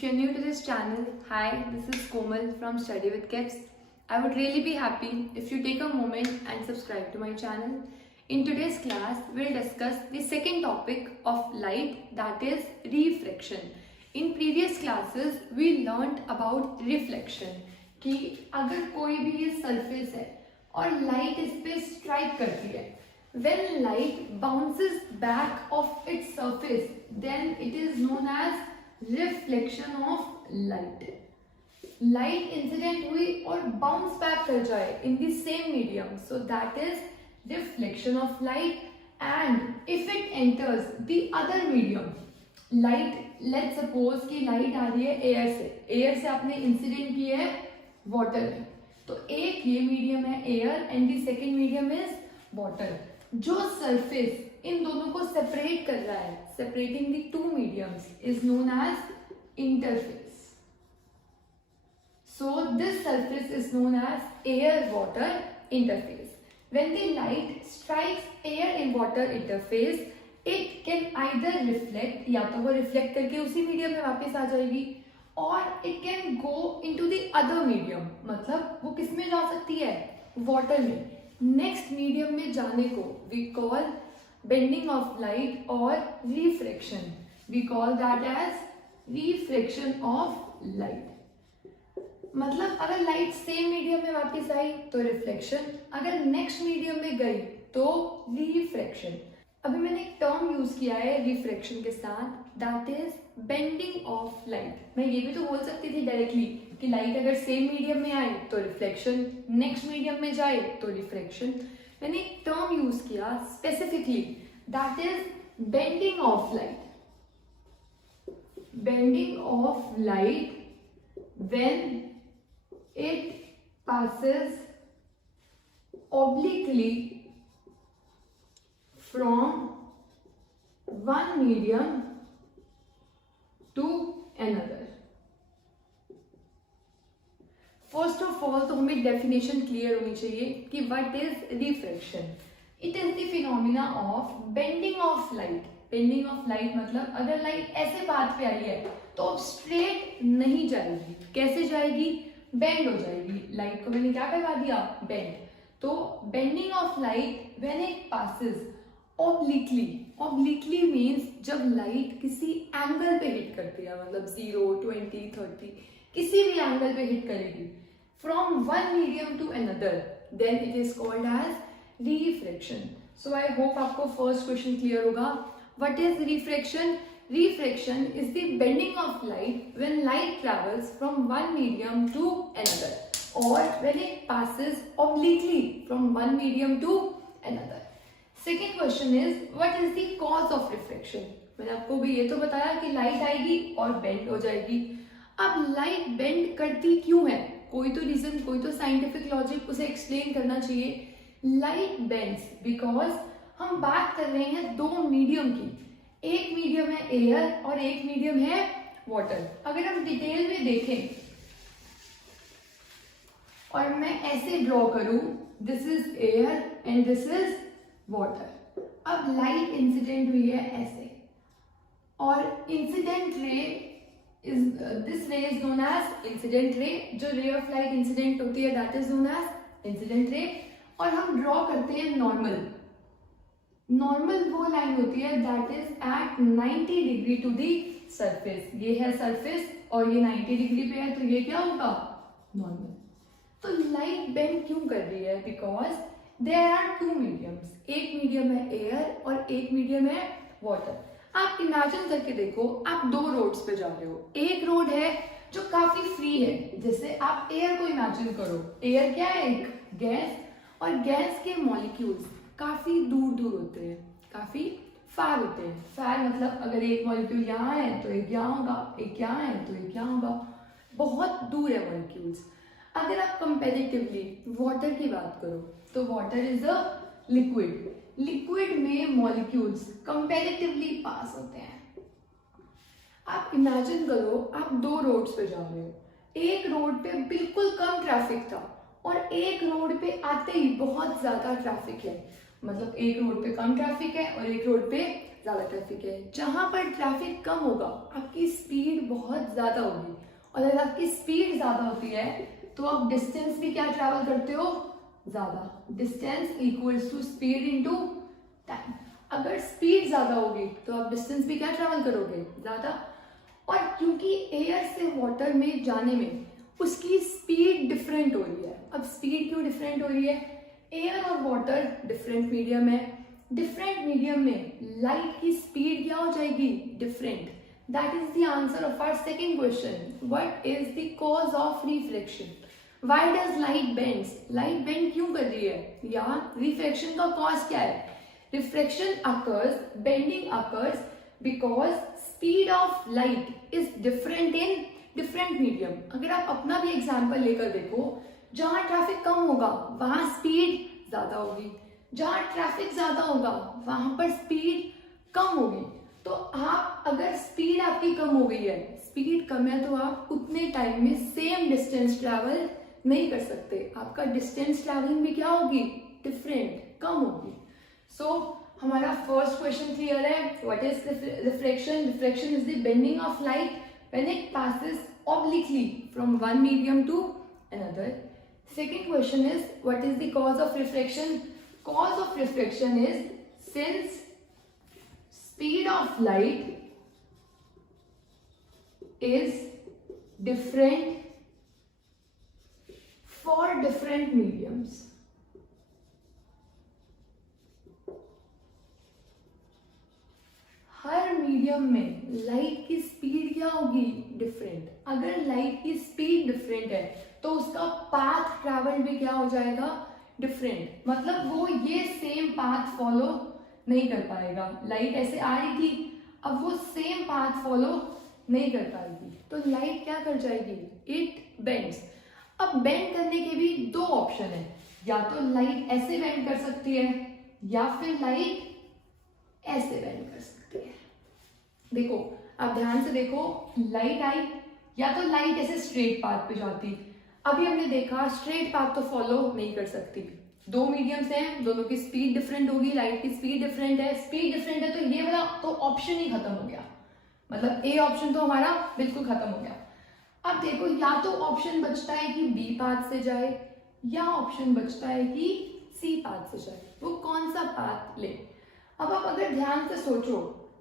If you're new to this channel, hi, this is Komal from Study with Kids. I would really be happy if you take a moment and subscribe to my channel. In today's class, we'll discuss the second topic of light, that is refraction. In previous classes, we learnt about reflection कि अगर कोई भी ये surface है और light इस पे strike करती है, when light bounces back off its surface, then it is known as reflection of light. Light incident हुई और bounce back कर जाए in the same medium, so that is reflection of light. And if it enters the other medium, light, let's suppose कि light आ रही है air से आपने incident की है water में, तो एक ये medium है air and the second medium is water. जो surface इन दोनों को separate कर रहा है, separating the two mediums, is known as interface. So this surface is known as air-water interface. When the light strikes air and water interface, it can either reflect, या तो वो reflect करके उसी medium में वापस आ जाएगी, और it can go into the other medium. मतलब वो किस में जा सकती है? Water में. Next medium में जाने को we call bending of light or refraction. We call that as refraction of light. मतलब अगर लाइट सेम मीडियम में वापस आई तो रिफ्लेक्शन, अगर नेक्स्ट मीडियम में गई तो रिफ्रैक्शन. अभी मैंने एक टर्म यूज किया है रिफ्रैक्शन के साथ, that is bending of light. मैं ये भी तो बोल सकती थी डायरेक्टली कि लाइट अगर सेम मीडियम में आए तो रिफ्लेक्शन, नेक्स्ट मीडियम में जाए तो रिफ्रैक्शन. मैंने एक टर्म यूज किया specifically, that is bending of light. Bending of light when it passes obliquely from one medium to another. First of all तो हमें definition clear होनी चाहिए कि what is refraction. It is the phenomena of bending of light. Bending of light मतलब अगर light ऐसे path पे आई है तो अब स्ट्रेट नहीं जाएगी. कैसे जाएगी? बेंड हो जाएगी. लाइट को मैंने क्या करवा दिया? बेंड. तो bending of light when it passes obliquely. Obliquely means जब लाइट किसी एंगल पे हिट करती है, मतलब 0, 20, 30 किसी भी एंगल पे हिट करेगी from one medium to another, then it is called as refraction. So I hope आपको फर्स्ट क्वेश्चन क्लियर होगा. What is refraction? Refraction is the bending of light when light travels from one medium to another, or when it passes obliquely from one medium to another. Second question is, what is the cause of refraction? मैंने आपको भी ये तो बताया कि light आएगी और bend हो जाएगी. अब लाइट बेंड करती क्यों है? कोई तो रीजन, कोई तो साइंटिफिक लॉजिक उसे एक्सप्लेन करना चाहिए. लाइट बेंड्स बिकॉज हम बात कर रहे हैं दो मीडियम की. एक मीडियम है एयर और एक मीडियम है वाटर. अगर हम डिटेल में देखें और मैं ऐसे ड्रॉ करूं, this is air and this is water. अब लाइट इंसिडेंट हुई है ऐसे, और incident ray is, this ray is known as incident ray. जो रे ऑफ लाइट इंसिडेंट होती है that is known as incident ray. और हम ड्रॉ करते हैं नॉर्मल. नॉर्मल वो लाइन होती है that is at 90 degree to the surface. ये है सरफेस और ये 90 डिग्री पे है, तो ये क्या होगा? नॉर्मल. तो लाइट बेंड क्यों कर रही है? Because there are two mediums. एक मीडियम है एयर और एक मीडियम है वाटर. आप इमेजिन करके देखो, आप दो रोड्स पे जा रहे हो. एक रोड है जो काफी फ्री है, जैसे आप एयर को इमेजिन करो. एयर क्या है? एक गैस, और गैस के मॉलिक्यूल्स काफी दूर दूर होते हैं, काफी फार होते हैं. फार मतलब अगर एक मॉलिक्यूल यहाँ है तो एक यहाँ होगा, एक यहाँ है तो एक यहाँ होगा. बहुत दूर है मॉलिक्यूल्स. अगर आप कंपैरेटिवली वाटर की बात करो तो water is a liquid. Liquid में मॉलिक्यूल्स कंपैरेटिवली पास होते हैं. आप इमेजिन करो, आप दो रोड्स पे जा रहे हो. एक रोड पे बिल्कुल कम ट्रैफिक था और एक रोड पे आते ही बहुत ज्यादा ट्रैफिक है. मतलब एक रोड पे कम ट्रैफिक है और एक रोड पे ज़्यादा ट्रैफिक है। जहाँ पर ट्रैफिक कम होगा आपकी स्पीड बहुत ज़्यादा होगी, और अगर आपकी स्पीड ज़्यादा होती है तो आप डिस्टेंस भी क्या ट्रैवल करते हो, ज़्यादा। Distance equals to speed into time. अगर स्पीड ज़्यादा होगी तो आप डिस्टेंस भी क्या ट्रैवल करोगे, ज़्यादा। और क्योंकि एयर से वाटर में जाने में उसकी स्पीड डिफरेंट हो रही है। अब स्पीड क्यों डिफरेंट हो रही है, एयर और वाटर डिफरेंट मीडियम है, डिफरेंट मीडियम में लाइट की स्पीड क्या हो जाएगी, different. That is the answer of our second question, what is the cause of reflection, why does light bends, light bend क्यों कर रही है, या रिफ्लेक्शन का कॉज क्या है। Reflection occurs, bending occurs because speed of light is different in different medium. अगर आप अपना भी एग्जाम्पल लेकर देखो, जहां ट्रैफिक कम होगा वहां स्पीड ज्यादा होगी, जहां ट्रैफिक ज्यादा होगा वहां पर स्पीड कम होगी। तो आप अगर स्पीड आपकी कम हो गई है, स्पीड कम है, तो आप उतने टाइम में सेम डिस्टेंस ट्रैवल नहीं कर सकते, आपका डिस्टेंस ट्रैवलिंग भी क्या होगी, डिफरेंट, कम होगी। सो हमारा फर्स्ट क्वेश्चन क्लियर है, what is reflection. Reflection is the bending of light when it passes obliquely from one medium to another. Second question is, what is the cause of reflection? Cause of reflection is since speed of light is different for different mediums. Her medium में light की speed क्या होगी, different. अगर light की speed different है तो उसका path travel भी क्या हो जाएगा, डिफरेंट। मतलब वो ये सेम पाथ फॉलो नहीं कर पाएगा। लाइट ऐसे आ रही थी, अब वो सेम पाथ फॉलो नहीं कर पाएगी, तो लाइट क्या कर जाएगी, इट बेंड्स। अब बेंड करने के भी दो ऑप्शन है, या तो लाइट ऐसे बेंड कर सकती है या फिर लाइट ऐसे बेंड कर सकती है। देखो अब ध्यान से देखो, लाइट आई, या तो लाइट ऐसे स्ट्रेट पाथ पे जाती, अभी हमने देखा स्ट्रेट पाथ तो फॉलो नहीं कर सकती, दो मीडियम्स हैं, दोनों की स्पीड डिफरेंट होगी, लाइट की स्पीड डिफरेंट है, स्पीड डिफरेंट है, तो ये वाला तो ऑप्शन ही खत्म हो गया, मतलब ए ऑप्शन तो हमारा बिल्कुल खत्म हो गया। अब देखो या तो ऑप्शन बचता है कि बी पाथ से जाए, या ऑप्शन बचता है कि सी पाथ से जाए, वो कौन सा पाथ ले। अब आप अगर ध्यान से सोचो,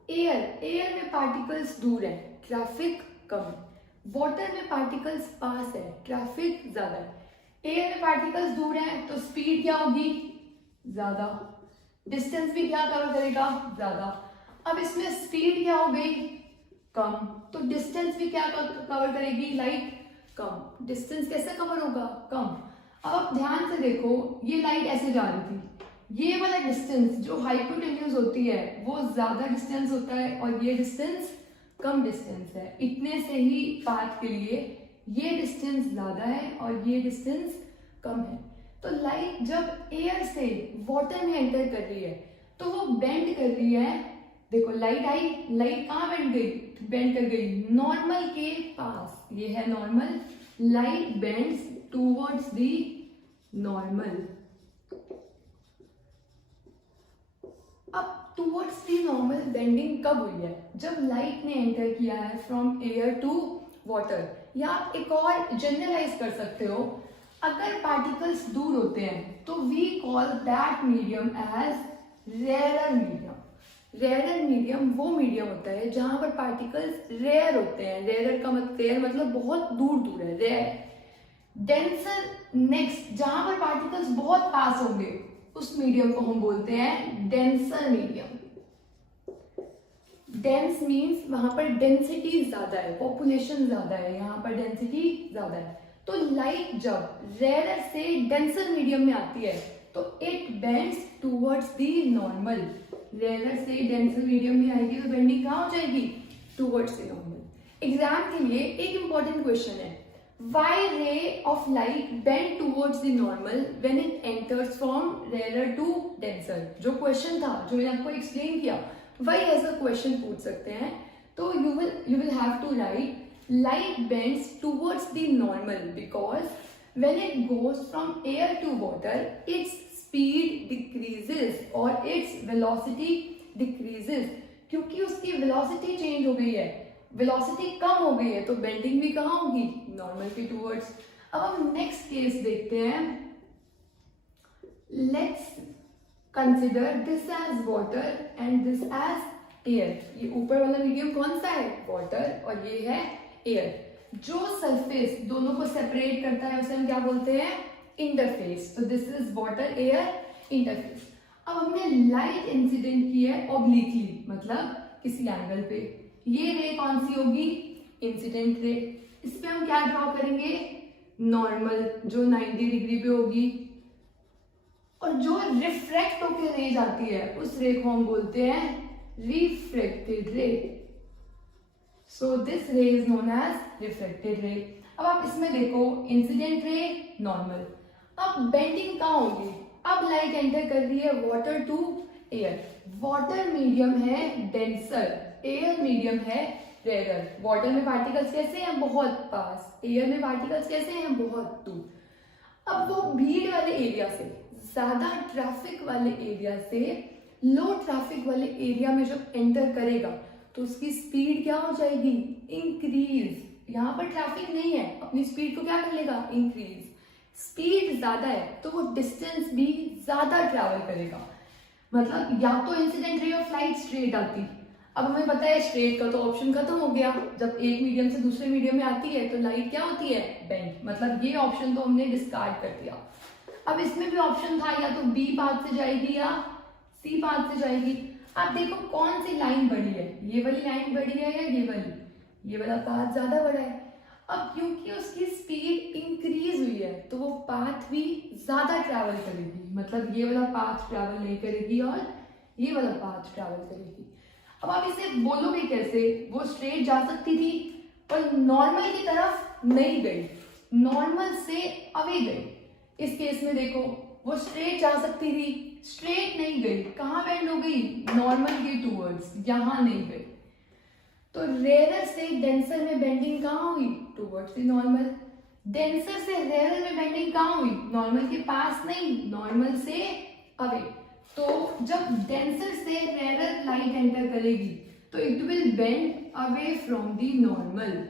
एयर में पार्टिकल्स दूर है, ट्रैफिक कम है, वाटर में पार्टिकल्स पास है, ट्रैफिक ज्यादा है। एयर में पार्टिकल्स दूर है तो स्पीड क्या होगी, ज्यादा, डिस्टेंस भी क्या कवर करेगा, ज्यादा। अब इसमें स्पीड क्या हो गई, कम, तो डिस्टेंस भी क्या कवर करेगी, लाइट, कम। डिस्टेंस कैसे कवर होगा, कम। अब आप ध्यान से देखो, ये लाइट ऐसे जा रही थी, ये वाला डिस्टेंस जो हाइपोटेन्यूज होती है वो ज्यादा डिस्टेंस होता है, और ये डिस्टेंस कम डिस्टेंस है। इतने से ही पाथ के लिए ये डिस्टेंस ज्यादा है और ये डिस्टेंस कम है। तो लाइट जब एयर से वाटर में एंटर कर रही है तो वो बेंड कर रही है। देखो लाइट आई, लाइट कहाँ बेंड गई, बेंड कर गई नॉर्मल के पास, ये है normal, light bends towards the normal. अब टूवर्ड्स दी नॉर्मल बेंडिंग कब हुई है, जब लाइट ने एंटर किया है फ्रॉम एयर टू वाटर। या आप एक और जनरलाइज कर सकते हो, अगर पार्टिकल्स दूर होते हैं तो we call that medium as rare medium. Rare medium वो मीडियम होता है जहां पर पार्टिकल्स रेयर होते हैं, रेयर का मतलब बहुत दूर दूर है, रेयर। डेंसर नेक्स्ट, जहां पर पार्टिकल्स बहुत पास होंगे उस मीडियम को हम बोलते हैं डेंसर मीडियम। डेंस मीन्स वहां पर डेंसिटी ज्यादा है, पॉपुलेशन ज्यादा है, यहाँ पर डेंसिटी ज्यादा है। तो लाइट जब रेयर से डेंसर मीडियम में आती है तो it bends towards the normal. Rare से डेंसर मीडियम में आएगी तो बेंडिंग कहाँ हो जाएगी, टूवर्ड्स द नॉर्मल। एग्जाम के लिए एक इंपॉर्टेंट क्वेश्चन है, why ray of light bend towards the normal when it enters from rarer to denser। जो क्वेश्चन था, जो मैंने आपको एक्सप्लेन किया, वही ऐसा क्वेश्चन पूछ सकते हैं। तो you will have to write light bends towards the normal because when it goes from air to water its speed decreases or its velocity decreases क्योंकि उसकी वेलोसिटी चेंज हो गई है, वेलोसिटी कम हो गई है, तो बेंडिंग भी कहाँ होगी, नॉर्मल के टूवर्ड्स। अब हम नेक्स्ट केस देखते हैं। Let's consider this as water and this as air. ये ऊपर वाला मीडियम कौन सा है, वाटर, और ये है एयर। जो सरफेस दोनों को सेपरेट करता है उसे हम क्या बोलते हैं, इंटरफेस। तो this is water air interface. अब हमने लाइट इंसिडेंट की है ऑब्लिकली, मतलब किसी एंगल पे। ये रे कौन सी होगी, इंसिडेंट रे। इस पे हम क्या ड्रॉ करेंगे, नॉर्मल, जो 90 डिग्री पे होगी। और जो रिफ्रैक्ट होकर रे जाती है उस रे को हम बोलते हैं refracted ray. So this ray is known as refracted ray. अब आप इसमें देखो, इंसिडेंट रे, नॉर्मल। अब बेंडिंग कहाँ होगी, अब लाइट एंटर कर रही है water to air. Water medium है डेंसर, एयर मीडियम है रेयर। वाटर में पार्टिकल्स कैसे हैं, बहुत पास। एयर में पार्टिकल्स कैसे हैं, बहुत दूर। अब वो भीड़ वाले एरिया से, ज्यादा ट्रैफिक वाले एरिया से लो ट्रैफिक वाले एरिया में जब एंटर करेगा तो उसकी स्पीड क्या हो जाएगी, इंक्रीज। यहाँ पर ट्रैफिक नहीं है, अपनी स्पीड को क्या कर लेगा, इंक्रीज। स्पीड ज्यादा है तो वो डिस्टेंस भी ज्यादा ट्रैवल करेगा। मतलब या तो incident ray of light straight आती, अब हमें पता है स्ट्रेट का तो ऑप्शन खत्म हो गया। जब एक मीडियम से दूसरे मीडियम में आती है तो लाइट क्या होती है, बेंड। मतलब ये ऑप्शन तो हमने डिस्कार्ड कर दिया। अब इसमें भी ऑप्शन था, या तो बी पाथ से जाएगी या सी पाथ से जाएगी। आप देखो कौन सी लाइन बड़ी है, ये वाली लाइन बड़ी है या ये वाली, ये वाला पाथ ज्यादा बड़ा है। अब क्योंकि उसकी स्पीड इंक्रीज हुई है तो वो पाथ भी ज्यादा ट्रैवल करेगी। मतलब ये वाला पाथ ट्रैवल नहीं करेगी और ये वाला पाथ ट्रैवल करेगी। अब आप इसे बोलोगे कैसे, वो स्ट्रेट जा सकती थी पर नॉर्मल की तरफ नहीं गई, नॉर्मल से अवे गई। इस केस में देखो, वो स्ट्रेट जा सकती थी, स्ट्रेट नहीं गई, कहाँ बेंड हो गई, नॉर्मल के टूवर्ड्स, यहां नहीं गई। तो रेयर से डेंसर में बेंडिंग कहाँ हुई, टूवर्ड्स द नॉर्मल। डेंसर से रेयर में बेंडिंग कहाँ हुई, नॉर्मल के पास नहीं, नॉर्मल से अवे। तो जब डेंसर से रेयर लाइट एंटर करेगी तो it will bend away from the normal.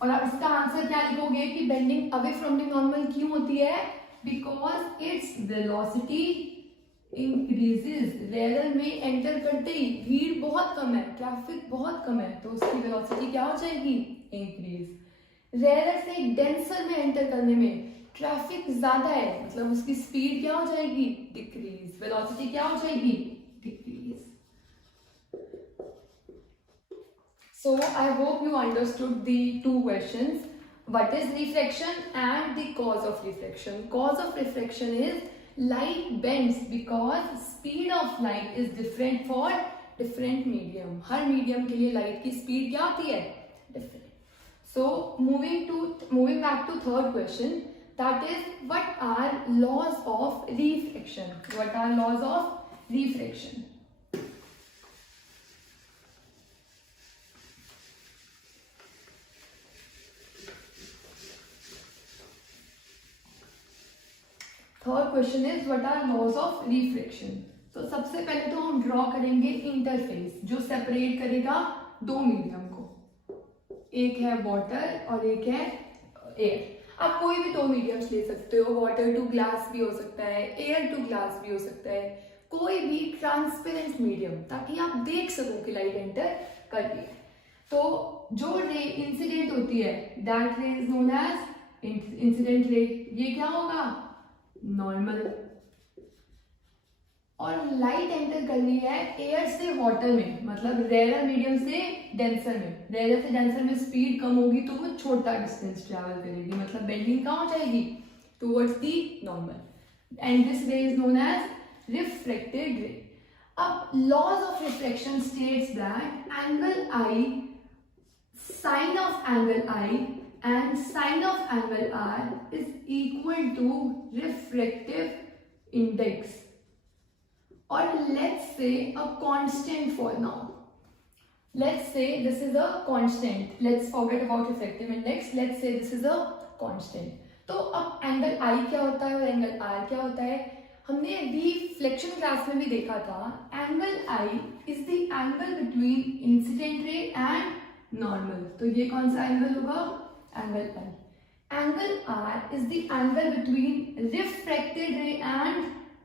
और आप इसका आंसर क्या लिखोगे कि bending away from the normal क्यों होती है, because its velocity increases. Rare में एंटर करते ही भीड़ बहुत कम है, ट्रैफिक बहुत कम है, तो उसकी वेलोसिटी क्या हो जाएगी, इंक्रीज। रेयर से डेंसर में एंटर करने में ट्रैफिक ज्यादा है, मतलब उसकी स्पीड क्या हो जाएगी, डिक्रीज। वेलोसिटी क्या हो जाएगी, decrease. So I hope you understood the two questions. What is refraction and the cause of refraction? Cause of refraction is light bends because speed of light is different for different medium. Her medium के लिए light की speed क्या होती है, different. So moving back to third question, that is what are laws of refraction? What are laws of refraction? Third question is what are laws of refraction. तो सबसे पहले तो हम ड्रॉ करेंगे इंटरफेस जो सेपरेट करेगा दो मीडियम को। एक है वाटर और एक है एयर। आप कोई भी दो मीडियम्स ले सकते हो, वाटर टू ग्लास भी हो सकता है, एयर टू ग्लास भी हो सकता है, कोई भी ट्रांसपेरेंट मीडियम, ताकि आप देख सको कि लाइट एंटर कर रही है। तो जो रे इंसिडेंट होती है दैट रे इज नोन एज इंसिडेंट रे। ये क्या होगा, नॉर्मल। और लाइट एंटर कर रही है एयर से वाटर में, मतलब रेयर मीडियम से डेंसर में। रेयर से डेंसर में स्पीड कम होगी तो वो छोटा डिस्टेंस ट्रैवल करेगी, मतलब बेंडिंग कहाँ हो जाएगी, towards the normal. And this ray is known as refracted ray. अब laws of refraction states that angle I, sine of angle I and sine of angle r is equal to refractive index, or let's say a constant for now. Let's say this is a constant. Let's forget about refractive index. Let's say this is a constant. तो अब angle I क्या होता है और angle R क्या होता है, हमने रिफ्लेक्शन क्लास में भी देखा था, angle I is the angle between incident ray and normal. तो ये कौन सा एंगल होगा? Angle I. Angle R is the angle between refracted ray and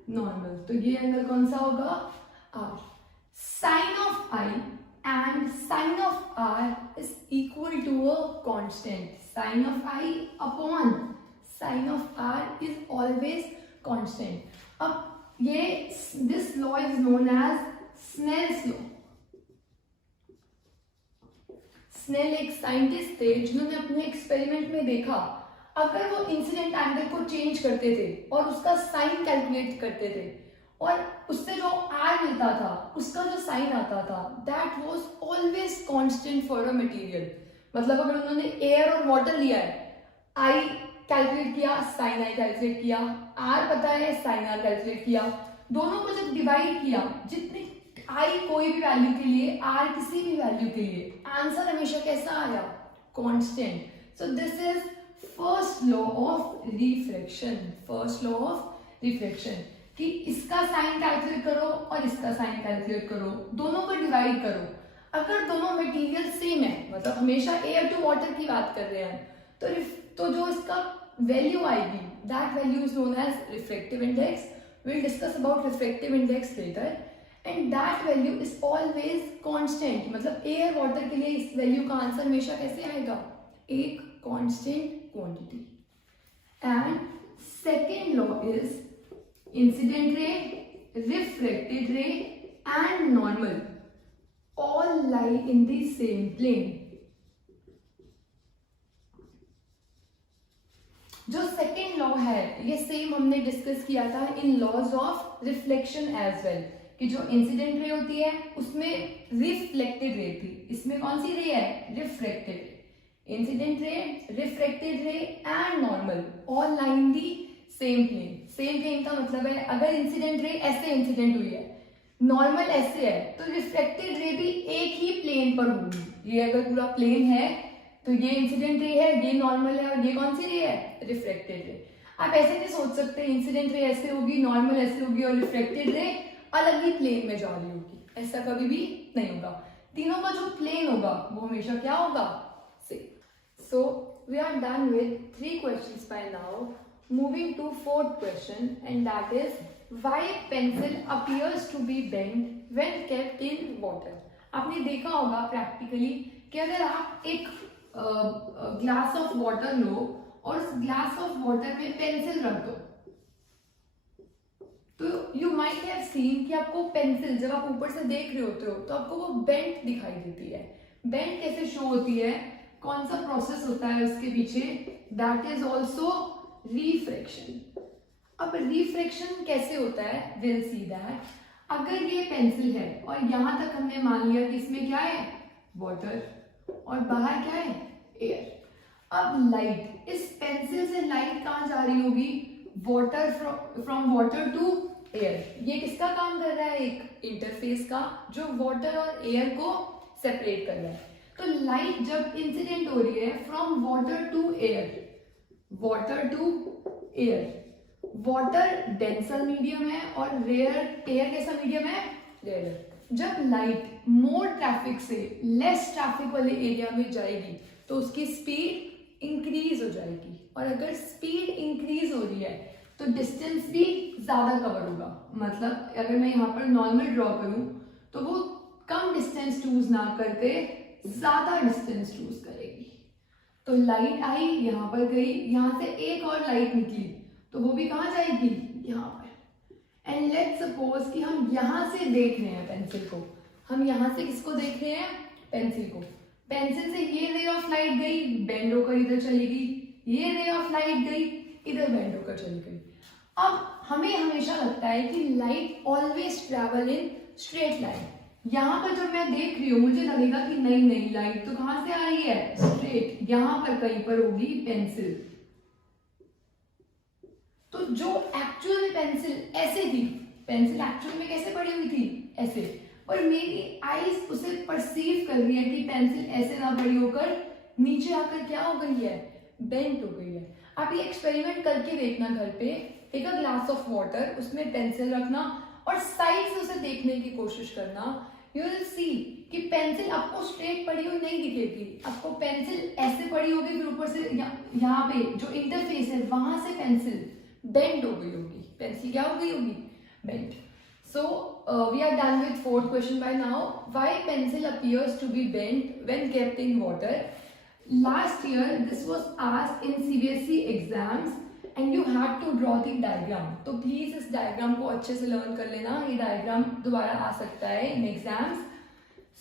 normal. तो ये एंगल कौन सा होगा? R. Sine of I and sine of R is equal to a constant. Sine of I upon sine of R is always constant. अब ये this law is known as Snell's law. Snail एक scientist थे जिन्होंने अपने experiment में देखा, अगर वो इंसिडेंट एंगल को चेंज करते थे और उसका साइन कैलकुलेट करते थे और उससे जो आर मिलता था उसका जो साइन आता था that was always constant for a material. मतलब अगर उन्होंने एयर और वाटर लिया है, आई कैलकुलेट किया, साइन आई कैलकुलेट किया, आर पता है, साइन आर कैलकुलेट किया, दोनों को जब डिवाइड किया, जितने आई कोई भी वैल्यू के लिए, आर किसी भी वैल्यू के लिए, आंसर हमेशा कैसा आया? Constant. So this is first law of refraction. First law of refraction कि इसका साइन कैलकुलेट करो और इसका साइन कैलकुलेट करो, दोनों को डिवाइड करो। अगर दोनों मटेरियल सेम है, मतलब हमेशा एयर टू वाटर की बात कर रहे हैं, तो जो इसका वैल्यू आएगी that value is known as refractive index. Will discuss about refractive index later and that value is always constant. मतलब एयर वाटर के लिए इस वैल्यू का आंसर हमेशा कैसे आएगा? एक constant quantity. And second law is incident ray, refracted ray and normal all lie in the same plane। जो सेकेंड लॉ है ये सेम हमने डिस्कस किया था in laws of reflection as well, कि जो इंसिडेंट रे होती है उसमें रिफ्लेक्टेड रे थी, इसमें कौन सी रे है? रिफ्रैक्टेड रे। Incident ray, refracted ray and normal all lie in the same plane. Same plane का मतलब है अगर इंसिडेंट रे ऐसे इंसिडेंट हुई है, नॉर्मल ऐसे है, तो रिफ्लेक्टेड रे भी एक ही प्लेन पर होगी। ये अगर पूरा प्लेन है तो ये इंसिडेंट रे है, ये नॉर्मल है, और ये कौन सी रे है? Reflected ray. आप ऐसे नहीं सोच सकते इंसिडेंट रे ऐसे होगी, नॉर्मल ऐसे होगी और रिफ्लेक्टेड रे अलग ही प्लेन में जा रही होगी, ऐसा कभी भी नहीं होगा। तीनों का जो प्लेन होगा वो हमेशा क्या होगा? Same. So we are done with 3 questions by now. Moving to 4th question and that is why pencil appears to be bent when kept in water। आपने देखा होगा प्रैक्टिकली कि अगर आप एक ग्लास ऑफ वाटर लो और उस ग्लास ऑफ वाटर में पेंसिल रख दो, तो यू माइट हैव सीन कि आपको पेंसिल जब आप ऊपर से देख रहे होते हो तो आपको वो बेंट दिखाई देती है। बेंट कैसे शो होती है? कौन सा प्रोसेस होता है उसके पीछे? That is also refraction. अब रिफ्रैक्शन कैसे होता है? Will see that. अगर ये पेंसिल है और यहां तक हमने मान लिया कि इसमें क्या है? वाटर, और बाहर क्या है? एयर। अब लाइट, इस पेंसिल से लाइट कहां जा रही होगी? Water, from water to air. ये किसका काम कर रहा है? एक इंटरफेस का, जो वाटर और एयर को सेपरेट कर रहा है। तो लाइट जब इंसिडेंट हो रही है from water to air, water to air, water denser medium है और रेयर एयर कैसा मीडियम है? रेयर। जब लाइट मोर ट्रैफिक से लेस ट्रैफिक वाले एरिया में जाएगी तो उसकी स्पीड इंक्रीज हो जाएगी, और अगर स्पीड इंक्रीज हो रही है तो डिस्टेंस भी ज्यादा कवर होगा। मतलब अगर मैं यहाँ पर नॉर्मल ड्रॉ करूं तो वो कम डिस्टेंस चूज ना करके ज्यादा डिस्टेंस चूज करेगी। तो लाइट आई, यहाँ पर गई, यहाँ से एक और लाइट निकली तो वो भी कहाँ जाएगी? यहाँ पर। एंड लेट्स सपोज कि हम यहाँ से देख रहे हैं पेंसिल को, हम यहाँ से किसको देख रहे हैं? पेंसिल को। पेंसिल से ये रे ऑफ लाइट गई, बेंड होकर इधर चली गई, ये रे ऑफ लाइट गई, इधर बेंड होकर चली गई। अब हमें हमेशा लगता है कि light always travel in straight line. यहाँ पर जब मैं देख रही हूँ मुझे लगेगा कि नहीं नहीं, लाइट तो कहाँ से आ रही है? स्ट्रेट। यहाँ पर कहीं पर होगी पेंसिल। तो जो एक्चुअल में पेंसिल ऐसे थी, पेंसिल एक्चुअल में कैसे पड़ी हुई थी? ऐसे। पर मेरी आईज उसे परसीव कर रही है कि पेंसिल ऐसे ना पड़ी होकर नीचे आकर क्या हो गई है? बेंट हो गई है। आप ये एक्सपेरिमेंट करके देखना घर पे take a glass of water, उसमें पेंसिल रखना और साइड से उसे देखने की कोशिश करना। यू विल सी कि पेंसिल आपको स्ट्रेट पड़ी हुई नहीं दिखेगी, आपको पेंसिल ऐसे पड़ी होगी, फिर ऊपर से यहाँ पे जो इंटरफेस है वहां से पेंसिल बेंड हो गई होगी, पेंसिल क्या हो गई होगी, bend. So we are done with fourth question by now. Why pencil appears to be bent when kept in water? Last year this was asked in CBSE exams and you had to draw the diagram. तो please इस diagram को अच्छे से learn कर लेना, ये diagram दोबारा आ सकता है in exams.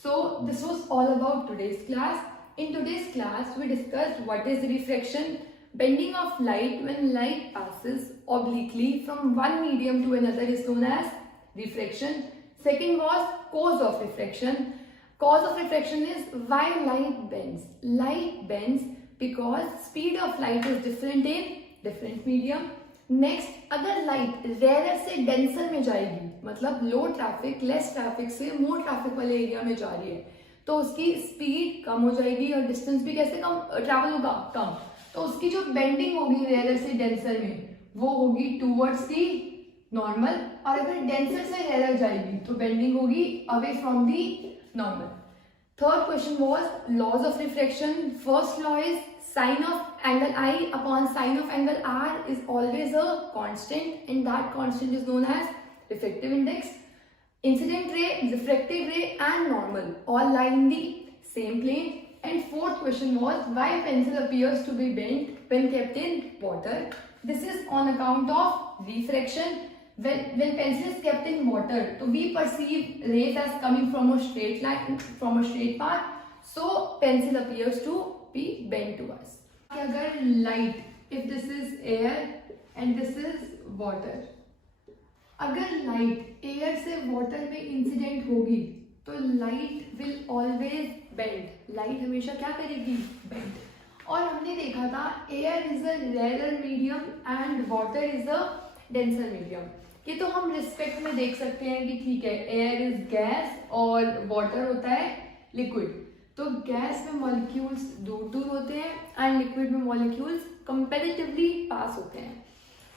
So this was all about today's class. In today's class we discussed what is refraction, bending of light when light passes obliquely from one medium to another is known as refraction. Second was cause of refraction. Cause of refraction is why light bends. Light bends because speed of light is different in different medium. Next, अगर light rarer से denser में जाएगी, मतलब low traffic, less traffic से more traffic वाले area में जा रही है, तो उसकी स्पीड कम हो जाएगी और डिस्टेंस भी कैसे कम ट्रैवल होगा, कम। तो उसकी जो बेंडिंग होगी रेयर से डेंसर में वो होगी टूवर्ड्स दी नॉर्मल, और अगर डेंसर से रेयर जाएगी तो बेंडिंग होगी away from the normal. Third question was laws of reflection. First law is sine of angle I upon sine of angle R is always a constant and that constant is known as reflective index. Incident ray, reflective ray and normal all lie in the same plane. And fourth question was why pencil appears to be bent when kept in water. This is on account of refraction. When pencil is kept in water, so we perceive rays as coming from a straight line, from a straight path. So pencil appears to be bent to us. अगर light, if this is air and this is water, अगर light air से water में incident होगी तो light will always bend. Light हमेशा क्या करेगी, bend. और हमने देखा था air is a rarer medium and water is a denser medium. ये तो हम रिस्पेक्ट में देख सकते हैं कि ठीक है एयर इज गैस और वाटर होता है लिक्विड, तो गैस में मॉलिक्यूल्स दूर दूर होते हैं एंड लिक्विड में मॉलिक्यूल्स कंपैरेटिवली पास होते हैं।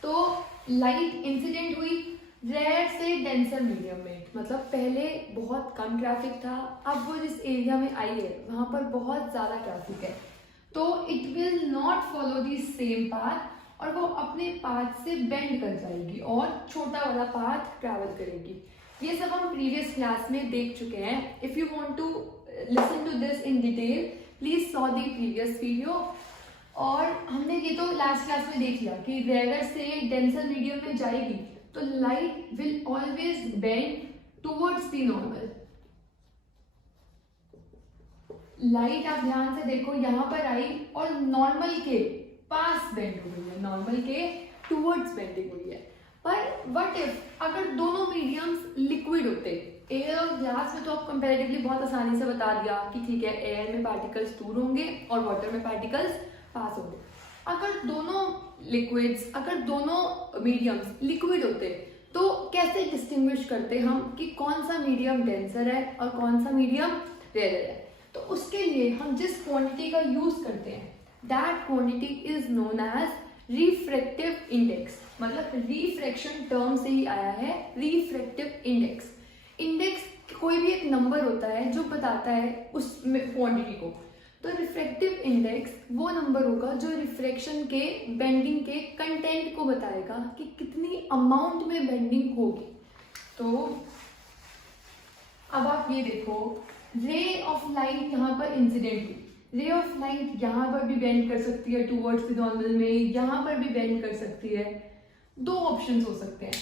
तो लाइट इंसिडेंट हुई रेयर से डेंसर मीडियम में, मतलब पहले बहुत कम ट्रैफिक था, अब वो जिस एरिया में आई है वहां पर बहुत ज्यादा ट्रैफिक है, तो it will not follow the same path और वो अपने पाथ से बेंड कर जाएगी और छोटा वाला पाथ ट्रैवल करेगी। ये सब हम प्रीवियस क्लास में देख चुके हैं। If you want to listen to this in detail please saw the previous video. और हमने ये तो लास्ट क्लास में देख लिया कि रेयर से डेंसर मीडियम में जाएगी तो light will always bend towards the normal. Light आप ध्यान से देखो यहाँ पर आई और नॉर्मल के पास बेंड हो गई है, नॉर्मल के टूवर्ड्स बेंडिंग हुई है। पर व्हाट इफ अगर दोनों मीडियम्स लिक्विड होते, एयर और गैस में तो आप कंपैरेटिवली बहुत आसानी से बता दिया कि ठीक है एयर में पार्टिकल्स दूर होंगे और वाटर में पार्टिकल्स पास होंगे। अगर दोनों लिक्विड्स, अगर दोनों मीडियम्स लिक्विड होते तो कैसे डिस्टिंग्विश करते हम कि कौन सा मीडियम डेंसर है और कौन सा मीडियम रेयर है। तो उसके लिए हम जिस क्वांटिटी का यूज करते हैं that quantity is known as refractive index। मतलब रिफ्रैक्शन टर्म से ही आया है रिफ्रैक्टिव इंडेक्स। इंडेक्स कोई भी एक नंबर होता है जो बताता है उस क्वांटिटी को, तो रिफ्रैक्टिव इंडेक्स वो नंबर होगा जो रिफ्रैक्शन के बेंडिंग के कंटेंट को बताएगा कि कितनी अमाउंट में बेंडिंग होगी। तो अब आप ये देखो रे ऑफ लाइट यहाँ पर इंसिडेंट हुई, रे ऑफ लाइट यहाँ पर भी बेंड कर सकती है टूवर्ड्स द नॉर्मल में, यहाँ पर भी बेंड कर सकती है। दो ऑप्शंस हो सकते हैं,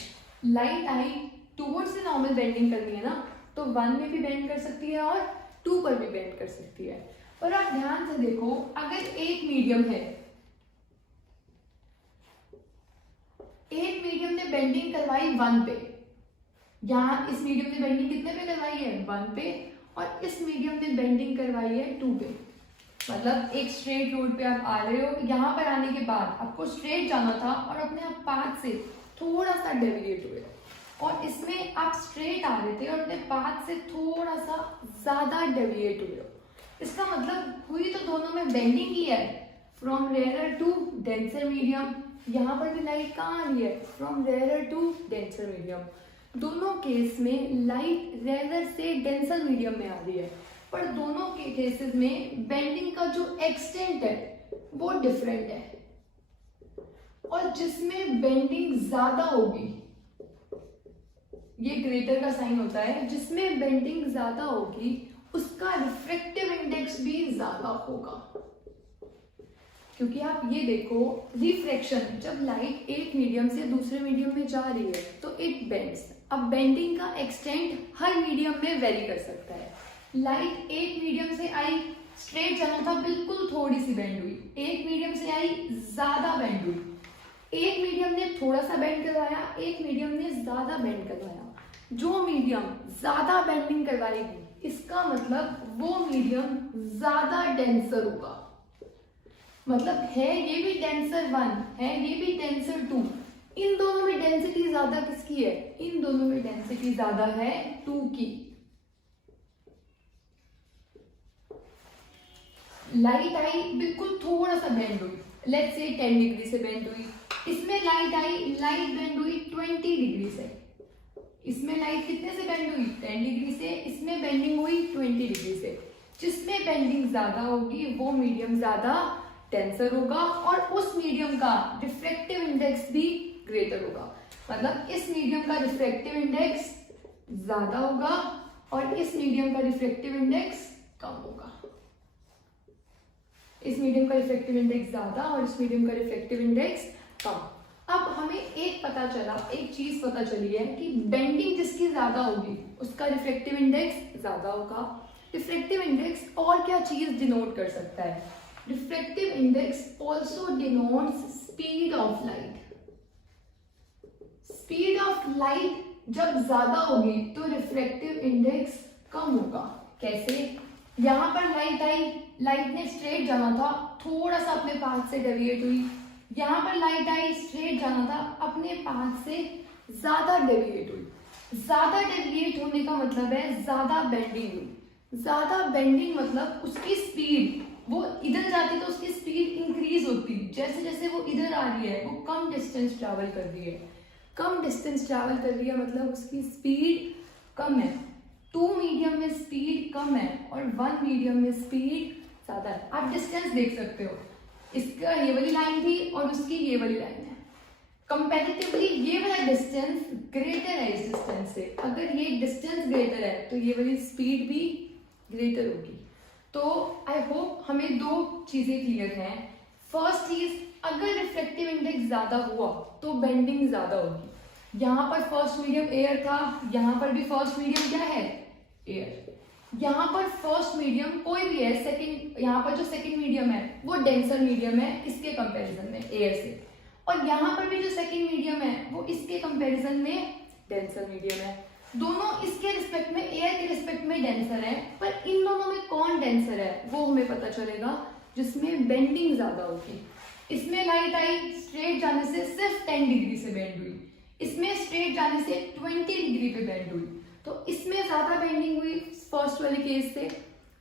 light I towards the normal bending करनी है ना, तो 1 में भी बेंड कर सकती है और 2 पर भी बेंड कर सकती है। पर आप ध्यान से देखो अगर एक मीडियम है, एक मीडियम ने बेंडिंग करवाई 1 पे, यहाँ इस मीडियम ने बेंडिंग कितने पे करवाई है 1 पे, और इस मीडियम ने बेंडिंग करवाई है 2 पे। मतलब एक स्ट्रेट रोड पे आप आ रहे हो, यहाँ पर आने के बाद आपको स्ट्रेट जाना था और अपने आप पाथ से थोड़ा सा डेविएट हुए, और इसमें आप स्ट्रेट आ रहे थे और अपने पाथ से थोड़ा सा ज्यादा डेविएट हुए हो। इसका मतलब हुई तो दोनों में बेंडिंग ही है, from rarer to denser medium. यहाँ पर भी लाइट कहाँ आ रही है, from rarer to denser medium. दोनों केस में लाइट रेयरर से डेंसर मीडियम में आ रही है, पर दोनों के केसेस में बेंडिंग का जो एक्सटेंट है वो डिफरेंट है, और जिसमें बेंडिंग ज्यादा होगी, ये ग्रेटर का साइन होता है, जिसमें बेंडिंग ज्यादा होगी उसका रिफ्रैक्टिव इंडेक्स भी ज्यादा होगा। क्योंकि आप ये देखो, रिफ्रैक्शन, जब लाइट एक मीडियम से दूसरे मीडियम में जा रही है तो इट बेंड्स। अब बेंडिंग का एक्सटेंट हर मीडियम में वेरी कर सकता है। लाइट एक मीडियम से आई, स्ट्रेट जाना था, बिल्कुल थोड़ी सी बेंड हुई, एक मीडियम से आई, ज्यादा बेंड हुई, एक मीडियम ने थोड़ा सा बेंड करवाया, एक मीडियम ने ज्यादा बेंड करवाया। जो मीडियम ज्यादा बेंडिंग करवाएगी इसका मतलब वो मीडियम ज्यादा डेंसर होगा। मतलब है ये भी डेंसर 1 है, ये भी डेंसर 2, इन दोनों में डेंसिटी ज्यादा किसकी है, इन दोनों में डेंसिटी ज्यादा है 2 की। लाइट आई, बिल्कुल थोड़ा सा बेंड हुई, लेट्स से 10 डिग्री से बेंड हुई, इसमें लाइट आई, लाइट बेंड हुई 20 डिग्री से। इसमें लाइट कितने से बेंड हुई, 10 डिग्री से, इसमें बेंडिंग हुई 20 डिग्री से। जिसमें बेंडिंग ज्यादा होगी वो मीडियम ज्यादा डेंसर होगा, और उस मीडियम का रिफ्रैक्टिव इंडेक्स भी ग्रेटर होगा। मतलब इस मीडियम का रिफ्रैक्टिव इंडेक्स ज्यादा होगा और इस मीडियम का रिफ्रैक्टिव इंडेक्स कम होगा। इस मीडियम का रिफ्रैक्टिव इंडेक्स ज्यादा और इस मीडियम का रिफ्रैक्टिव इंडेक्स कम। अब हमें एक चीज पता चली है कि बेंडिंग जिसकी ज्यादा होगी उसका रिफ्रैक्टिव इंडेक्स ज्यादा होगा। रिफ्रैक्टिव इंडेक्स और क्या चीज डिनोट कर सकता है, refractive index also denotes speed of light. Speed of light जब ज्यादा होगी तो रिफ्रैक्टिव इंडेक्स कम होगा। कैसे, यहां पर लाइट आई, लाइट ने स्ट्रेट जाना था, थोड़ा सा अपने पाथ से डेविएट हुई, यहां पर लाइट आई, स्ट्रेट जाना था, अपने पाथ से ज्यादा डेविएट हुई। ज्यादा डेविएट होने का मतलब है ज्यादा बेंडिंग हुई। ज्यादा बेंडिंग मतलब उसकी स्पीड, वो इधर जाती तो उसकी स्पीड इंक्रीज होती, जैसे जैसे वो इधर आ रही है वो कम डिस्टेंस ट्रैवल कर रही है। कम डिस्टेंस ट्रैवल कर रही है मतलब उसकी स्पीड कम है। 2 मीडियम में स्पीड कम है और 1 मीडियम में स्पीड ज्यादा है। आप डिस्टेंस देख सकते हो, इसका ये वाली लाइन थी और उसकी ये वाली लाइन है। कंपैरेटिवली ये वाला डिस्टेंस ग्रेटर है इस डिस्टेंस से। अगर ये डिस्टेंस ग्रेटर है तो ये वाली स्पीड भी ग्रेटर होगी। तो आई होप हमें 2 चीजें क्लियर हैं। फर्स्ट चीज, अगर रिफ्रैक्टिव इंडेक्स ज्यादा हुआ तो बेंडिंग ज्यादा होगी। यहाँ पर फर्स्ट मीडियम एयर था, यहाँ पर भी फर्स्ट मीडियम क्या है, एयर। यहाँ पर फर्स्ट मीडियम कोई भी है, सेकंड, यहाँ पर जो सेकंड मीडियम है वो डेंसर मीडियम है इसके कंपैरिजन में एयर से, और यहाँ पर भी जो सेकंड मीडियम है वो इसके कंपैरिजन में डेंसर मीडियम है। दोनों इसके रिस्पेक्ट में, एयर के रिस्पेक्ट में डेंसर है, पर इन दोनों में कौन डेंसर है वो हमें पता चलेगा जिसमें बेंडिंग ज्यादा होगी। इसमें लाइट आई, स्ट्रेट जाने से सिर्फ 10 डिग्री से बेंड हुई, इसमें स्ट्रेट जाने से 20 डिग्री पे बेंड हुई, तो इसमें ज्यादा बेंडिंग हुई फर्स्ट वाले केस से।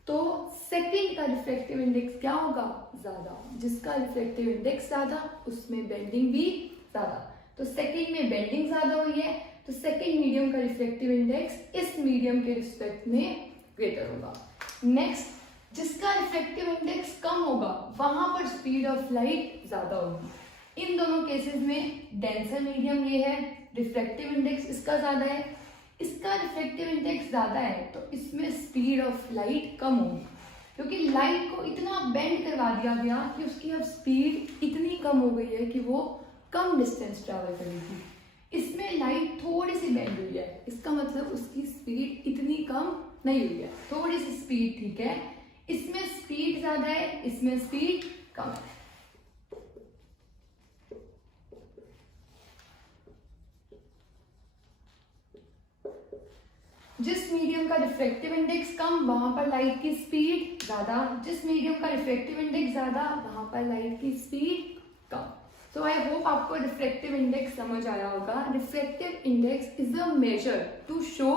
तो सेकंड का रिफ्रैक्टिव इंडेक्स क्या होगा, ज्यादा। जिसका रिफ्रैक्टिव इंडेक्स ज्यादा उसमें बेंडिंग भी ज्यादा। तो सेकंड में बेंडिंग ज्यादा हुई है तो सेकंड मीडियम का रिफ्रैक्टिव इंडेक्स इस मीडियम के रिस्पेक्ट में ग्रेटर होगा। नेक्स्ट, जिसका रिफ्रैक्टिव इंडेक्स कम होगा वहां पर स्पीड ऑफ लाइट ज्यादा होगी। इन दोनों केसेस में डेंसर मीडियम ये है, रिफ्रैक्टिव इंडेक्स इसका ज्यादा है, इसका रिफ्रैक्टिव इंडेक्स ज्यादा है तो इसमें स्पीड ऑफ लाइट कम होगी, क्योंकि लाइट को इतना बेंड करवा दिया गया कि उसकी अब स्पीड इतनी कम हो गई है कि वो कम डिस्टेंस ट्रैवल करेगी। इसमें लाइट थोड़ी सी बेंड हुई है, इसका मतलब उसकी स्पीड इतनी कम नहीं हुई है, थोड़ी सी स्पीड ठीक है। इसमें स्पीड ज्यादा है, इसमें स्पीड कम है। जिस मीडियम का रिफ्रैक्टिव इंडेक्स कम वहां पर लाइट की स्पीड ज्यादा, जिस मीडियम का रिफ्रैक्टिव इंडेक्स ज्यादा वहां पर लाइट की स्पीड कम। सो आई होप आपको रिफ्रैक्टिव इंडेक्स समझ आया होगा। Refractive index is the measure to show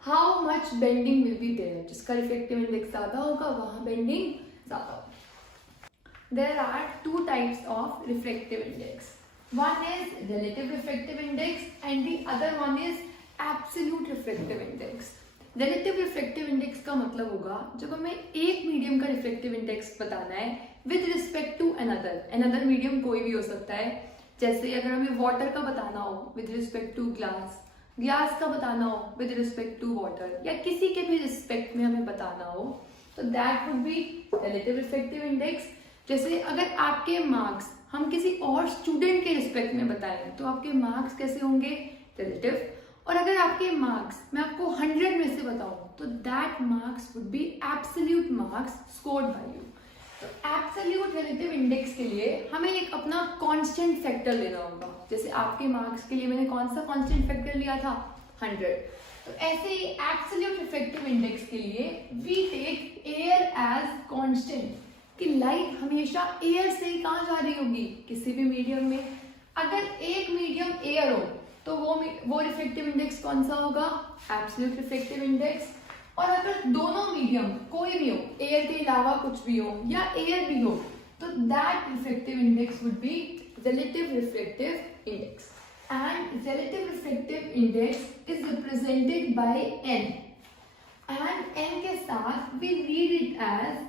how much bending will be there. जिसका रिफ्रैक्टिव इंडेक्स ज्यादा होगा वहां बेंडिंग ज्यादा होगी। there are two types of refractive index. One is relative refractive index and the other one is absolute refractive index. Relative reflective index का मतलब होगा जब हमें एक मीडियम का रिफ्लेक्टिव इंडेक्स बताना है with respect to another medium कोई भी हो सकता है. जैसे अगर हमें वाटर का बताना हो विद रिस्पेक्ट टू ग्लास का बताना हो विद रिस्पेक्ट टू वाटर, या किसी के भी रिस्पेक्ट में हमें बताना हो, तो that would be relative reflective index. जैसे अगर आपके मार्क्स हम किसी और स्टूडेंट के रिस्पेक्ट में बताएं तो आपके मार्क्स कैसे होंगे? रिलेटिव. और अगर आपके मार्क्स मैं आपको 100 में से बताऊं तो that marks would be absolute marks scored by you. तो एब्सोल्यूट रिलेटिव इंडेक्स के लिए हमें एक अपना कांस्टेंट फैक्टर लेना होगा. जैसे आपके मार्क्स के लिए मैंने कौन सा कांस्टेंट फैक्टर लिया था? 100. तो ऐसे ही एब्सोल्यूट रिफ्लेक्टिव इंडेक्स के लिए we take air as constant, कि लाइट हमेशा एयर से ही कहाँ जा रही होगी? किसी भी मीडियम में. अगर एक मीडियम एयर हो तो वो रिफ्लेक्टिव इंडेक्स कौन सा होगा? Absolute reflective index. और अगर दोनों मीडियम कोई भी हो, एयर के अलावा कुछ भी हो या एयर भी हो, तो that reflective index would be relative reflective index. And relative reflective index is represented by n. And n के साथ वी रीड इट एज,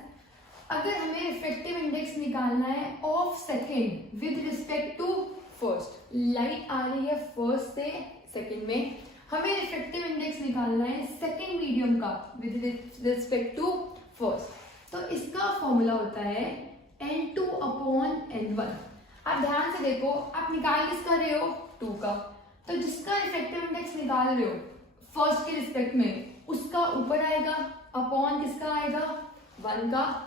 अगर हमें रिफ्लेक्टिव इंडेक्स निकालना है of second with respect to first, light आ रही है first से सेकेंड में, हमें रिफ्लेक्टिव इंडेक्स निकालना है सेकेंड मीडियम का विद रिस्पेक्ट टू फर्स्ट. तो इसका फॉर्मूला होता है n2 अपॉन n1. आप ध्यान से देखो, आप निकाल किसका रहे हो? 2 का. तो जिसका रिफ्लेक्टिव इंडेक्स निकाल रहे हो फर्स्ट के रिस्पेक्ट में, उसका ऊपर आएगा, अपॉन किसका आएगा? 1 का.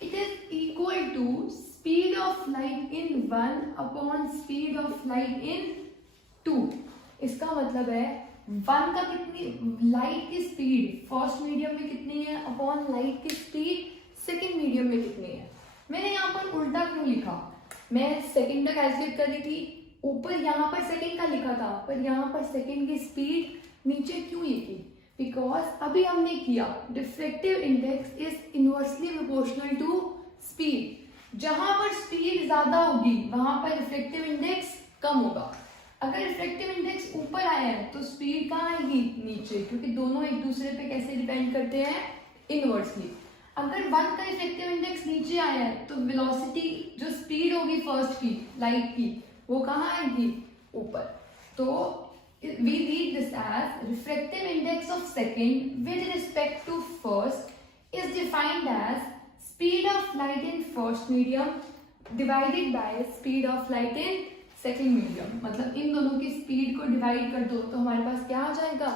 It is equal to speed of light in 1 upon speed of light in 2. इसका मतलब है 1 का कितनी लाइट की स्पीड फर्स्ट मीडियम में कितनी है अपॉन लाइट की स्पीड सेकंड मीडियम में कितनी है. मैंने यहाँ पर उल्टा क्यों लिखा? मैं सेकंड का कैलकुलेट कर रही थी, ऊपर यहाँ पर सेकंड का लिखा था, पर यहाँ पर सेकंड की स्पीड नीचे क्यों लिखी? बिकॉज अभी हमने किया reflective index is inversely proportional to speed. जहां पर स्पीड ज्यादा होगी वहां पर रिफ्लेक्टिव इंडेक्स कम होगा. अगर रिफ्लेक्टिव इंडेक्स ऊपर आया है तो स्पीड कहाँ आएगी? नीचे, क्योंकि दोनों एक दूसरे पे कैसे डिपेंड करते हैं? इनवर्सली. अगर 1 का रिफ्लेक्टिव इंडेक्स नीचे आया है तो वेलोसिटी जो स्पीड होगी फर्स्ट की लाइट की वो कहाँ आएगी? ऊपर. तो we read this as refractive index of second with respect to first is defined as speed of light in first medium divided by speed of light in second medium. मतलब इन दोनों की स्पीड को डिवाइड कर दो तो हमारे पास क्या आ जाएगा?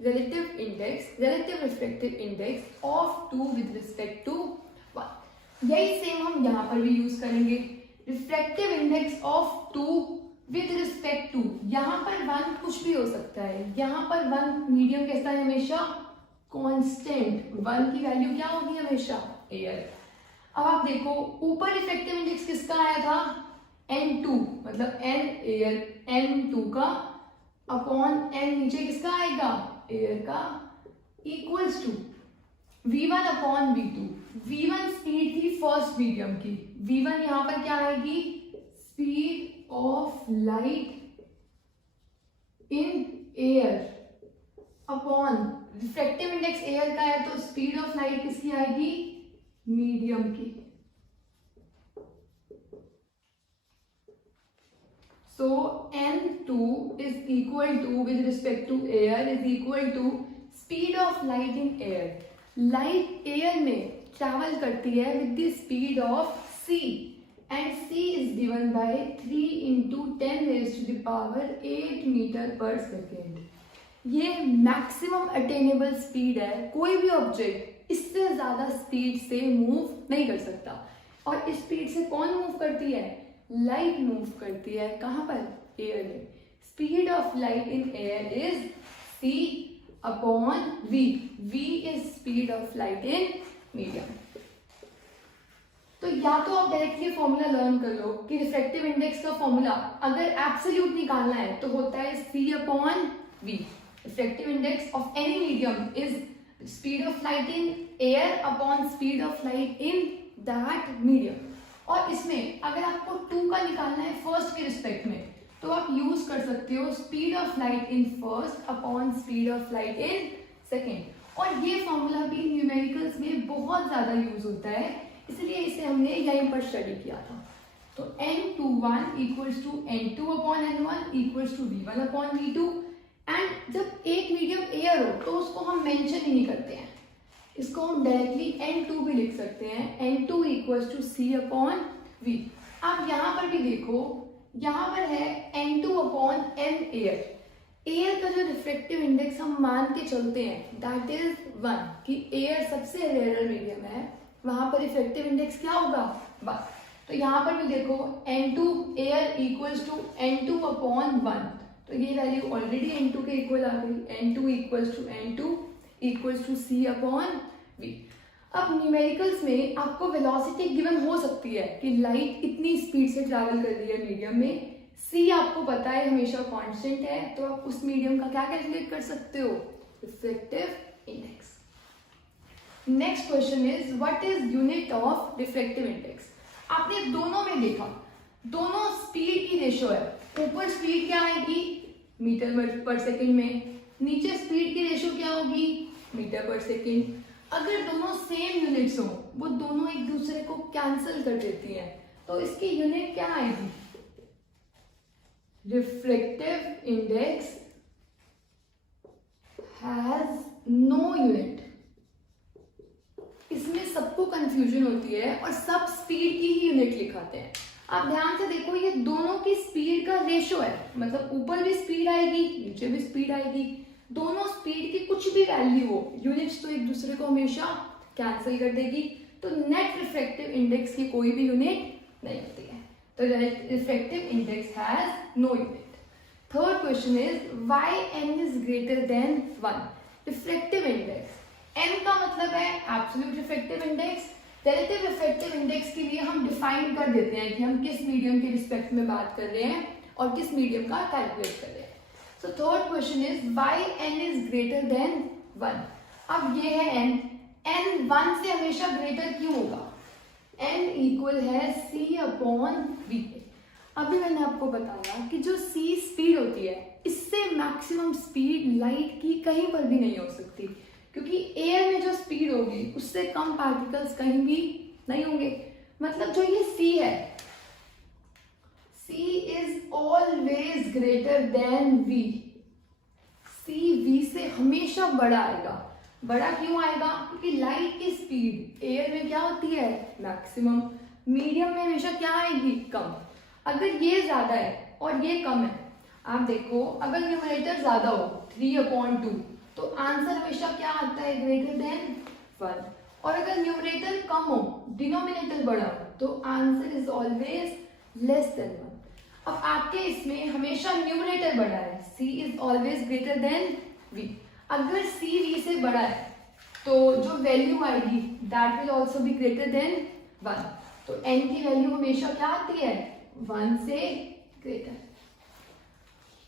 relative index, relative refractive index of 2 with respect to 1. यही सेम हम यहाँ पर भी यूज करेंगे. refractive index of 2 with respect to, यहाँ पर 1 कुछ भी हो सकता है, यहाँ पर 1 मीडियम कैसा है? हमेशा कांस्टेंट. 1 की वैल्यू क्या होगी? हमेशा एयर. अब आप देखो ऊपर रिफ्लेक्टिव इंडेक्स किसका आया था? n2, मतलब n एयर, n2 का अपॉन n नीचे किसका आएगा? एयर का, equals to v1 upon v2. v1 speed थी फर्स्ट मीडियम की, v1 यहाँ पर क्या आएगी? Speed of light in air upon reflective index air का है तो स्पीड ऑफ लाइट किसकी आएगी? मीडियम की. सो n2 is equal to with respect to air is equal to speed of light in air. Light air में travel करती है with the speed of c. And c is given by 3 into 10 raised to the power 8 meter per second. ये maximum attainable speed है. कोई भी object इससे ज्यादा speed से मूव नहीं कर सकता. और इस स्पीड से कौन मूव करती है? लाइट मूव करती है. कहाँ पर? एयर में. Speed of light in air is c upon v. v is speed of light in medium. तो या तो आप डायरेक्टली फॉर्मूला लर्न कर लो कि रिफ्लेक्टिव इंडेक्स का फॉर्मूला अगर एब्सोल्यूट निकालना है तो होता है c upon v. Reflective index of any medium is speed of light in air upon speed of light in that medium. और इसमें अगर आपको 2 का निकालना है फर्स्ट के रिस्पेक्ट में, तो आप यूज कर सकते हो speed of light in first upon speed of light in second. और ये फॉर्मूला भी न्यूमेरिकल्स में बहुत ज्यादा यूज होता है, इसलिए इसे हमने यहीं पर स्टडी किया था। तो n21 equals to n2 upon n1 equals to v1 upon v2। And जब एक मीडियम एयर हो तो उसको हम मेंशन ही नहीं करते हैं, इसको हम डायरेक्टली n2 भी लिख सकते हैं, n2 equals to c upon v। अब यहाँ पर भी देखो, यहाँ पर है n2 upon m air. Air का जो रिफ्रेक्टिव इंडेक्स हम मान के चलते हैं दैट इज 1, कि एयर सबसे रेयर मीडियम है, वहां पर रिफ्रेक्टिव इंडेक्स क्या होगा 1। तो यहाँ पर भी देखो n2 air equals to n2 upon 1, तो ये वैल्यू ऑलरेडी n2 के इक्वल आ गई, n2 equals to n2 equals to c upon v। अब न्यूमेरिकल्स में आपको वेलोसिटी गिवन हो सकती है कि लाइट इतनी स्पीड से ट्रैवल कर रही है मीडियम में, c आपको पता है हमेशा कांस्टेंट है, तो आप उस मीडियम का क्या कैलकुलेट कर सकते हो, refractive index. Next question is what is unit of refractive index. आपने दोनों में देखा, दोनों स्पीड की रेशो है, ऊपर स्पीड क्या आएगी मीटर पर सेकेंड में, नीचे स्पीड की रेशो क्या होगी मीटर पर सेकेंड। अगर दोनों सेम यूनिट्स हो, वो दोनों एक दूसरे को कैंसिल कर देती हैं, तो इसकी यूनिट क्या आएगी, refractive index has no unit. इसमें सबको कंफ्यूजन होती है और सब स्पीड की ही यूनिट लिखाते हैं। आप ध्यान से देखो, ये दोनों की स्पीड का रेशो है, मतलब ऊपर भी स्पीड आएगी नीचे भी स्पीड आएगी, दोनों स्पीड की कुछ भी वैल्यू हो, यूनिट्स तो एक दूसरे को हमेशा कैंसिल कर देगी, तो नेट रिफ्रेक्टिव इंडेक्स की कोई भी यूनिट नहीं होती है, तो refractive index has no unit. Third question is why n is greater than 1। Refractive index, n का मतलब है absolute refractive index, relative refractive index के लिए हम डिफाइन कर देते हैं कि हम किस मीडियम के रिस्पेक्ट में बात कर रहे हैं और किस मीडियम का कैलकुलेट कर रहे हैं। So third question is why n is greater than 1। अब ये है n 1 से हमेशा ग्रेटर क्यों होगा, n इक्वल है c अपॉन v। अभी मैंने आपको बताया कि जो c स्पीड होती है, इससे मैक्सिमम स्पीड लाइट की कहीं पर भी नहीं हो सकती, क्योंकि एयर में जो स्पीड होगी उससे कम पार्टिकल्स कहीं भी नहीं होंगे। मतलब जो ये c है, c is always greater then v। c v से हमेशा बड़ा आएगा। बड़ा क्यों आएगा, क्योंकि लाइट की स्पीड एयर में क्या होती है मैक्सिमम, मीडियम में हमेशा क्या आएगी कम। अगर ये ज्यादा है और ये कम है, आप देखो अगर न्यूमरेटर ज्यादा हो 3/2, तो आंसर हमेशा क्या आता है ग्रेटर देन 1, और अगर न्यूमरेटर कम हो डिनोमिनेटर बड़ा हो तो answer is always less than 1। अब आपके इसमें हमेशा न्यूमरेटर बड़ा है, c is always greater then v। अगर c v से बड़ा है तो जो वैल्यू आएगी that will also be greater than 1, तो n की वैल्यू हमेशा क्या आती है 1 से greater.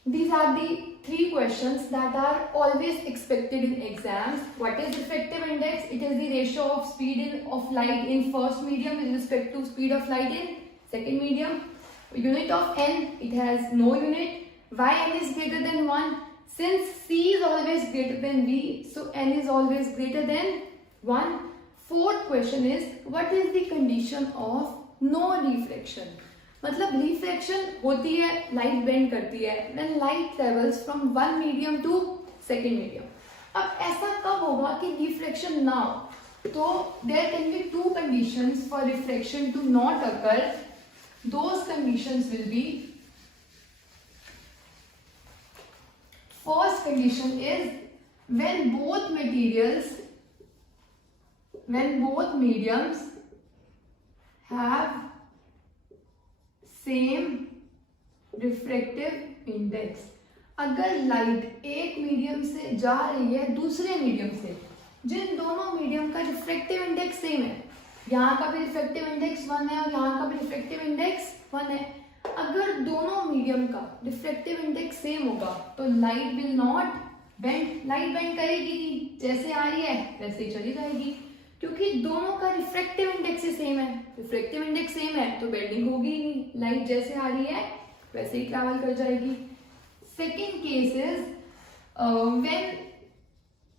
These are the 3 questions that are always expected in exams. What is refractive index? It is the ratio of speed of light in first medium with respect to speed of light in second medium. Unit of n, it has no unit. Why n is greater than 1? Since c is always greater than v, so n is always greater than 1. Fourth question is, what is the condition of no refraction? मतलब refraction होती है, light bend करती है when light travels from one medium to second medium. अब ऐसा कब होगा कि रिफ्रैक्शन ना हो, तो there can be 2 conditions for refraction to not occur. Those conditions will be, first condition is when both mediums have same refractive index. अगर light एक मीडियम से जा रही है दूसरे मीडियम से, जिन दोनों मीडियम का रिफ्रैक्टिव इंडेक्स सेम है, यहाँ का भी रिफ्रैक्टिव इंडेक्स 1 है और यहाँ का भी रिफ्रैक्टिव इंडेक्स 1 है, अगर दोनों मीडियम का रिफ्रैक्टिव इंडेक्स सेम होगा तो light will not bend. Light bend करेगी, जैसे आ रही है वैसे ही चली जाएगी। क्योंकि दोनों का रिफ्रैक्टिव इंडेक्स ही सेम है। रिफ्रैक्टिव इंडेक्स सेम है तो बेंडिंग होगी ही नहीं, लाइट जैसे आ रही है वैसे ही ट्रैवल कर जाएगी। Second case is when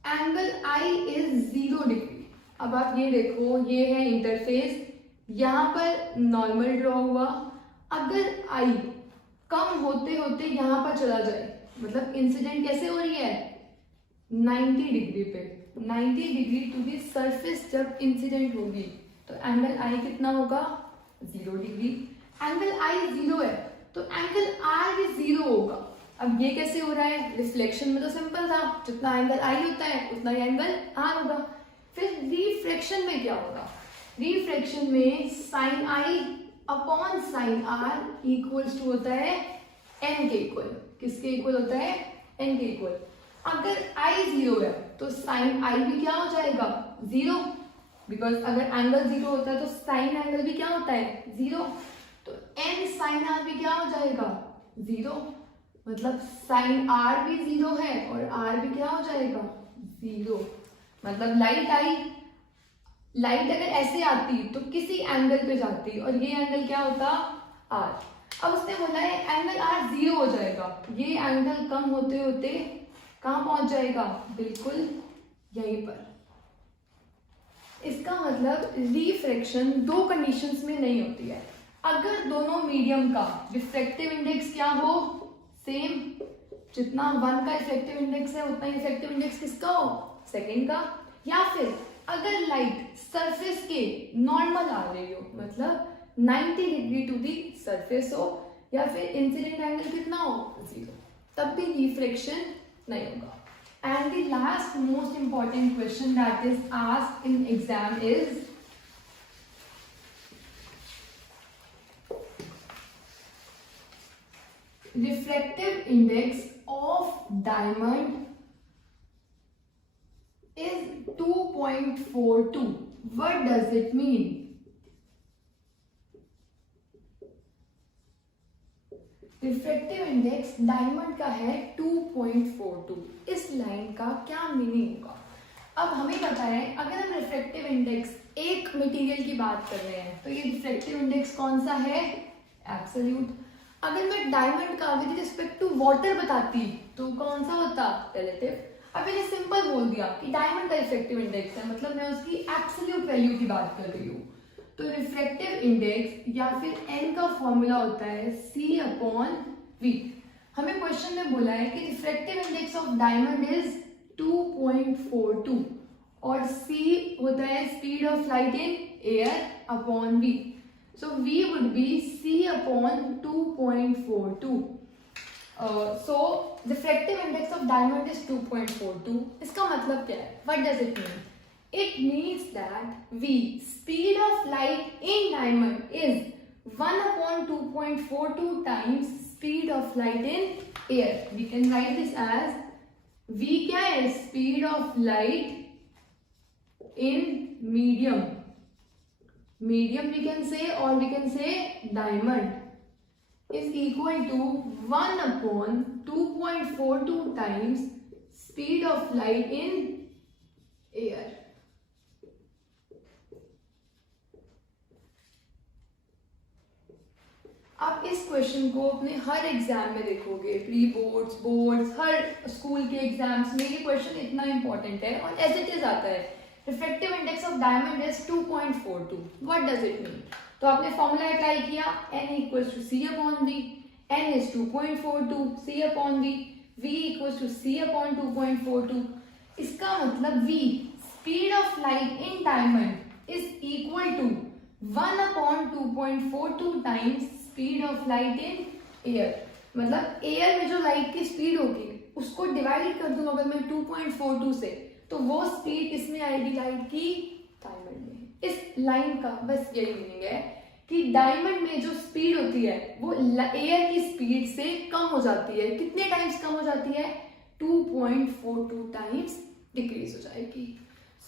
angle I is 0 degree. अब आप ये देखो, ये है इंटरफेस, यहाँ पर नॉर्मल ड्रॉ हुआ, अगर आई कम होते होते यहाँ पर चला जाए, मतलब इंसिडेंट कैसे हो रही है 90 डिग्री पे, 90 डिग्री टू दी सरफेस जब इंसिडेंट होगी तो एंगल आई कितना होगा 0 डिग्री। एंगल आई 0 है तो एंगल आर भी 0 होगा। अब ये कैसे हो रहा है, रिफ्लेक्शन में तो सिंपल था, जितना एंगल आई होता है उतना ही एंगल आर होगा। फिर रिफ्रैक्शन में क्या होगा, रिफ्रैक्शन में sine i upon sine r equals to होता है एन के इक्वल। किसके इक्वल होता है, एन के इक्वल। अगर आई 0 है तो साइन आई भी क्या हो जाएगा 0, बिकॉज अगर एंगल 0 होता है तो साइन एंगल भी क्या होता है 0, तो एन साइन आर भी क्या हो जाएगा 0, मतलब साइन आर भी 0 है और आर भी क्या हो जाएगा 0। मतलब लाइट आई, लाइट अगर ऐसे आती तो किसी एंगल पे जाती और ये एंगल क्या होता आर। अब उसने बोला है एंगल आर 0 हो जाएगा, ये एंगल कम होते होते कहाँ पहुंच जाएगा, बिल्कुल यहीं पर। इसका मतलब रिफ्रैक्शन दो कंडीशंस में नहीं होती है। अगर दोनों मीडियम का रिफ्रैक्टिव इंडेक्स क्या हो सेम, जितना 1 का रिफ्रैक्टिव इंडेक्स है उतना रिफ्रैक्टिव इंडेक्स किसका हो सेकंड का, या फिर अगर लाइट सरफेस के नॉर्मल आ रही हो, मतलब 90 डिग्री टू दी सरफेस हो, या फिर इंसिडेंट एंगल कितना हो 0, तब भी रिफ्रैक्शन नहीं होगा। And the last most important question that is asked in exam is refractive index of diamond is 2.42. What does it mean? Refractive index diamond का है 2.42। इस लाइन का क्या मीनिंग होगा। अब हमें पता है अगर हम रिफ्रैक्टिव इंडेक्स एक मटेरियल की बात कर रहे हैं तो ये रिफ्रैक्टिव इंडेक्स कौन सा है एब्सोल्यूट। अगर मैं डायमंड का विद रिस्पेक्ट टू वाटर बताती तो कौन सा होता रिलेटिव। अब मैंने सिंपल बोल दिया कि डायमंड का रिफ्रैक्टिव इंडेक्स है, मतलब मैं उसकी एब्सोल्यूट वैल्यू की बात कर रही हूँ। तो रिफ्रैक्टिव इंडेक्स या फिर n का फॉर्मूला होता है c अपॉन v। हमें क्वेश्चन में बोला है कि refractive index of diamond is 2.42 और c होता है speed of light in air upon v। So V would be C upon 2.42. So refractive index of diamond is 2.42. इसका मतलब क्या है? What does it mean? It means that V, speed of light in diamond is 1 upon 2.42 times speed of light in air. We can write this as V क्या है? Speed of light in medium. Medium we can say, or we can say diamond is equal to 1 upon 2.42 times speed of light in air. आप इस question को अपने हर exam में देखोगे, pre boards, boards, हर school के exams में ये question इतना इंपॉर्टेंट है और एज इट इज आता है। Refractive index of diamond is 2.42. What does it mean? तो आपने फॉर्मूला अप्लाई किया n equals to c upon v, n is 2.42, c upon v, v equals to c upon 2.42। इसका मतलब v, speed of light in diamond is equal to 1 upon 2.42 times speed of light in air. मतलब air में जो light की speed होगी उसको divide कर दूं अगर मैं 2.42 से, तो वो स्पीड इसमें आएगी लाइट की डायमंड में। इस लाइन का बस यही मीनिंग है कि डायमंड में जो स्पीड होती है वो एयर की स्पीड से कम हो जाती है। कितने टाइम्स कम हो जाती है? 2.42 टाइम्स डिक्रीज हो जाएगी।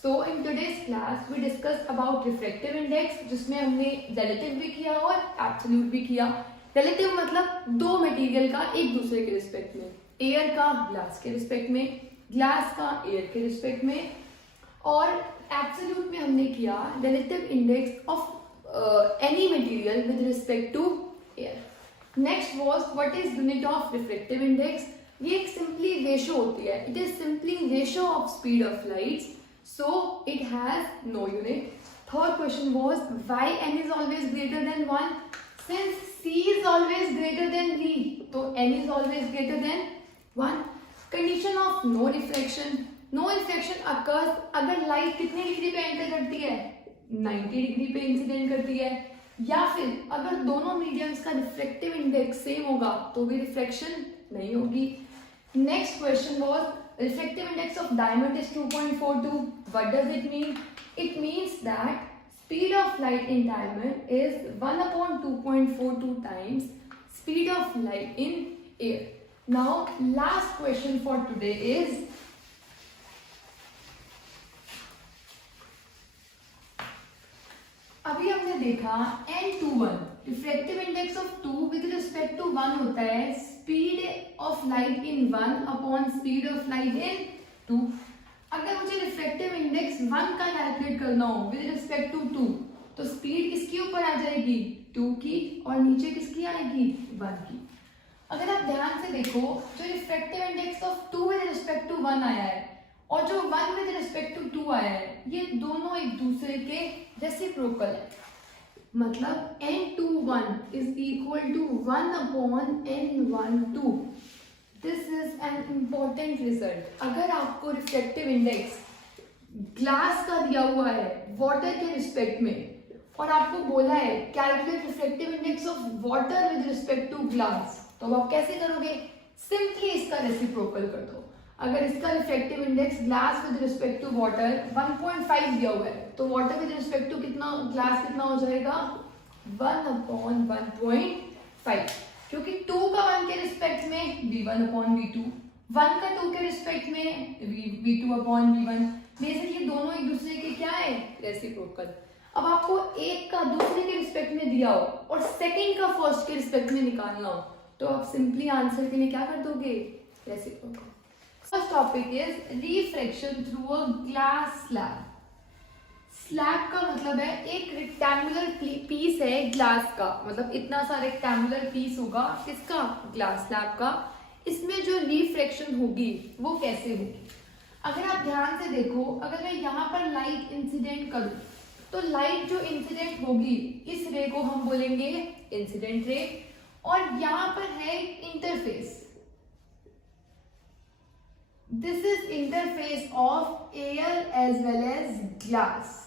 So in today's class we discuss about refractive index, जिसमें हमने रिलेटिव भी किया और एब्सोल्यूट भी किया। रिलेटिव मतलब दो मटेरियल का एक दूसरे के रिस्पेक्ट में, एयर का ग्लास के रिस्पेक्ट में, ग्लास का एयर के रिस्पेक्ट में, और एब्सोल्यूट में हमने किया relative index of any material with respect to air. Next was what is unit of reflective index. ये एक सिंपली रेशो होती है. It is simply ratio of speed of lights, so it has no unit. Third question was why n is always greater than 1. Since c is always greater than v, तो n is always greater than 1. Condition of no reflection. No reflection occurs अगर light कितने degree पे enter करती है, 90 degree पे incident करती है, या फिर अगर दोनों मीडियम्स का रिफ्लेक्टिव इंडेक्स सेम होगा तो भी रिफ्लेक्शन नहीं होगी. Next question was reflective index of diamond is 2.42. What does it mean? It means that speed of light in diamond is 1 upon 2.42 times speed of light in air. Now last question for today is अभी हमने देखा n21 reflective index of 2 with respect to 1 होता है speed of light in 1 upon speed of light in 2. अगर मुझे reflective index 1 का calculate करना हो विद रिस्पेक्ट टू 2, तो स्पीड किसके ऊपर आ जाएगी, 2 की, और नीचे किसकी आएगी, 1 की. अगर आप ध्यान से देखो, जो reflective index of 2 with respect to 1 आया है और जो 1 विद रिस्पेक्ट टू 2 आया है, ये दोनों एक दूसरे के रेसिप्रोकल है. मतलब n21 is equal to 1 upon n12. This is an important result. अगर आपको रिफ्लेक्टिव इंडेक्स ग्लास का दिया हुआ है वाटर के रिस्पेक्ट में, और आपको बोला है calculate reflective index of water with respect to glass, तो आप कैसे करोगे, सिंपली इसका रेसिप्रोकल कर दो. अगर इसका reflective index glass with respect to water 1.5 दिया हुआ है, तो वाटर विद रिस्पेक्ट टू कितना, ग्लास कितना हो जाएगा, 1 अपॉन 1.5. क्योंकि 2 का 1 के रिस्पेक्ट में v1 अपॉन v2, 1 का 2 के रिस्पेक्ट में v2 अपॉन v1. बेसिकली दोनों एक दूसरे के क्या है, रेसिप्रोकल. अब आपको एक का दूसरे के रिस्पेक्ट में दिया हो और सेकंड का फर्स्ट के रिस्पेक्ट में निकालना हो, तो आप सिंपली आंसर के लिए क्या कर दोगे, reciprocal. First topic is refraction through a glass slab. Slab का मतलब है एक रेक्टेंगुलर पीस है ग्लास का, मतलब इतना सा रेक्टेंगुलर पीस होगा किसका, ग्लास स्लैब का. इसमें जो रिफ्रैक्शन होगी वो कैसे होगी. अगर आप ध्यान से देखो, अगर मैं यहाँ पर लाइट इंसिडेंट करूँ, तो लाइट जो इंसिडेंट होगी इस रे को हम बोलेंगे इंसिडेंट रे, और यहाँ पर है interface. This is interface of air as well as glass.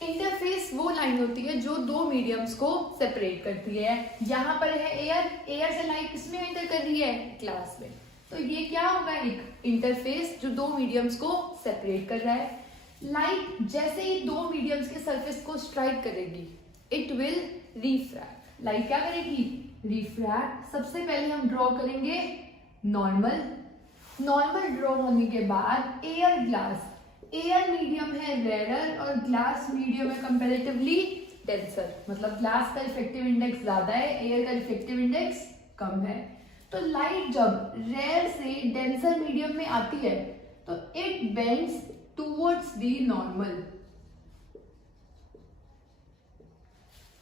Interface वो लाइन होती है जो दो मीडियम्स को सेपरेट करती है. यहाँ पर है एयर, एयर से लाइट किसमें एंटर कर रही है, ग्लास में. तो ये क्या होगा, एक इंटरफेस जो दो मीडियम्स को सेपरेट कर रहा है. लाइट जैसे ही दो मीडियम्स के सरफेस को स्ट्राइक करेगी, इट विल रिफ्रैक्ट. लाइट क्या करेगी, रिफ्रैक्ट. सबसे पहले हम ड्रॉ करेंगे नॉर्मल. नॉर्मल ड्रॉ होने के बाद एयर ग्लास, एयर मीडियम है रेयर और ग्लास मीडियम है कंपैरेटिवली डेंसर. मतलब ग्लास का रिफ्लेक्टिव इंडेक्स ज्यादा है, एयर का रिफ्लेक्टिव इंडेक्स कम है. तो लाइट जब रेयर से डेंसर मीडियम में आती है, तो it bends towards the normal.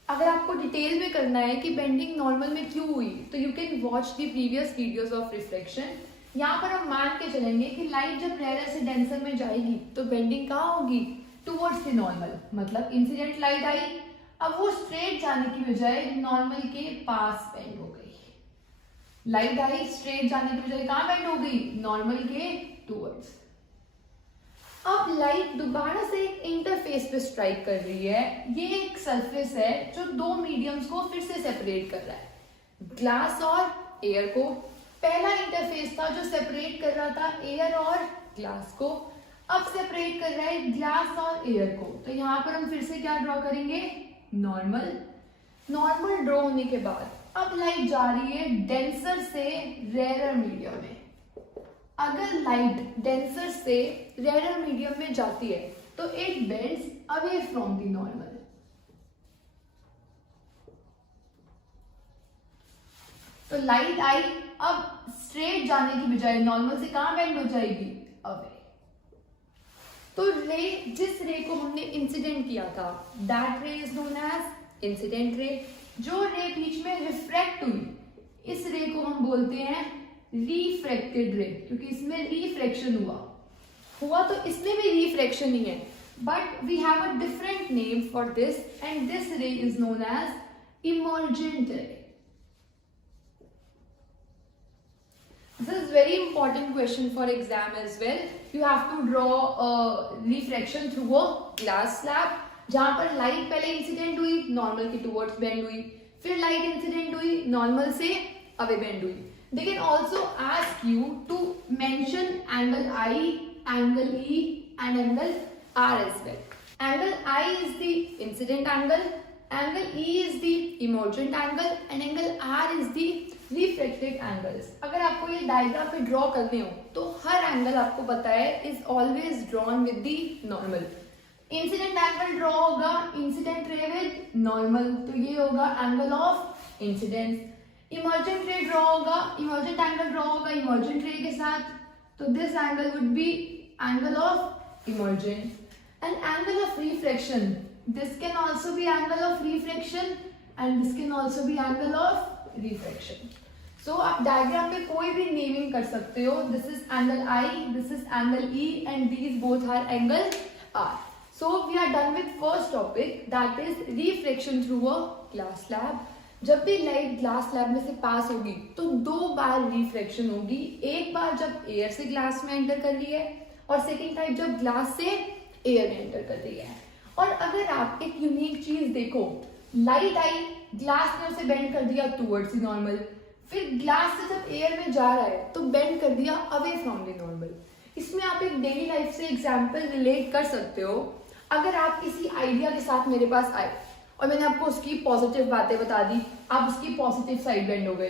अगर आपको डिटेल में करना है कि बेंडिंग नॉर्मल में क्यों हुई, तो you can watch the previous videos of reflection. यहाँ पर हम मान के चलेंगे कि लाइट जब रेयर से डेंसर में जाएगी तो बेंडिंग कहाँ होगी, टूवर्ड्स द नॉर्मल. मतलब इंसिडेंट लाइट आई, अब वो स्ट्रेट जाने की बजाय नॉर्मल के पास बेंड हो गई. लाइट आई, स्ट्रेट जाने की बजाय कहाँ बेंड हो गई, नॉर्मल के टूवर्ड्स. अब लाइट दोबारा से एक इंटरफेस पे स्ट्राइक कर रही है. ये एक सरफेस है जो दो मीडियम्स को फिर से सेपरेट कर रहा है, ग्लास और एयर को. पहला इंटरफेस था जो सेपरेट कर रहा था एयर और ग्लास को, अब सेपरेट कर रहा है ग्लास और एयर को. तो यहाँ पर हम फिर से क्या ड्रॉ करेंगे, नॉर्मल. नॉर्मल ड्रॉ होने के बाद अब लाइट जा रही है डेंसर से रेयर मीडियम में. अगर लाइट डेंसर से रेयर मीडियम में जाती है तो it bends away from the normal. तो लाइट आई, अब स्ट्रेट जाने की बजाय नॉर्मल से कहां बेंड हो जाएगी, अवे. तो रे, जिस रे को हमने इंसिडेंट किया था, दैट रे is known as incident ray. जो रे बीच में रिफ्रैक्ट हुई, इस रे को हम बोलते हैं रिफ्रैक्टेड रे, क्योंकि इसमें रिफ्रैक्शन हुआ तो इसमें भी रिफ्रैक्शन ही है, but we have a different name for this, and this ray is known as emergent ray. This is very important question for exam as well. You have to draw a reflection through a glass slab, जहाँ पर light पहले incident हुई, normal की towards bend हुई, फिर light incident हुई, normal से away bend हुई. They can also ask you to mention angle I, angle E and angle R as well. Angle I is the incident angle, angle E is the emergent angle and angle R is the refracted angles. अगर आपको ये diagram पे draw करने हो तो हर angle आपको पता है is always drawn with the normal. Incident angle draw होगा इंसिडेंट रे विद नॉर्मल, तो ये होगा angle of incidence. Emergent ray draw होगा, इमर्जेंट एंगल ड्रॉ होगा इमर्जेंट रे के साथ, तो this angle would be angle of emergent. And angle of refraction, this can also be angle of refraction and this can also be angle of refraction. So आप diagram में कोई भी naming कर सकते हो. This is angle i, this is angle e and these both are angle r. So we are done with first topic, that is refraction through a glass slab. जब भी light glass slab में से पास होगी तो दो बार refraction होगी. एक बार जब एयर से ग्लास में एंटर कर रही है और सेकेंड टाइम जब ग्लास से एयर में एंटर कर रही है. और अगर आप एक यूनिक चीज देखो, लाइट आई, ग्लास ने उसे बेंड कर दिया टुवर्ड्स द नॉर्मल, फिर ग्लास से जब एयर में जा रहा है तो बेंड कर दिया अवे फ्रॉम द नॉर्मल. इसमें आप एक डेली लाइफ से एग्जांपल रिलेट कर सकते हो. अगर आप किसी आइडिया के साथ मेरे पास आए और मैंने आपको उसकी पॉजिटिव बातें बता दी, आप उसकी पॉजिटिव साइड बेंड हो गए.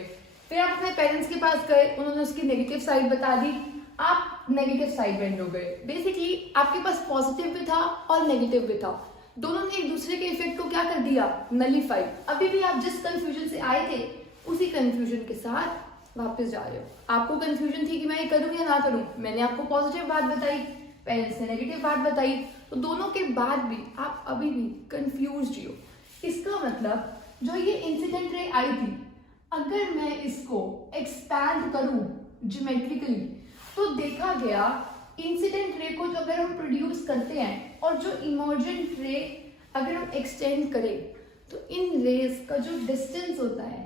फिर आप अपने पेरेंट्स के पास गए, उन्होंने उसकी नेगेटिव साइड बता दी, आप नेगेटिव साइड बेंड हो गए. बेसिकली आपके पास पॉजिटिव भी था और नेगेटिव भी था, दोनों ने एक दूसरे के इफेक्ट को क्या कर दिया, नलीफाई. अभी भी आप जिस कंफ्यूजन से आए थे उसी कंफ्यूजन के साथ वापस जा रहे हो. आपको कंफ्यूजन थी कि मैं ये करूं या ना करूं, मैंने आपको पॉजिटिव बात बताई, पेरेंट्स ने नेगेटिव बात बताई, तो दोनों के बाद भी आप अभी भी कंफ्यूज्ड हो. इसका मतलब जो ये इंसिडेंट रे आई थी, अगर मैं इसको एक्सपैंड करूं ज्योमेट्रिकली तो देखा गया इंसिडेंट रे को जो अगर हम प्रोड्यूस करते हैं और जो इमर्जेंट रे अगर हम एक्सटेंड करें तो इन रेज का जो डिस्टेंस होता है,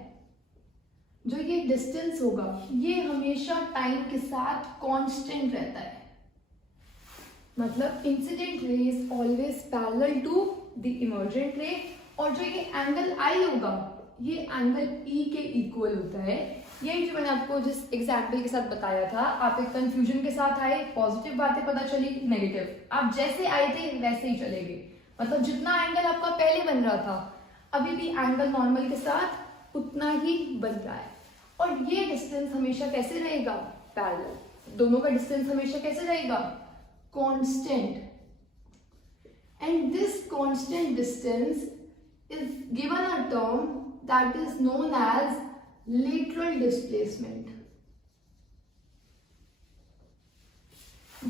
जो ये डिस्टेंस होगा, ये हमेशा टाइम के साथ कांस्टेंट रहता है. मतलब incident ray is always parallel to the emergent ray, और जो ये एंगल आई होगा ये एंगल ई के इक्वल होता है. यही जो मैंने आपको जिस एग्जाम्पल के साथ बताया था, आप एक कंफ्यूजन के साथ आए, पॉजिटिव बातें पता चली, नेगेटिव, आप जैसे आए थे वैसे ही चले गए. मतलब जितना एंगल आपका पहले बन रहा था अभी भी एंगल नॉर्मल के साथ उतना ही बन रहा है. और ये डिस्टेंस हमेशा कैसे रहेगा, पैरेलल. दोनों का डिस्टेंस हमेशा कैसे रहेगा, constant. And this constant distance is given a term that is known as lateral displacement.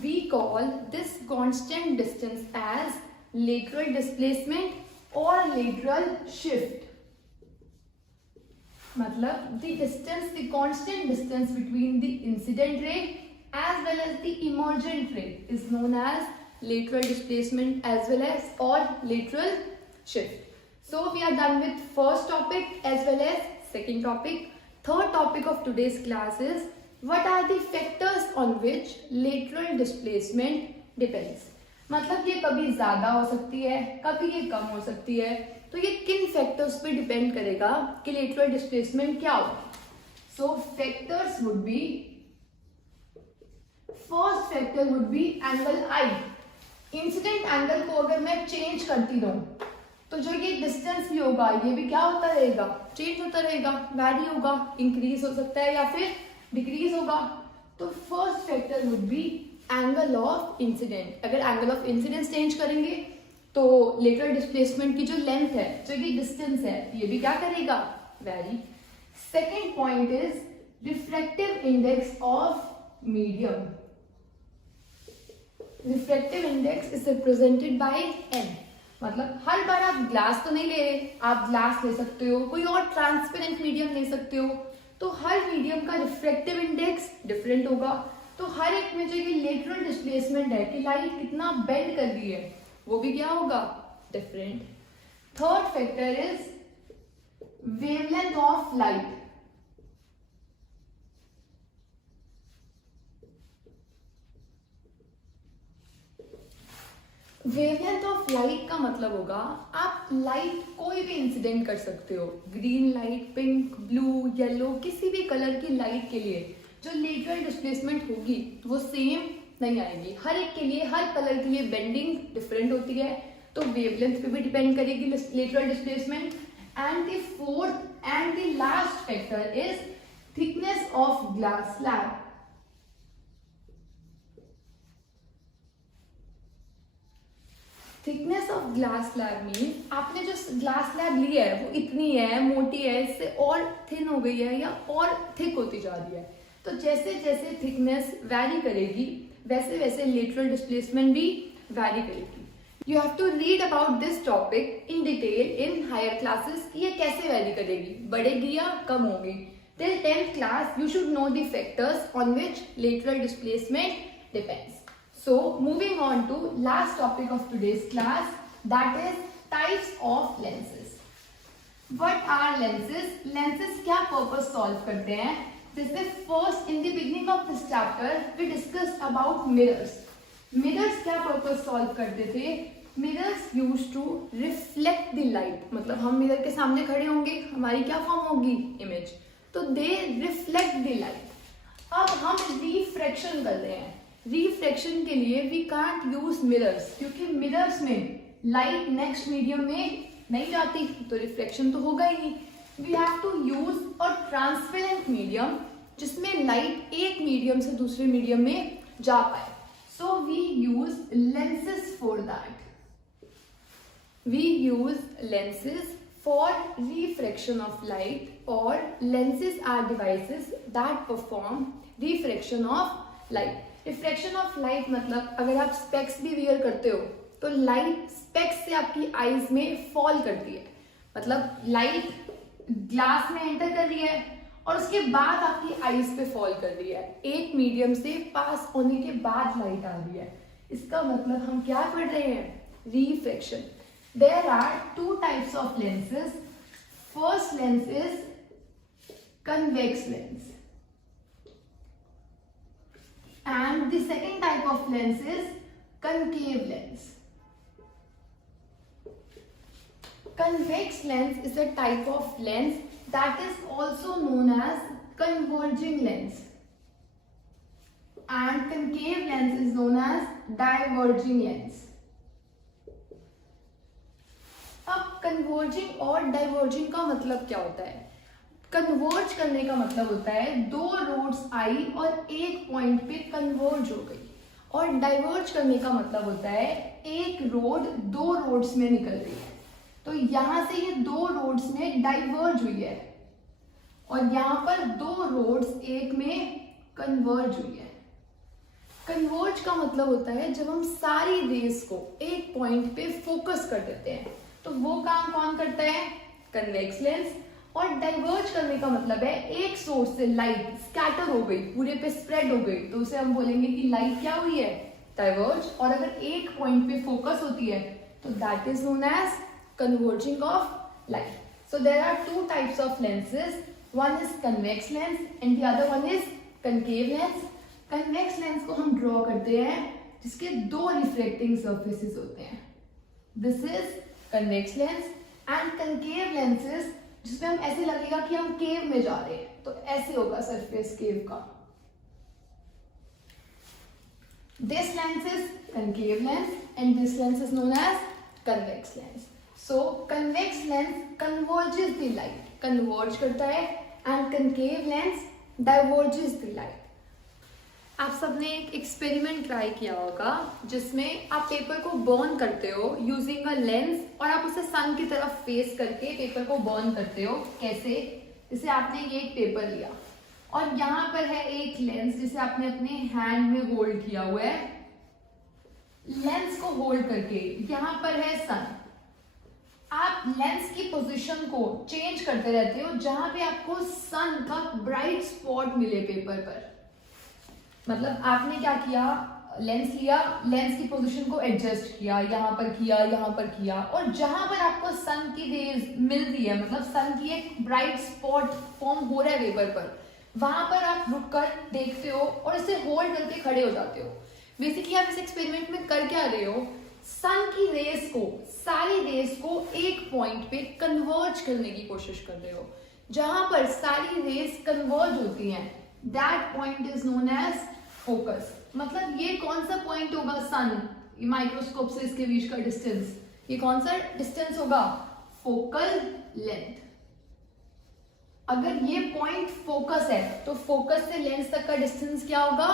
We call this constant distance as lateral displacement or lateral shift. मतलब the distance, the constant distance between the incident ray as well as the emergent ray is known as lateral displacement as well as or lateral shift. So we are done with first topic as well as second topic. Third topic of today's class is what are the factors on which lateral displacement depends. मतलब ये कभी ज्यादा हो सकती है, कभी ये कम हो सकती है, तो ये किन फैक्टर्स पे डिपेंड करेगा कि लेटरल डिस्प्लेसमेंट क्या होगा. सो factors would be, first factor would be angle I. Incident angle को अगर मैं चेंज करती रहूं तो जो ये डिस्टेंस भी होगा ये भी क्या होता रहेगा, चेंज होता रहेगा, वैरी होगा, इंक्रीज हो सकता है या फिर डिक्रीज होगा. तो first factor would be angle of incident. अगर एंगल ऑफ इंसिडेंस चेंज करेंगे तो लेटरल डिस्प्लेसमेंट की जो लेंथ है, जो ये डिस्टेंस है, ये भी क्या करेगा, vary. Second point is refractive index of medium. Refractive index is represented by n। मतलब हर बार आप ग्लास तो नहीं ले रहे, आप ग्लास ले सकते हो, कोई और ट्रांसपेरेंट मीडियम ले सकते हो, तो हर मीडियम का रिफ्रैक्टिव इंडेक्स डिफरेंट होगा। तो हर एक में जो ये लेटरल डिस्प्लेसमेंट है कि लाइट कितना बेंड कर रही है, वो भी क्या होगा, different. Third factor is wavelength of light. Wavelength of light का मतलब होगा आप लाइट कोई भी इंसिडेंट कर सकते हो, green light, pink, blue, yellow, किसी भी कलर की लाइट के लिए जो लेटरल डिस्प्लेसमेंट होगी वो सेम नहीं आएगी। हर एक के लिए, हर कलर के लिए बेंडिंग डिफरेंट होती है, तो वेवलेंथ पे भी डिपेंड करेगी lateral displacement. And the fourth and the last factor is thickness of glass slab. Thickness of glass slab mean आपने जो ग्लास स्लैब ली है वो इतनी है, मोटी है, इससे और थिन हो गई है या और थिक होती जा रही है। तो जैसे जैसे थिकनेस वैरी करेगी वैसे वैसे लेटरल डिस्प्लेसमेंट भी वैरी करेगी। You have to read about this topic in detail in higher classes कि ये कैसे वैरी करेगी, बढ़ेगी या कम होगी। Till 10th class you should know the factors on which lateral displacement depends. So moving on to last topic of today's class, that is types of lenses. What are lenses? Lenses क्या purpose solve करते हैं? जैसे first in the beginning of this chapter we discussed about mirrors. Mirrors क्या purpose solve करते थे? Mirrors used to reflect the light. मतलब हम mirror के सामने खड़े होंगे, हमारी क्या फॉर्म होगी, इमेज, तो they reflect the light. अब हम रिफ्रैक्शन कर रहे हैं। रिफ्रैक्शन के लिए वी कांट यूज मिरर्स, क्योंकि मिरर्स में लाइट नेक्स्ट मीडियम में नहीं जाती, तो रिफ्लेक्शन तो होगा ही नहीं। We have to use a transparent medium जिसमें लाइट एक मीडियम से दूसरे मीडियम में जा पाए। So we use lenses for that. We use lenses for refraction of light, और lenses are devices that perform refraction of light. Refraction of light मतलब अगर आप स्पेक्स भी वियर करते हो तो लाइट स्पेक्स से आपकी आईज में फॉल करती है। मतलब लाइट ग्लास में एंटर कर रही है और उसके बाद आपकी आईज पे फॉल कर रही है, एक मीडियम से पास होने के बाद लाइट आ रही है। इसका मतलब हम क्या पढ़ रहे हैं, refraction. There are two types of lenses. First lens is convex lens, and the second type of lens is concave lens. Convex lens is a type of lens that is also known as converging lens, and concave lens is known as diverging lens. अब converging और diverging का मतलब क्या होता है? Converge करने का मतलब होता है दो रोड्स आई और एक पॉइंट पे कन्वर्ज हो गई, और डाइवर्ज करने का मतलब होता है एक रोड दो रोड्स में निकल रही है। तो यहां से ये दो रोड्स में डाइवर्ज हुई है और यहां पर दो रोड्स एक में कन्वर्ज हुई है। कन्वर्ज का मतलब होता है जब हम सारी रेस को एक पॉइंट पे फोकस कर देते हैं, तो वो काम कौन करता है, कन्वेक्स लेंस। और डाइवर्ज करने का मतलब है एक सोर्स से लाइट स्कैटर हो गई, पूरे पे स्प्रेड हो गई, तो उसे हम बोलेंगे कि लाइट क्या हुई है, डाइवर्ज। और अगर एक पॉइंट पे फोकस होती है तो that is known as converging of light. So there are two types of lenses, one is convex lens and the other one is concave lens. Convex lens को हम ड्रॉ करते हैं जिसके दो रिफ्लेक्टिंग सर्फेसिस होते हैं, this is convex lens. And concave lenses जिसमें हम ऐसे लगेगा कि हम केव में जा रहे हैं, तो ऐसे होगा सरफेस केव का। This lens is concave lens and this lens is known as convex lens. So convex lens converges the light, converge करता है, and concave lens diverges the light. आप सबने एक एक्सपेरिमेंट ट्राई किया होगा जिसमें आप पेपर को बर्न करते हो यूजिंग अ लेंस, और आप उसे सन की तरफ फेस करके पेपर को बर्न करते हो। कैसे, जैसे आपने ये एक पेपर लिया और यहाँ पर है एक लेंस जिसे आपने अपने हैंड में होल्ड किया हुआ है, लेंस को होल्ड करके, यहाँ पर है सन, आप लेंस की पोजीशन को चेंज करते रहते हो जहां पे आपको सन का ब्राइट स्पॉट मिले पेपर पर। मतलब आपने क्या किया, लेंस लिया, लेंस की पोजीशन को एडजस्ट किया, यहाँ पर किया, यहाँ पर किया, और जहां पर आपको सन की रेज मिल रही है, मतलब सन की एक ब्राइट स्पॉट फॉर्म हो रहा है पेपर पर, वहां पर आप रुक कर देखते हो और इसे होल्ड करके खड़े हो जाते हो। बेसिकली आप इस एक्सपेरिमेंट में कर क्या रहे हो, सन की रेस को, सारी रेस को एक पॉइंट पे कन्वर्ज करने की कोशिश कर रहे हो। जहां पर सारी रेस कन्वर्ज होती हैं, that point is known as focus. मतलब ये कौन सा पॉइंट होगा, सन माइक्रोस्कोप से इसके बीच का डिस्टेंस, ये कौन सा डिस्टेंस होगा, फोकल लेंथ। अगर ये पॉइंट फोकस है तो फोकस से लेंस तक का डिस्टेंस क्या होगा,